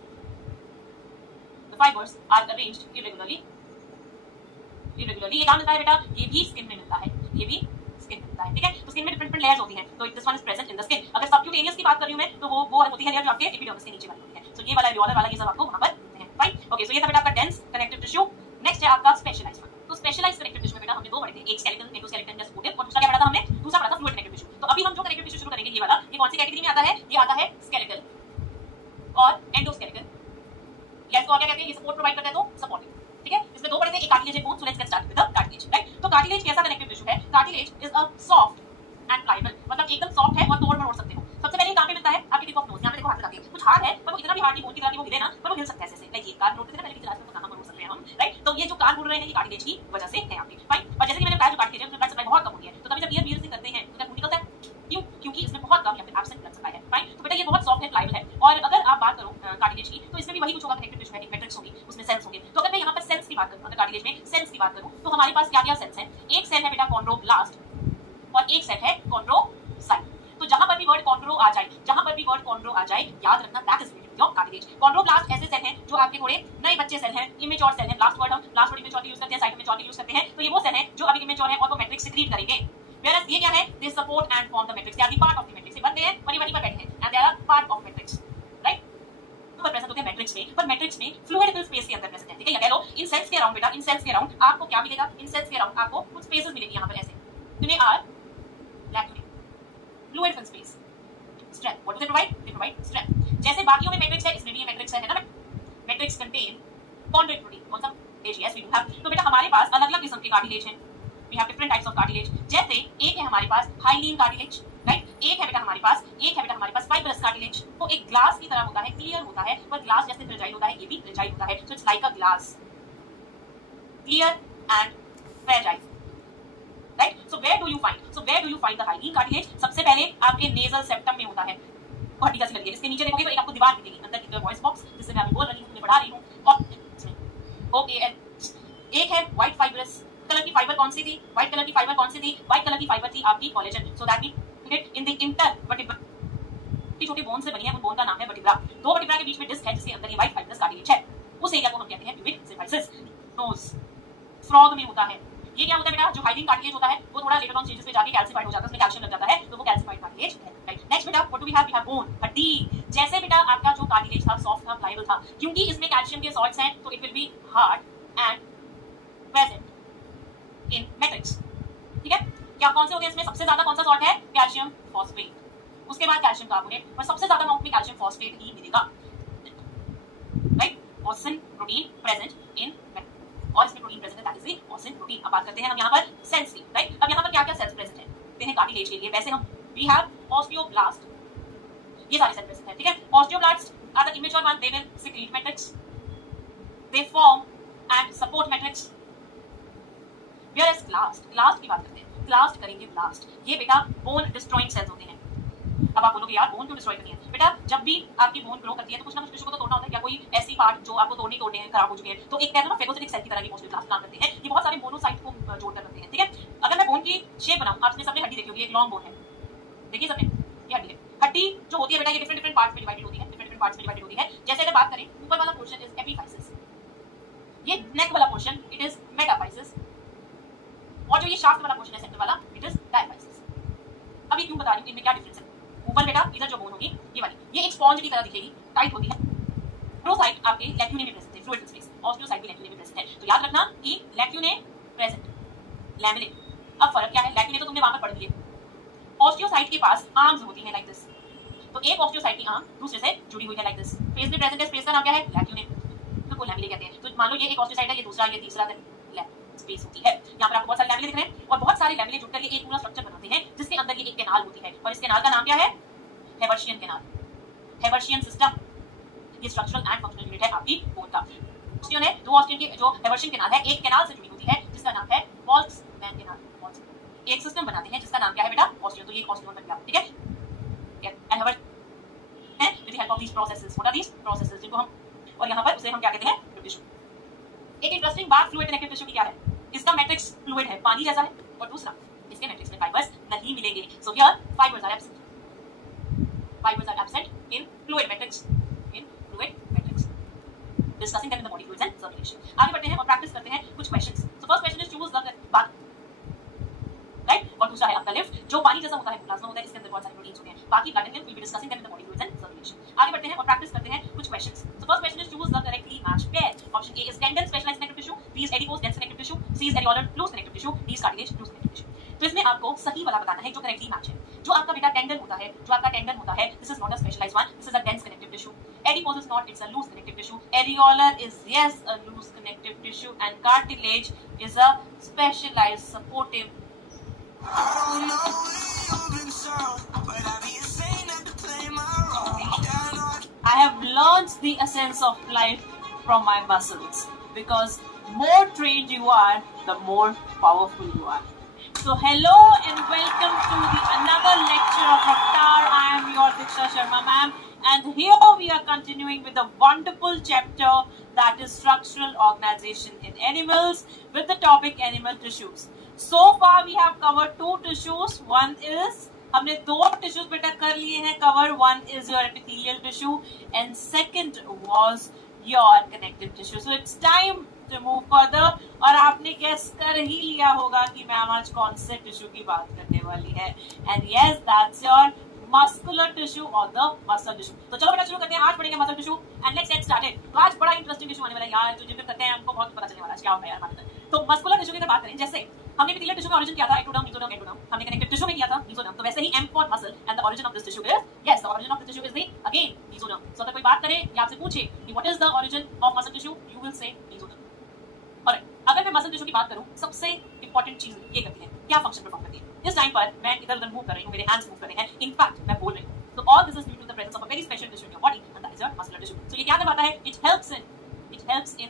the fibres are arranged irregularly. ये कहां मिलता है बेटा, ये भी स्किन में मिलता है, ये भी स्किन में मिलता है। ठीक है, तो स्किन में डिफरेंट लेयर्स होती हैं, तो this one is present in the skin. अगर सबक्यूटेनियस की बात कर रही हूं मैं, तो वो होती है लेयर जो आपके एपिडर्मिस के नीचे वाली होती है। सो ये वाला एरियोलर वाला ये सब आपको वहां पर मिलते हैं। फाइन, ओके, सो ये था बेटा आपका डेंस कनेक्टिव टिश्यू। नेक्स्ट है आपका स्पेशलाइज्ड। तो स्पेशलाइज्ड कनेक्टिव टिश्यू में बेटा हमने दो पढ़े थे, एक स्केलेटल, एंडोस्केलेटन या सपोर्टिव, और दूसरा क्या पढ़ा था हमने, दूसरा पढ़ा था फ्लूइड कनेक्टिव टिश्यू। तो अभी हम जो कनेक्टिव टिश्यू शुरू करेंगे, ये वाला, ये कौन सी कैटेगरी में आता है, ये आता है स्केलेटल और एंडोस्केलेटल, या इसको क्या कहते हैं, ये सपोर्ट प्रोवाइड करता है तो सपोर्टिव। ठीक है, इसमें दो पढ़े थे, एक कार्टिलेज है bone. So let's get start with the cartilage. Right, तो कार्टिलेज कैसा कनेक्टिव टिश्यू है, cartilage is a soft and pliable, मतलब एकदम सॉफ्ट है और तोड़ मरोड़ सकते हो। सबसे पहले कहां पे मिलता है, आपके टिप ऑफ नोज, यहां पे देखो हाथ लगा के, कुछ हार्ड है पर वो इतना भी हार्ड नहीं, बोन की तरह वो हिले ना, पर वो हिल सकता है ऐसे, लाइक ये कार रोड पे ना पहले की क्लास में कहां मरोड़ सकते हैं हम। राइट, तो ये जो कार बोल रहे हैं ये कार्टिलेज की वजह से है आपके। फाइन, और जैसे कि मैंने बताया जो कार्टिलेज है उसमें ब्लड सप्लाई बहुत कम होती है, तो कभी जब ईयर से करते हैं तो क्या खून निकलता है, क्यों, क्योंकि इसमें बहुत कम या फिर एब्सेंट ब्लड सप्लाई है। फाइन, तो बेटा ये बहुत सॉफ्ट है, प्लायबल है। और अगर आप बात करो कार्टिलेज की, तो इसमें भी वही कुछ होगा, कनेक्टिव टिश्यू है, मैट्रिक्स होगी, उसमें सेल्स होंगे। तो अगर मैं यहाँ पर सेल्स की बात करूं, अगर कार्टिलेज में सेल्स की बात करूं, तो हमारे पास क्या क्या सेल्स हैं, एक सेल है बेटा कॉन्ड्रोब्लास्ट और एक सेल है कॉन्ड्रोसाइट। तो जहां पर भी वर्ड कॉन्ड्रो आ जाए, जहां पर भी वर्ड कॉन्ड्रो आ जाए, याद रखना that is related to your cartilage. Chondroblast ऐसे सेल हैं जो आपके थोड़े नए बच्चे सेल हैं, इमेच्योर सेल हैं। लास्ट वर्ड इमेच्योर यूज करते हैं, साइट इमेच्योर यूज करते हैं, तो ये वो सेल हैं जो अभी इमेच्योर हैं और वो मैट्रिक्स सीक्रेट करेंगे। Whereas ये क्या है, they support and form the matrix, they are the part of the matrix. ये बनते हैं और ये वहीं पर बैठे हैं, and they are part of matrix. Right, तो वो प्रेजेंट होते हैं मैट्रिक्स में, पर मैट्रिक्स में फ्लूइड फिल स्पेस के अंदर प्रेजेंट है। ठीक है, या कह लो इन सेल्स के अराउंड बेटा, इन सेल्स के अराउंड आपको क्या मिलेगा, इन सेल्स के अराउंड आपको कुछ स्पेसेस मिलेंगे यहाँ पर ऐसे, जिन्हें are fluid fill space. Strength, what do they provide, they provide strength. जैसे बाकियों में मैट्रिक्स है, इसमें भी ये मैट्रिक्स है ना, मैट्रिक्स कंटेन कॉन्ड्रोइड प्रोटीन। कौन सा, यस वी डू हैव। तो बेटा हमारे पास अलग-अलग किस्म के कार्टिलेज हैं, we have different types of cartilage। जैसे एक है हमारे पास हाइलीन कार्टिलेज, राइट, एक है बेटा हमारे पास फाइब्रस कार्टिलेज। तो एक ग्लास की तरह होता है, क्लियर होता है, पर ग्लास जैसे फ्रेजाइल होता है, ये भी फ्रेजाइल होता है। So it's like a glass, clear and fragile. Right, so where do you find the hyaline cartilage? सबसे पहले आपके नेजल सेप्टम में होता है, हड्डी कैसी लगती है, इसके नीचे देखोगे तो एक आपको दीवार दिखेगी, अंदर की वॉइस बॉक्स जिससे मैं अभी बोल रही हूं, तुम्हें पढ़ा रही हूं। और एक है व्हाइट फाइब्रस कलर की फाइबर कौन सी थी, व्हाइट कलर की फाइबर कौन सी थी, व्हाइट कलर की फाइबर थी आपकी collagen. So that we get in the inter vertebra, छोटी बोन से बनी है, वो बोन का नाम है वर्टिब्रा। दो वर्टिब्रा के बीच में डिस्क है जिसके अंदर ये व्हाइट फाइब्रस कार्टिलेज है, उस एरिया को हम कहते हैं प्यूबिक सिम्फाइसिस। नोज फ्रॉग में होता है, ये क्या होता है बेटा, जो हाइलिन कार्टिलेज होता है वो थोड़ा लेटर ऑन स्टेजेस पे जाके कैल्सिफाइड हो जाता है, उसमें कैल्शियम लग जाता है, तो वो कैल्सिफाइड कार्टिलेज है। राइट, नेक्स्ट बेटा what do we have bone, हड्डी। जैसे बेटा आपका जो कार्टिलेज था सॉफ्ट था, प्लायबल था, क्योंकि इसमें कैल्शियम के सॉल्ट्स हैं, तो it will be hard and present in matrix. ठीक है, क्या कौन से हो गए इसमें? सबसे ज्यादा कौन सा सॉल्ट है? कैल्शियम फॉस्फेट, उसके बाद कैल्शियम कार्बोनेट, और सबसे ज्यादा अमाउंट में कैल्शियम फॉस्फेट ही मिलेगा, राइट? ऑसिन प्रोटीन प्रेजेंट इन, और इसमें प्रोटीन प्रेजेंट है, दैट इज द ऑसिन प्रोटीन। अब बात करते हैं हम यहाँ पर सेल्स की, राइट? अब यहाँ पर क्या क्या सेल्स प्रेजेंट है? देखते हैं कार्टिलेज के लिए। वैसे हम वी हैव ऑस्टियोब्लास्ट, ये सारे सेल प्रेजेंट है, ठीक है? Osteoblast are the immature one, they will secrete matrix, they form and support matrix, whereas clast की बात करते हैं, clast करेंगे blast, ये बेटा बोन डिस्ट्रॉइंग सेल्स होते हैं। अब आप बोलोगे यार बोन क्यों डिस्ट्रॉय करनी है? बेटा जब भी आपकी बोन ग्रो करती है तो कुछ ना कुछ टिश्यू को तो तोड़ना होता है, या कोई ऐसी पार्ट जो आपको तोड़ने हैं, खराब हो चुके हैं, तो एक कहते हैं ना फेगोसिटिक सेल की तरह ये ऑस्टियोब्लास्ट काम करते हैं, ये बहुत सारे मोनोसाइट को जोड़कर करते हैं, ठीक है? अगर मैं बोन की शेप बनाऊं, आपने सबने हड्डी देखी होगी, एक लॉन्ग बोन है, देखिए सबने, ये हड्डी है। हड्डी जो होती है बेटा ये डिफरेंट पार्ट्स में डिवाइडेड होती है, डिफरेंट पार्ट्स में डिवाइडेड होती है। जैसे अगर बात करें, ऊपर वाला पोर्शन इज एपिफाइसिस, ये नेक वाला पोर्शन इट इज मेटाफाइसिस, और जो ये शाफ्ट वाला पोर्शन है सेंटर वाला इट इज डायफाइसिस। अब ये क्यों बता रही हूं, इनमें क्या डिफरेंस है? ऊपर बेटा इधर जो बोन होगी ये वाली, ये एक स्पॉन्ज की तरह दिखेगी, टाइट होती है। प्रोसाइट आपके लैक्यूने में प्रेजेंट है, फ्लूइड स्पेस, ऑस्टियोसाइट भी लैक्यूने में प्रेजेंट है। तो याद रखना कि लैक्यूने प्रेजेंट, लैमिने। अब फर्क क्या है? लैक्यूने तो तुमने वहां पर पढ़ लिया, ऑस्टियोसाइट के पास आर्म्स होती हैं लाइक दिस, तो एक ऑस्टियोसाइट की आर्म दूसरे से जुड़ी हुई है लाइक दिस। फेस में प्रेजेंट है, स्पेस का नाम क्या है? लैक्यूने, तो को लैमिने कहते हैं। तो मान लो ये एक ऑस्टियोसाइट है, ये दूसरा, ये तीसरा, स्पेस होती है। यहाँ पर आपको बहुत सारे लैमिने दिख रहे हैं, और बहुत सारे लैमिने जुड़कर ये एक पूरा स्ट्रक्चर बनाते हैं, जिसके अंदर ये एक कैनाल होती है, और इस कैनाल का नाम क्या है? हेवर्शियन कैनाल, हेवर्शियन सिस्टम। ये स्ट्रक्चरल एंड फंक्शनल यूनिट है आपकी बोन का। ऑस्टियन है, दो ऑस्टियन के जो हेवर्शियन कैनाल है, एक कैनाल से जुड़ी होती है जिसका नाम है वॉल्क्समैन कैनाल, एक सिस्टम बनाते हैं जिसका नाम क्या है बेटा? ऑस्टियन। तो ये एक ऑस्टियन बन गया, ठीक है? And with the help of these processes, what are these processes, जिनको हम, और यहाँ पर उसे हम क्या कहते हैं? टिश्यू। एक इंटरेस्टिंग बात फ्लूइड कनेक्टिव टिश्यू की क्या है? इसका मैट्रिक्स फ्लूइड है, पानी जैसा है, और दूसरा इसके मैट्रिक्स में फाइबर्स नहीं मिलेंगे। So here fibres are absent, fibers are absent in fluid matrix, in fluid matrix, discussing them in the body fluids and circulation. आगे बढ़ते हैं और प्रैक्टिस करते हैं कुछ questions. So first question is choose the बात, राइट? और दूसरा है आपका लिफ्ट, जो पानी जैसा होता है, प्लाज्मा होता है, इसके अंदर बहुत सारे प्रोटीन्स होते हैं, बाकी blood and lymph will be discussing them in the body fluids and circulation. आगे बढ़ते हैं और प्रैक्टिस करते हैं कुछ questions. So first question is choose the correctly matched pair. Option A is tendon specialized connective tissue, B is adipose dense connective tissue, C is areolar loose connective tissue, D is cartilage loose connective tissue. तो इसमें आपको सही वाला बताना है जो correctly match है। जो आपका बेटा टेंडन होता है, जो आपका टेंडन होता है, this is not a specialised one, this is a dense connective tissue. Adipose is not, it's a loose connective tissue. Areolar is yes a loose connective tissue, and cartilage is a specialised supportive. I have learned the essence of life from my muscles, because more trained you are, the more powerful you are. So hello and welcome to the another lecture of Avatar. I am your Diksha Sharma ma'am, and here we are continuing with a wonderful chapter that is structural organization in animals with the topic animal tissues. So far we have covered two tissues. One is, हमने दो tissues बेटा कर लिए हैं cover, one is your epithelial tissue and second was your connective tissue. So it's time to move further, और आपने guess कर ही लिया होगा कि मैम आज कौन से टिश्यू की बात करने वाली है, and yes that's your muscular tissue और द मसल टिश्यू। तो चलो बेटा शुरू करते हैं, आज पढ़ेंगे muscle tissue and let's get started. तो आज बड़ा इंटरेस्टिंग टिश्यू आने वाला है यार, जो जिम करते हैं हमको बहुत पता चलने वाला है क्या होगा यार हमारे। तो मस्कुलर टिश्यू की बात करें, जैसे हमने एपिथेलियल टिश्यू का ऑरिजिन किया था एक्टोडर्म, मेसोडर्म, एंडोडर्म, हमने कनेक्टिव टिश्यू में किया था मेसोडर्म, तो वैसे ही M for muscle and the origin of this tissue is, yes the origin of this tissue is the again mesoderm. So अगर कोई बात करे या आपसे पूछे कि what is the origin of muscle tissue, you will say mesoderm. Alright, अगर मैं मसल टिश्यू की बात करूं, सबसे इंपॉर्टेंट चीज ये करती है, क्या फंक्शन परफॉर्म करती है। इस टाइम पर मैं इधर उधर मूव कर रही हूं, मेरे हैंड्स मूव कर रहे हैं, इनफैक्ट मैं बोल रही हूं, so all this is due to the presence of a very special tissue in your body, and that is your muscular tissue. So ये क्या करवाता है, it helps in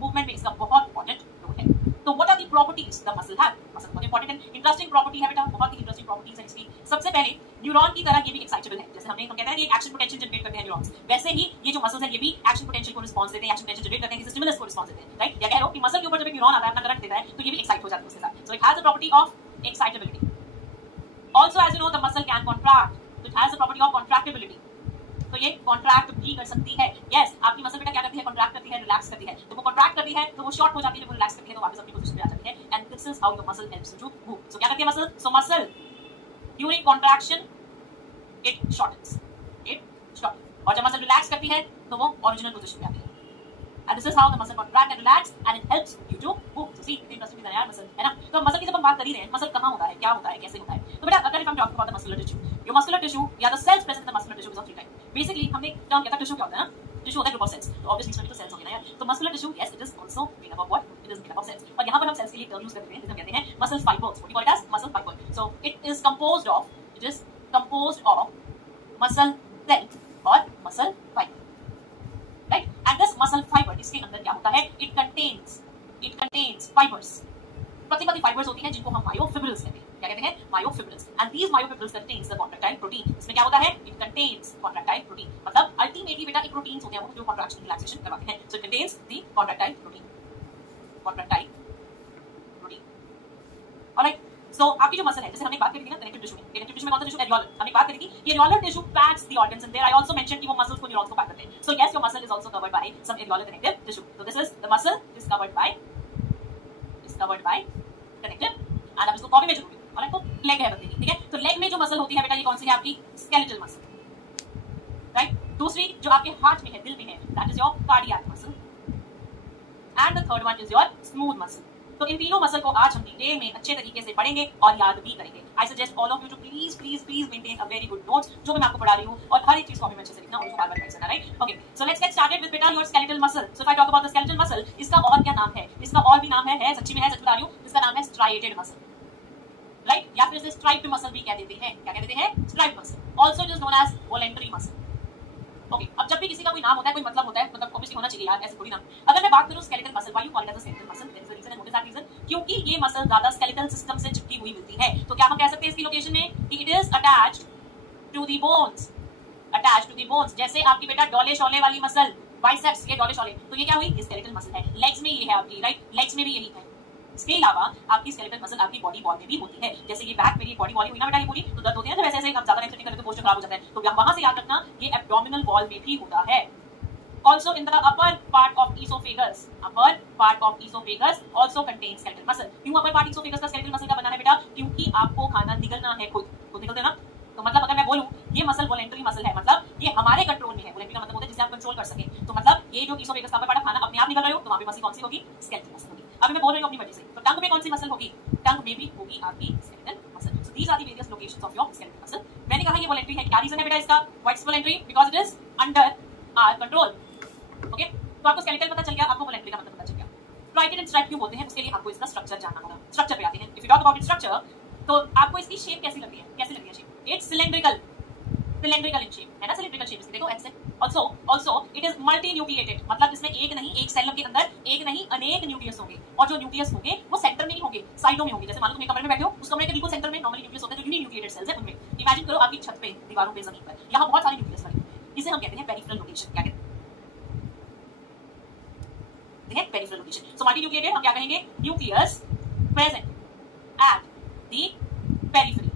movement में इसका बहुत इंपॉर्टेंट रोल है। तो what are the properties the muscle have? muscle बहुत इंपॉर्टेंट है, इंटरेस्टिंग प्रॉपर्टी है बेटा, बहुत ही इंटरेस्टिंग प्रॉपर्टीज है इसकी। सबसे पहले न्यूरॉन की तरह ये भी एक्साइटेबल है, जैसे हम कहते हैं कि एक्शन पोटेंशियल जनरेट करते हैं न्यूरॉन्स, वैसे ही ये जो मसल्स है ये भी एक्शन पोटेंशियल को रिस्पांस देते हैं, एक्शन पोटेंशियल जनरेट करते हैं, किसी स्टिमुलस को रिस्पांस देते हैं, राइट? या कह लो कि मसल के ऊपर जब एक न्यूरॉन आता है, अपना करंट देता है, तो ये भी एक्साइट हो जाता है उसके साथ। So it has the property of excitability. Also, as you know, the muscle can contract. So it has the property of contractibility. तो ये कॉन्ट्रैक्ट भी कर सकती है। यस, आपकी मसल बेटा क्या करती है, कॉन्ट्रैक्ट करती है, रिलैक्स करती है। तो वो कॉन्ट्रैक्ट करती है तो वो शॉर्ट हो जाती है, जब वो रिलैक्स करती है तो वापस अपनी पोजीशन पे आ जाती है, and this is how your muscle helps you to move. So क्या करती है muscle, so muscle during contraction it shortens, और जब मसल रिलैक्स करती है तो वो ओरिजिनल पोजीशन पे आती है, and this is how the muscle contract and relax and it helps you to move. To see, interesting है यार मसल, है ना। तो मसल की जब हम बात कर ही रहे हैं, मसल कहाँ होता है, क्या होता है, कैसे होता है, तो बेटा अगर हम talk about the muscular tissue, your muscular tissue या the cells present in the muscular tissue is of three type. Basically हमने टर्म किया था टिश्यू क्या होता है ना, टिश्यू होता है ग्रुप ऑफ सेल्स, तो ऑब्वियसली इसमें तो सेल्स होंगे ना यार। तो muscular tissue yes it is also made up of what, it is made up of cells. और यहां पर हम सेल्स के लिए टर्म यूज करते हैं जिसे हम कहते हैं muscle fibres, what you call it as muscle fibre. So it is composed of muscle cell और muscle fibre, right. And this muscle fibre, इसके अंदर क्या होता है, इट कंटेन्स फाइबर्स, प्रतिपति फाइबर्स होती हैं जिनको हम मायोफिब्रिल्स कहते हैं। क्या कहते हैं, myofibrils. And these myofibrils contains the contractile protein. इसमें क्या होता है, इट कंटेन्स कॉन्ट्रैक्टाइल प्रोटीन, मतलब अल्टीमेटली बेटा एक प्रोटीन्स होते हैं वो जो कॉन्ट्रैक्शन रिलैक्सेशन करवाते हैं। So it contains the contractile protein, alright. So आपकी जो मसल है, जैसे हमने बात करी थी ना कनेक्टिव टिश्यू में, कनेक्टिव टिश्यू में कौन सा टिश्यू, एरियोलर, हमने बात करी थी ये areolar tissue packs the organs and there I also mention कि वो मसल्स को न्यूरॉन्स को पैक करते हैं। So yes your muscle is also covered by some areolar connective tissue. So this is the muscle is covered by connective, and अब इसको copy में जरूरी, ऑलराइट। तो लेग है बंदे की, ठीक है। तो लेग में जो मसल होती है बेटा ये कौन सी है, आपकी स्केलेटल मसल, राइट। दूसरी जो आपके हार्ट में है, दिल में है, that is your cardiac muscle, and the third one is your smooth muscle. तो इन तीनों मसल को आज हम डिटेल में अच्छे तरीके से पढ़ेंगे और याद भी करेंगे। I suggest all of you to please maintain a very good notes, जो मैं आपको पढ़ा रही हूँ, और हर एक चीज कॉपी में अच्छे से लिखना और उसको बार-बार रिवाइज करना, right. Okay, so let's get started with बेटा your skeletal muscle. So if I talk about the skeletal muscle, इसका और क्या नाम है, इसका और भी नाम है सच्ची में है, सच बता रही हूँ, इसका नाम है स्ट्राइएटेड मसल, राइट, या फिर इसे स्ट्राइप्ड मसल भी कह देते हैं। क्या कहते हैं, striped muscle. Also it is known as voluntary muscle. Okay, अब जब भी किसी का कोई नाम होता है, कोई मतलब होता है, मतलब ऑब्वियसली होना चाहिए यार, ऐसे थोड़ी ना। अगर मैं बात करूं skeletal muscle, why you call it as skeletal muscle, there is a reason and what is that reason, क्योंकि ये मसल ज्यादा स्केलेटल सिस्टम से चिपकी हुई मिलती है। तो क्या हम कह सकते हैं इसकी लोकेशन में कि it is attached to the bones, जैसे आपकी बेटा डोले शोले वाली मसल, बाइसेप्स, ये डोले शोले, तो ये क्या हुई, ये स्केलेटल मसल है। लेग्स में ये है आपकी, राइट, लेग्स में भी यही है। इसके अलावा आपकी स्केलेटल मसल आपकी बॉडी वॉल में भी होती है, जैसे ये बैक मेरी बॉडी वॉल हुई ना बेटा, ये पूरी तो दर्द होती है ना, वैसे ऐसे हम ज्यादा एक्सरसाइज करते तो पोस्चर खराब हो जाता है, तो वहां से याद रखना ये एब्डोमिनल वॉल में भी होता है। Also in the upper part of esophagus also contains skeletal muscle. क्यों upper part esophagus का skeletal muscle का बना है बेटा, क्योंकि आपको खाना निगलना है, खुद निगल देना। तो मतलब अगर मैं बोलूं ये मसल वॉलेंटरी मसल है, मतलब ये हमारे कंट्रोल में है। वॉलेंटरी का मतलब होता है जिसे आप कंट्रोल कर सकें, तो मतलब ये जो esophagus का upper part खाना अपने आप निकल रही हो, तो वहां पे मसल कौन सी होगी, skeletal muscle होगी। अभी मैं बोल रही हूँ अपनी मर्जी से, तो टंग में कौन सी मसल होगी, टंग में भी होगी आपकी skeletal muscle. So these are the various locations of your skeletal muscle. मैंने कहा ये वॉलेंटरी है, क्या रीजन है बेटा इसका, why it's voluntary, because it is under our control. Okay, तो आपको स्केलेटल पता चल गया, आपको वॉलेंटरी का मतलब पता चल गया। स्ट्राइकेड एंड स्ट्राइप क्यों बोलते हैं, उसके लिए आपको इसका स्ट्रक्चर जानना होगा। स्ट्रक्चर पे आते हैं। If you talk about it structure, तो आपको इसकी शेप कैसी लगती है, कैसी लगती है shape, it's cylindrical in shape, है ना, सिलेंड्रिकल शेप इसकी, देखो ऐसे। Also it is multi nucleated, मतलब इसमें एक नहीं, एक सेल के अंदर एक नहीं अनेक न्यूक्लियस होंगे, और जो न्यूक्लियस होंगे वो सेंटर में नहीं होंगे, साइडों में होंगे। जैसे मान लो तुम एक कमरे में बैठे हो, उस कमरे के बिल्कुल सेंटर में नॉर्मली न्यूक्लियस होता है, जो यूनिन्यूक्लिएटेड सेल्स है उनमें। इमेजिन करो आपकी छत पे, दीवारों पे, जमीन पर, यहाँ बहुत सारे न्यूक्लियस पड़े हैं, इसे हम कहते हैं पेरिफेरल लोकेशन। क्या कहते हैं, पेरिफेरल लोकेशन। सो मल्टीन्यूक्लिएटेड हम क्या कहेंगे, nucleus present at the periphery,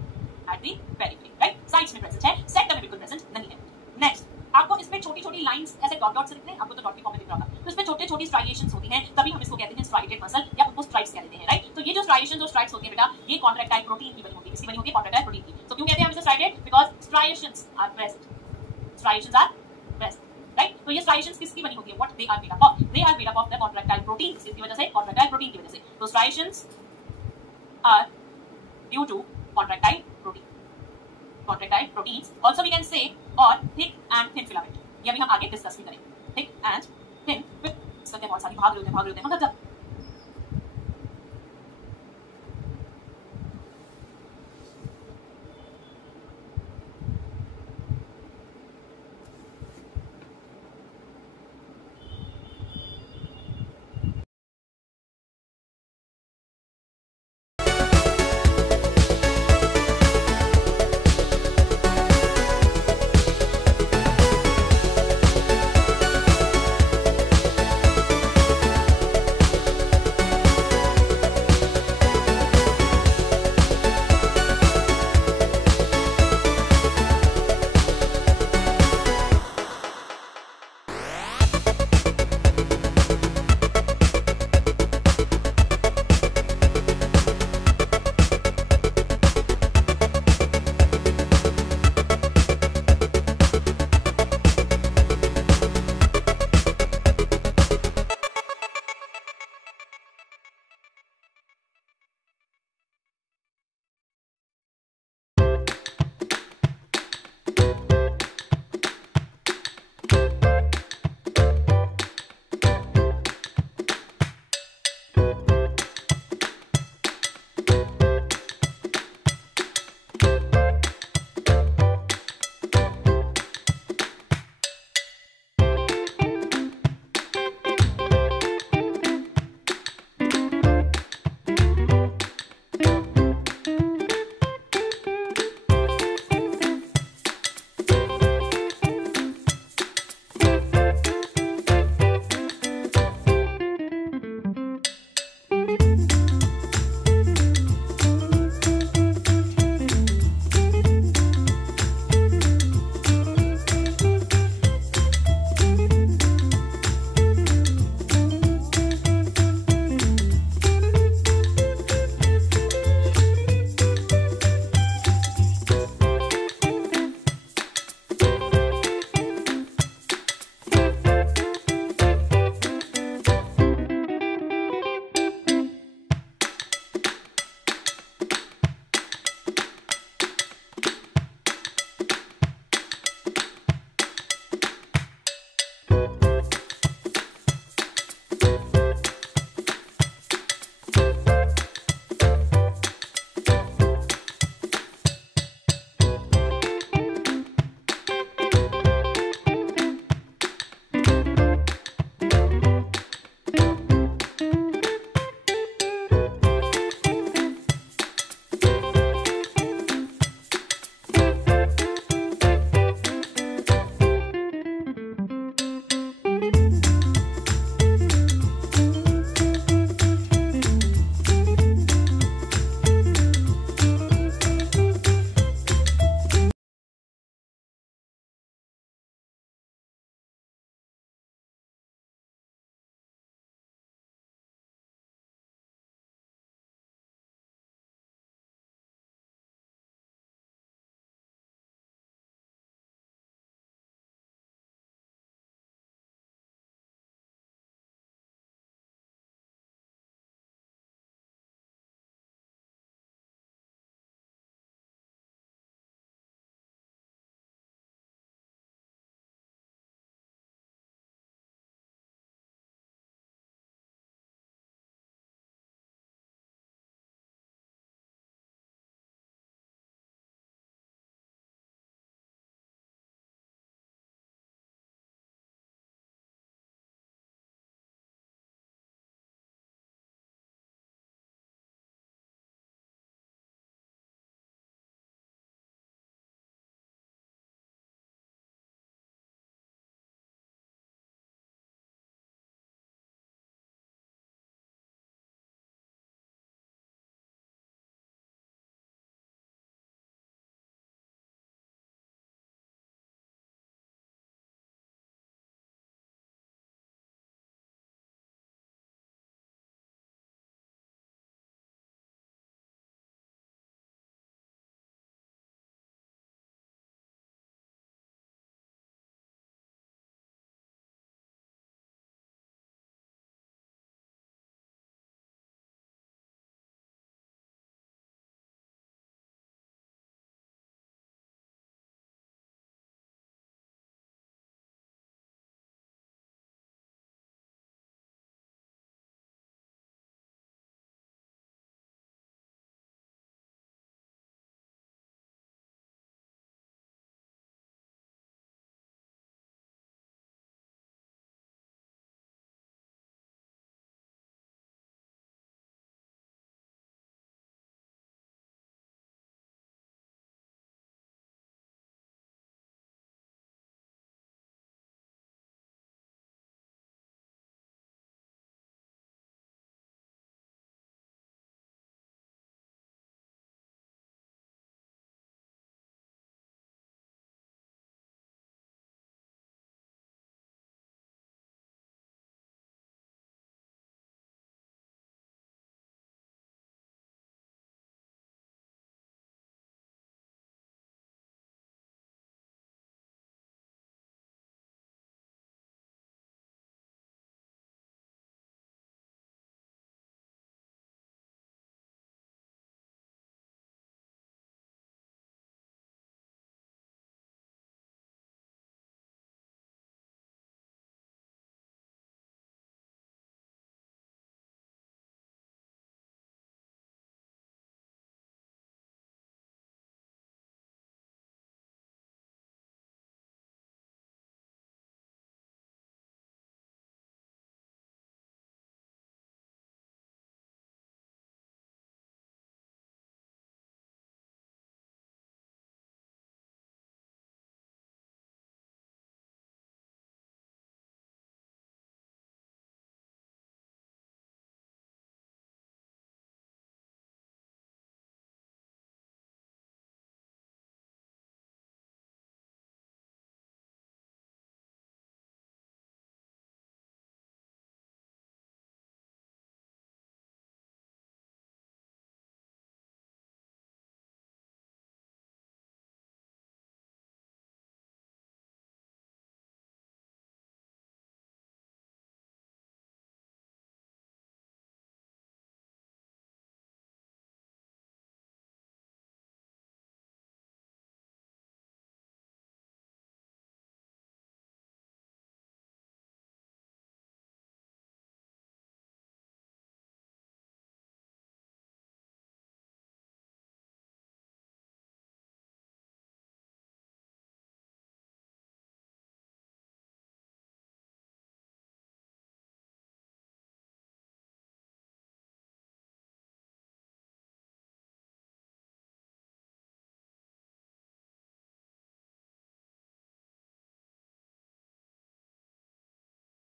right, sides में प्रेजेंट है, सेंटर में बिल्कुल प्रेजेंट नहीं है। नेक्स्ट, आपको इसमें छोटी-छोटी लाइंस ऐसे डॉट से दिखते हैं, आपको तो डॉट की फॉर्म में दिख रहा होगा, तो इसमें छोटी-छोटी स्ट्राइएशंस होती हैं, तभी हम इसको कहते हैं स्ट्राइएटेड मसल, या उनको स्ट्राइप्स कह देते हैं, राइट। तो ये जो स्ट्राइएशंस और स्ट्राइप्स होती है बेटा, ये कॉन्ट्रैक्टाइल प्रोटीन की बनी होती है, किसकी बनी होती है, कॉन्ट्रैक्टाइल प्रोटीन की। तो क्यों कहते हैं हम इसे striated, because striations are present, right. तो ये स्ट्राइएशंस किसकी बनी होती है, what they are made up of, they are made up of the contractile protein, इसकी वजह से, कॉन्ट्रैक्टाइल प्रोटीन की वजह से। तो striations are due to contractile proteins, also we can say, or thick and thin filament, ये भी हम आगे डिस्कस भी करेंगे। थिक एंड थिन, इसका बहुत सारी भाग रहे होते हैं, मतलब जब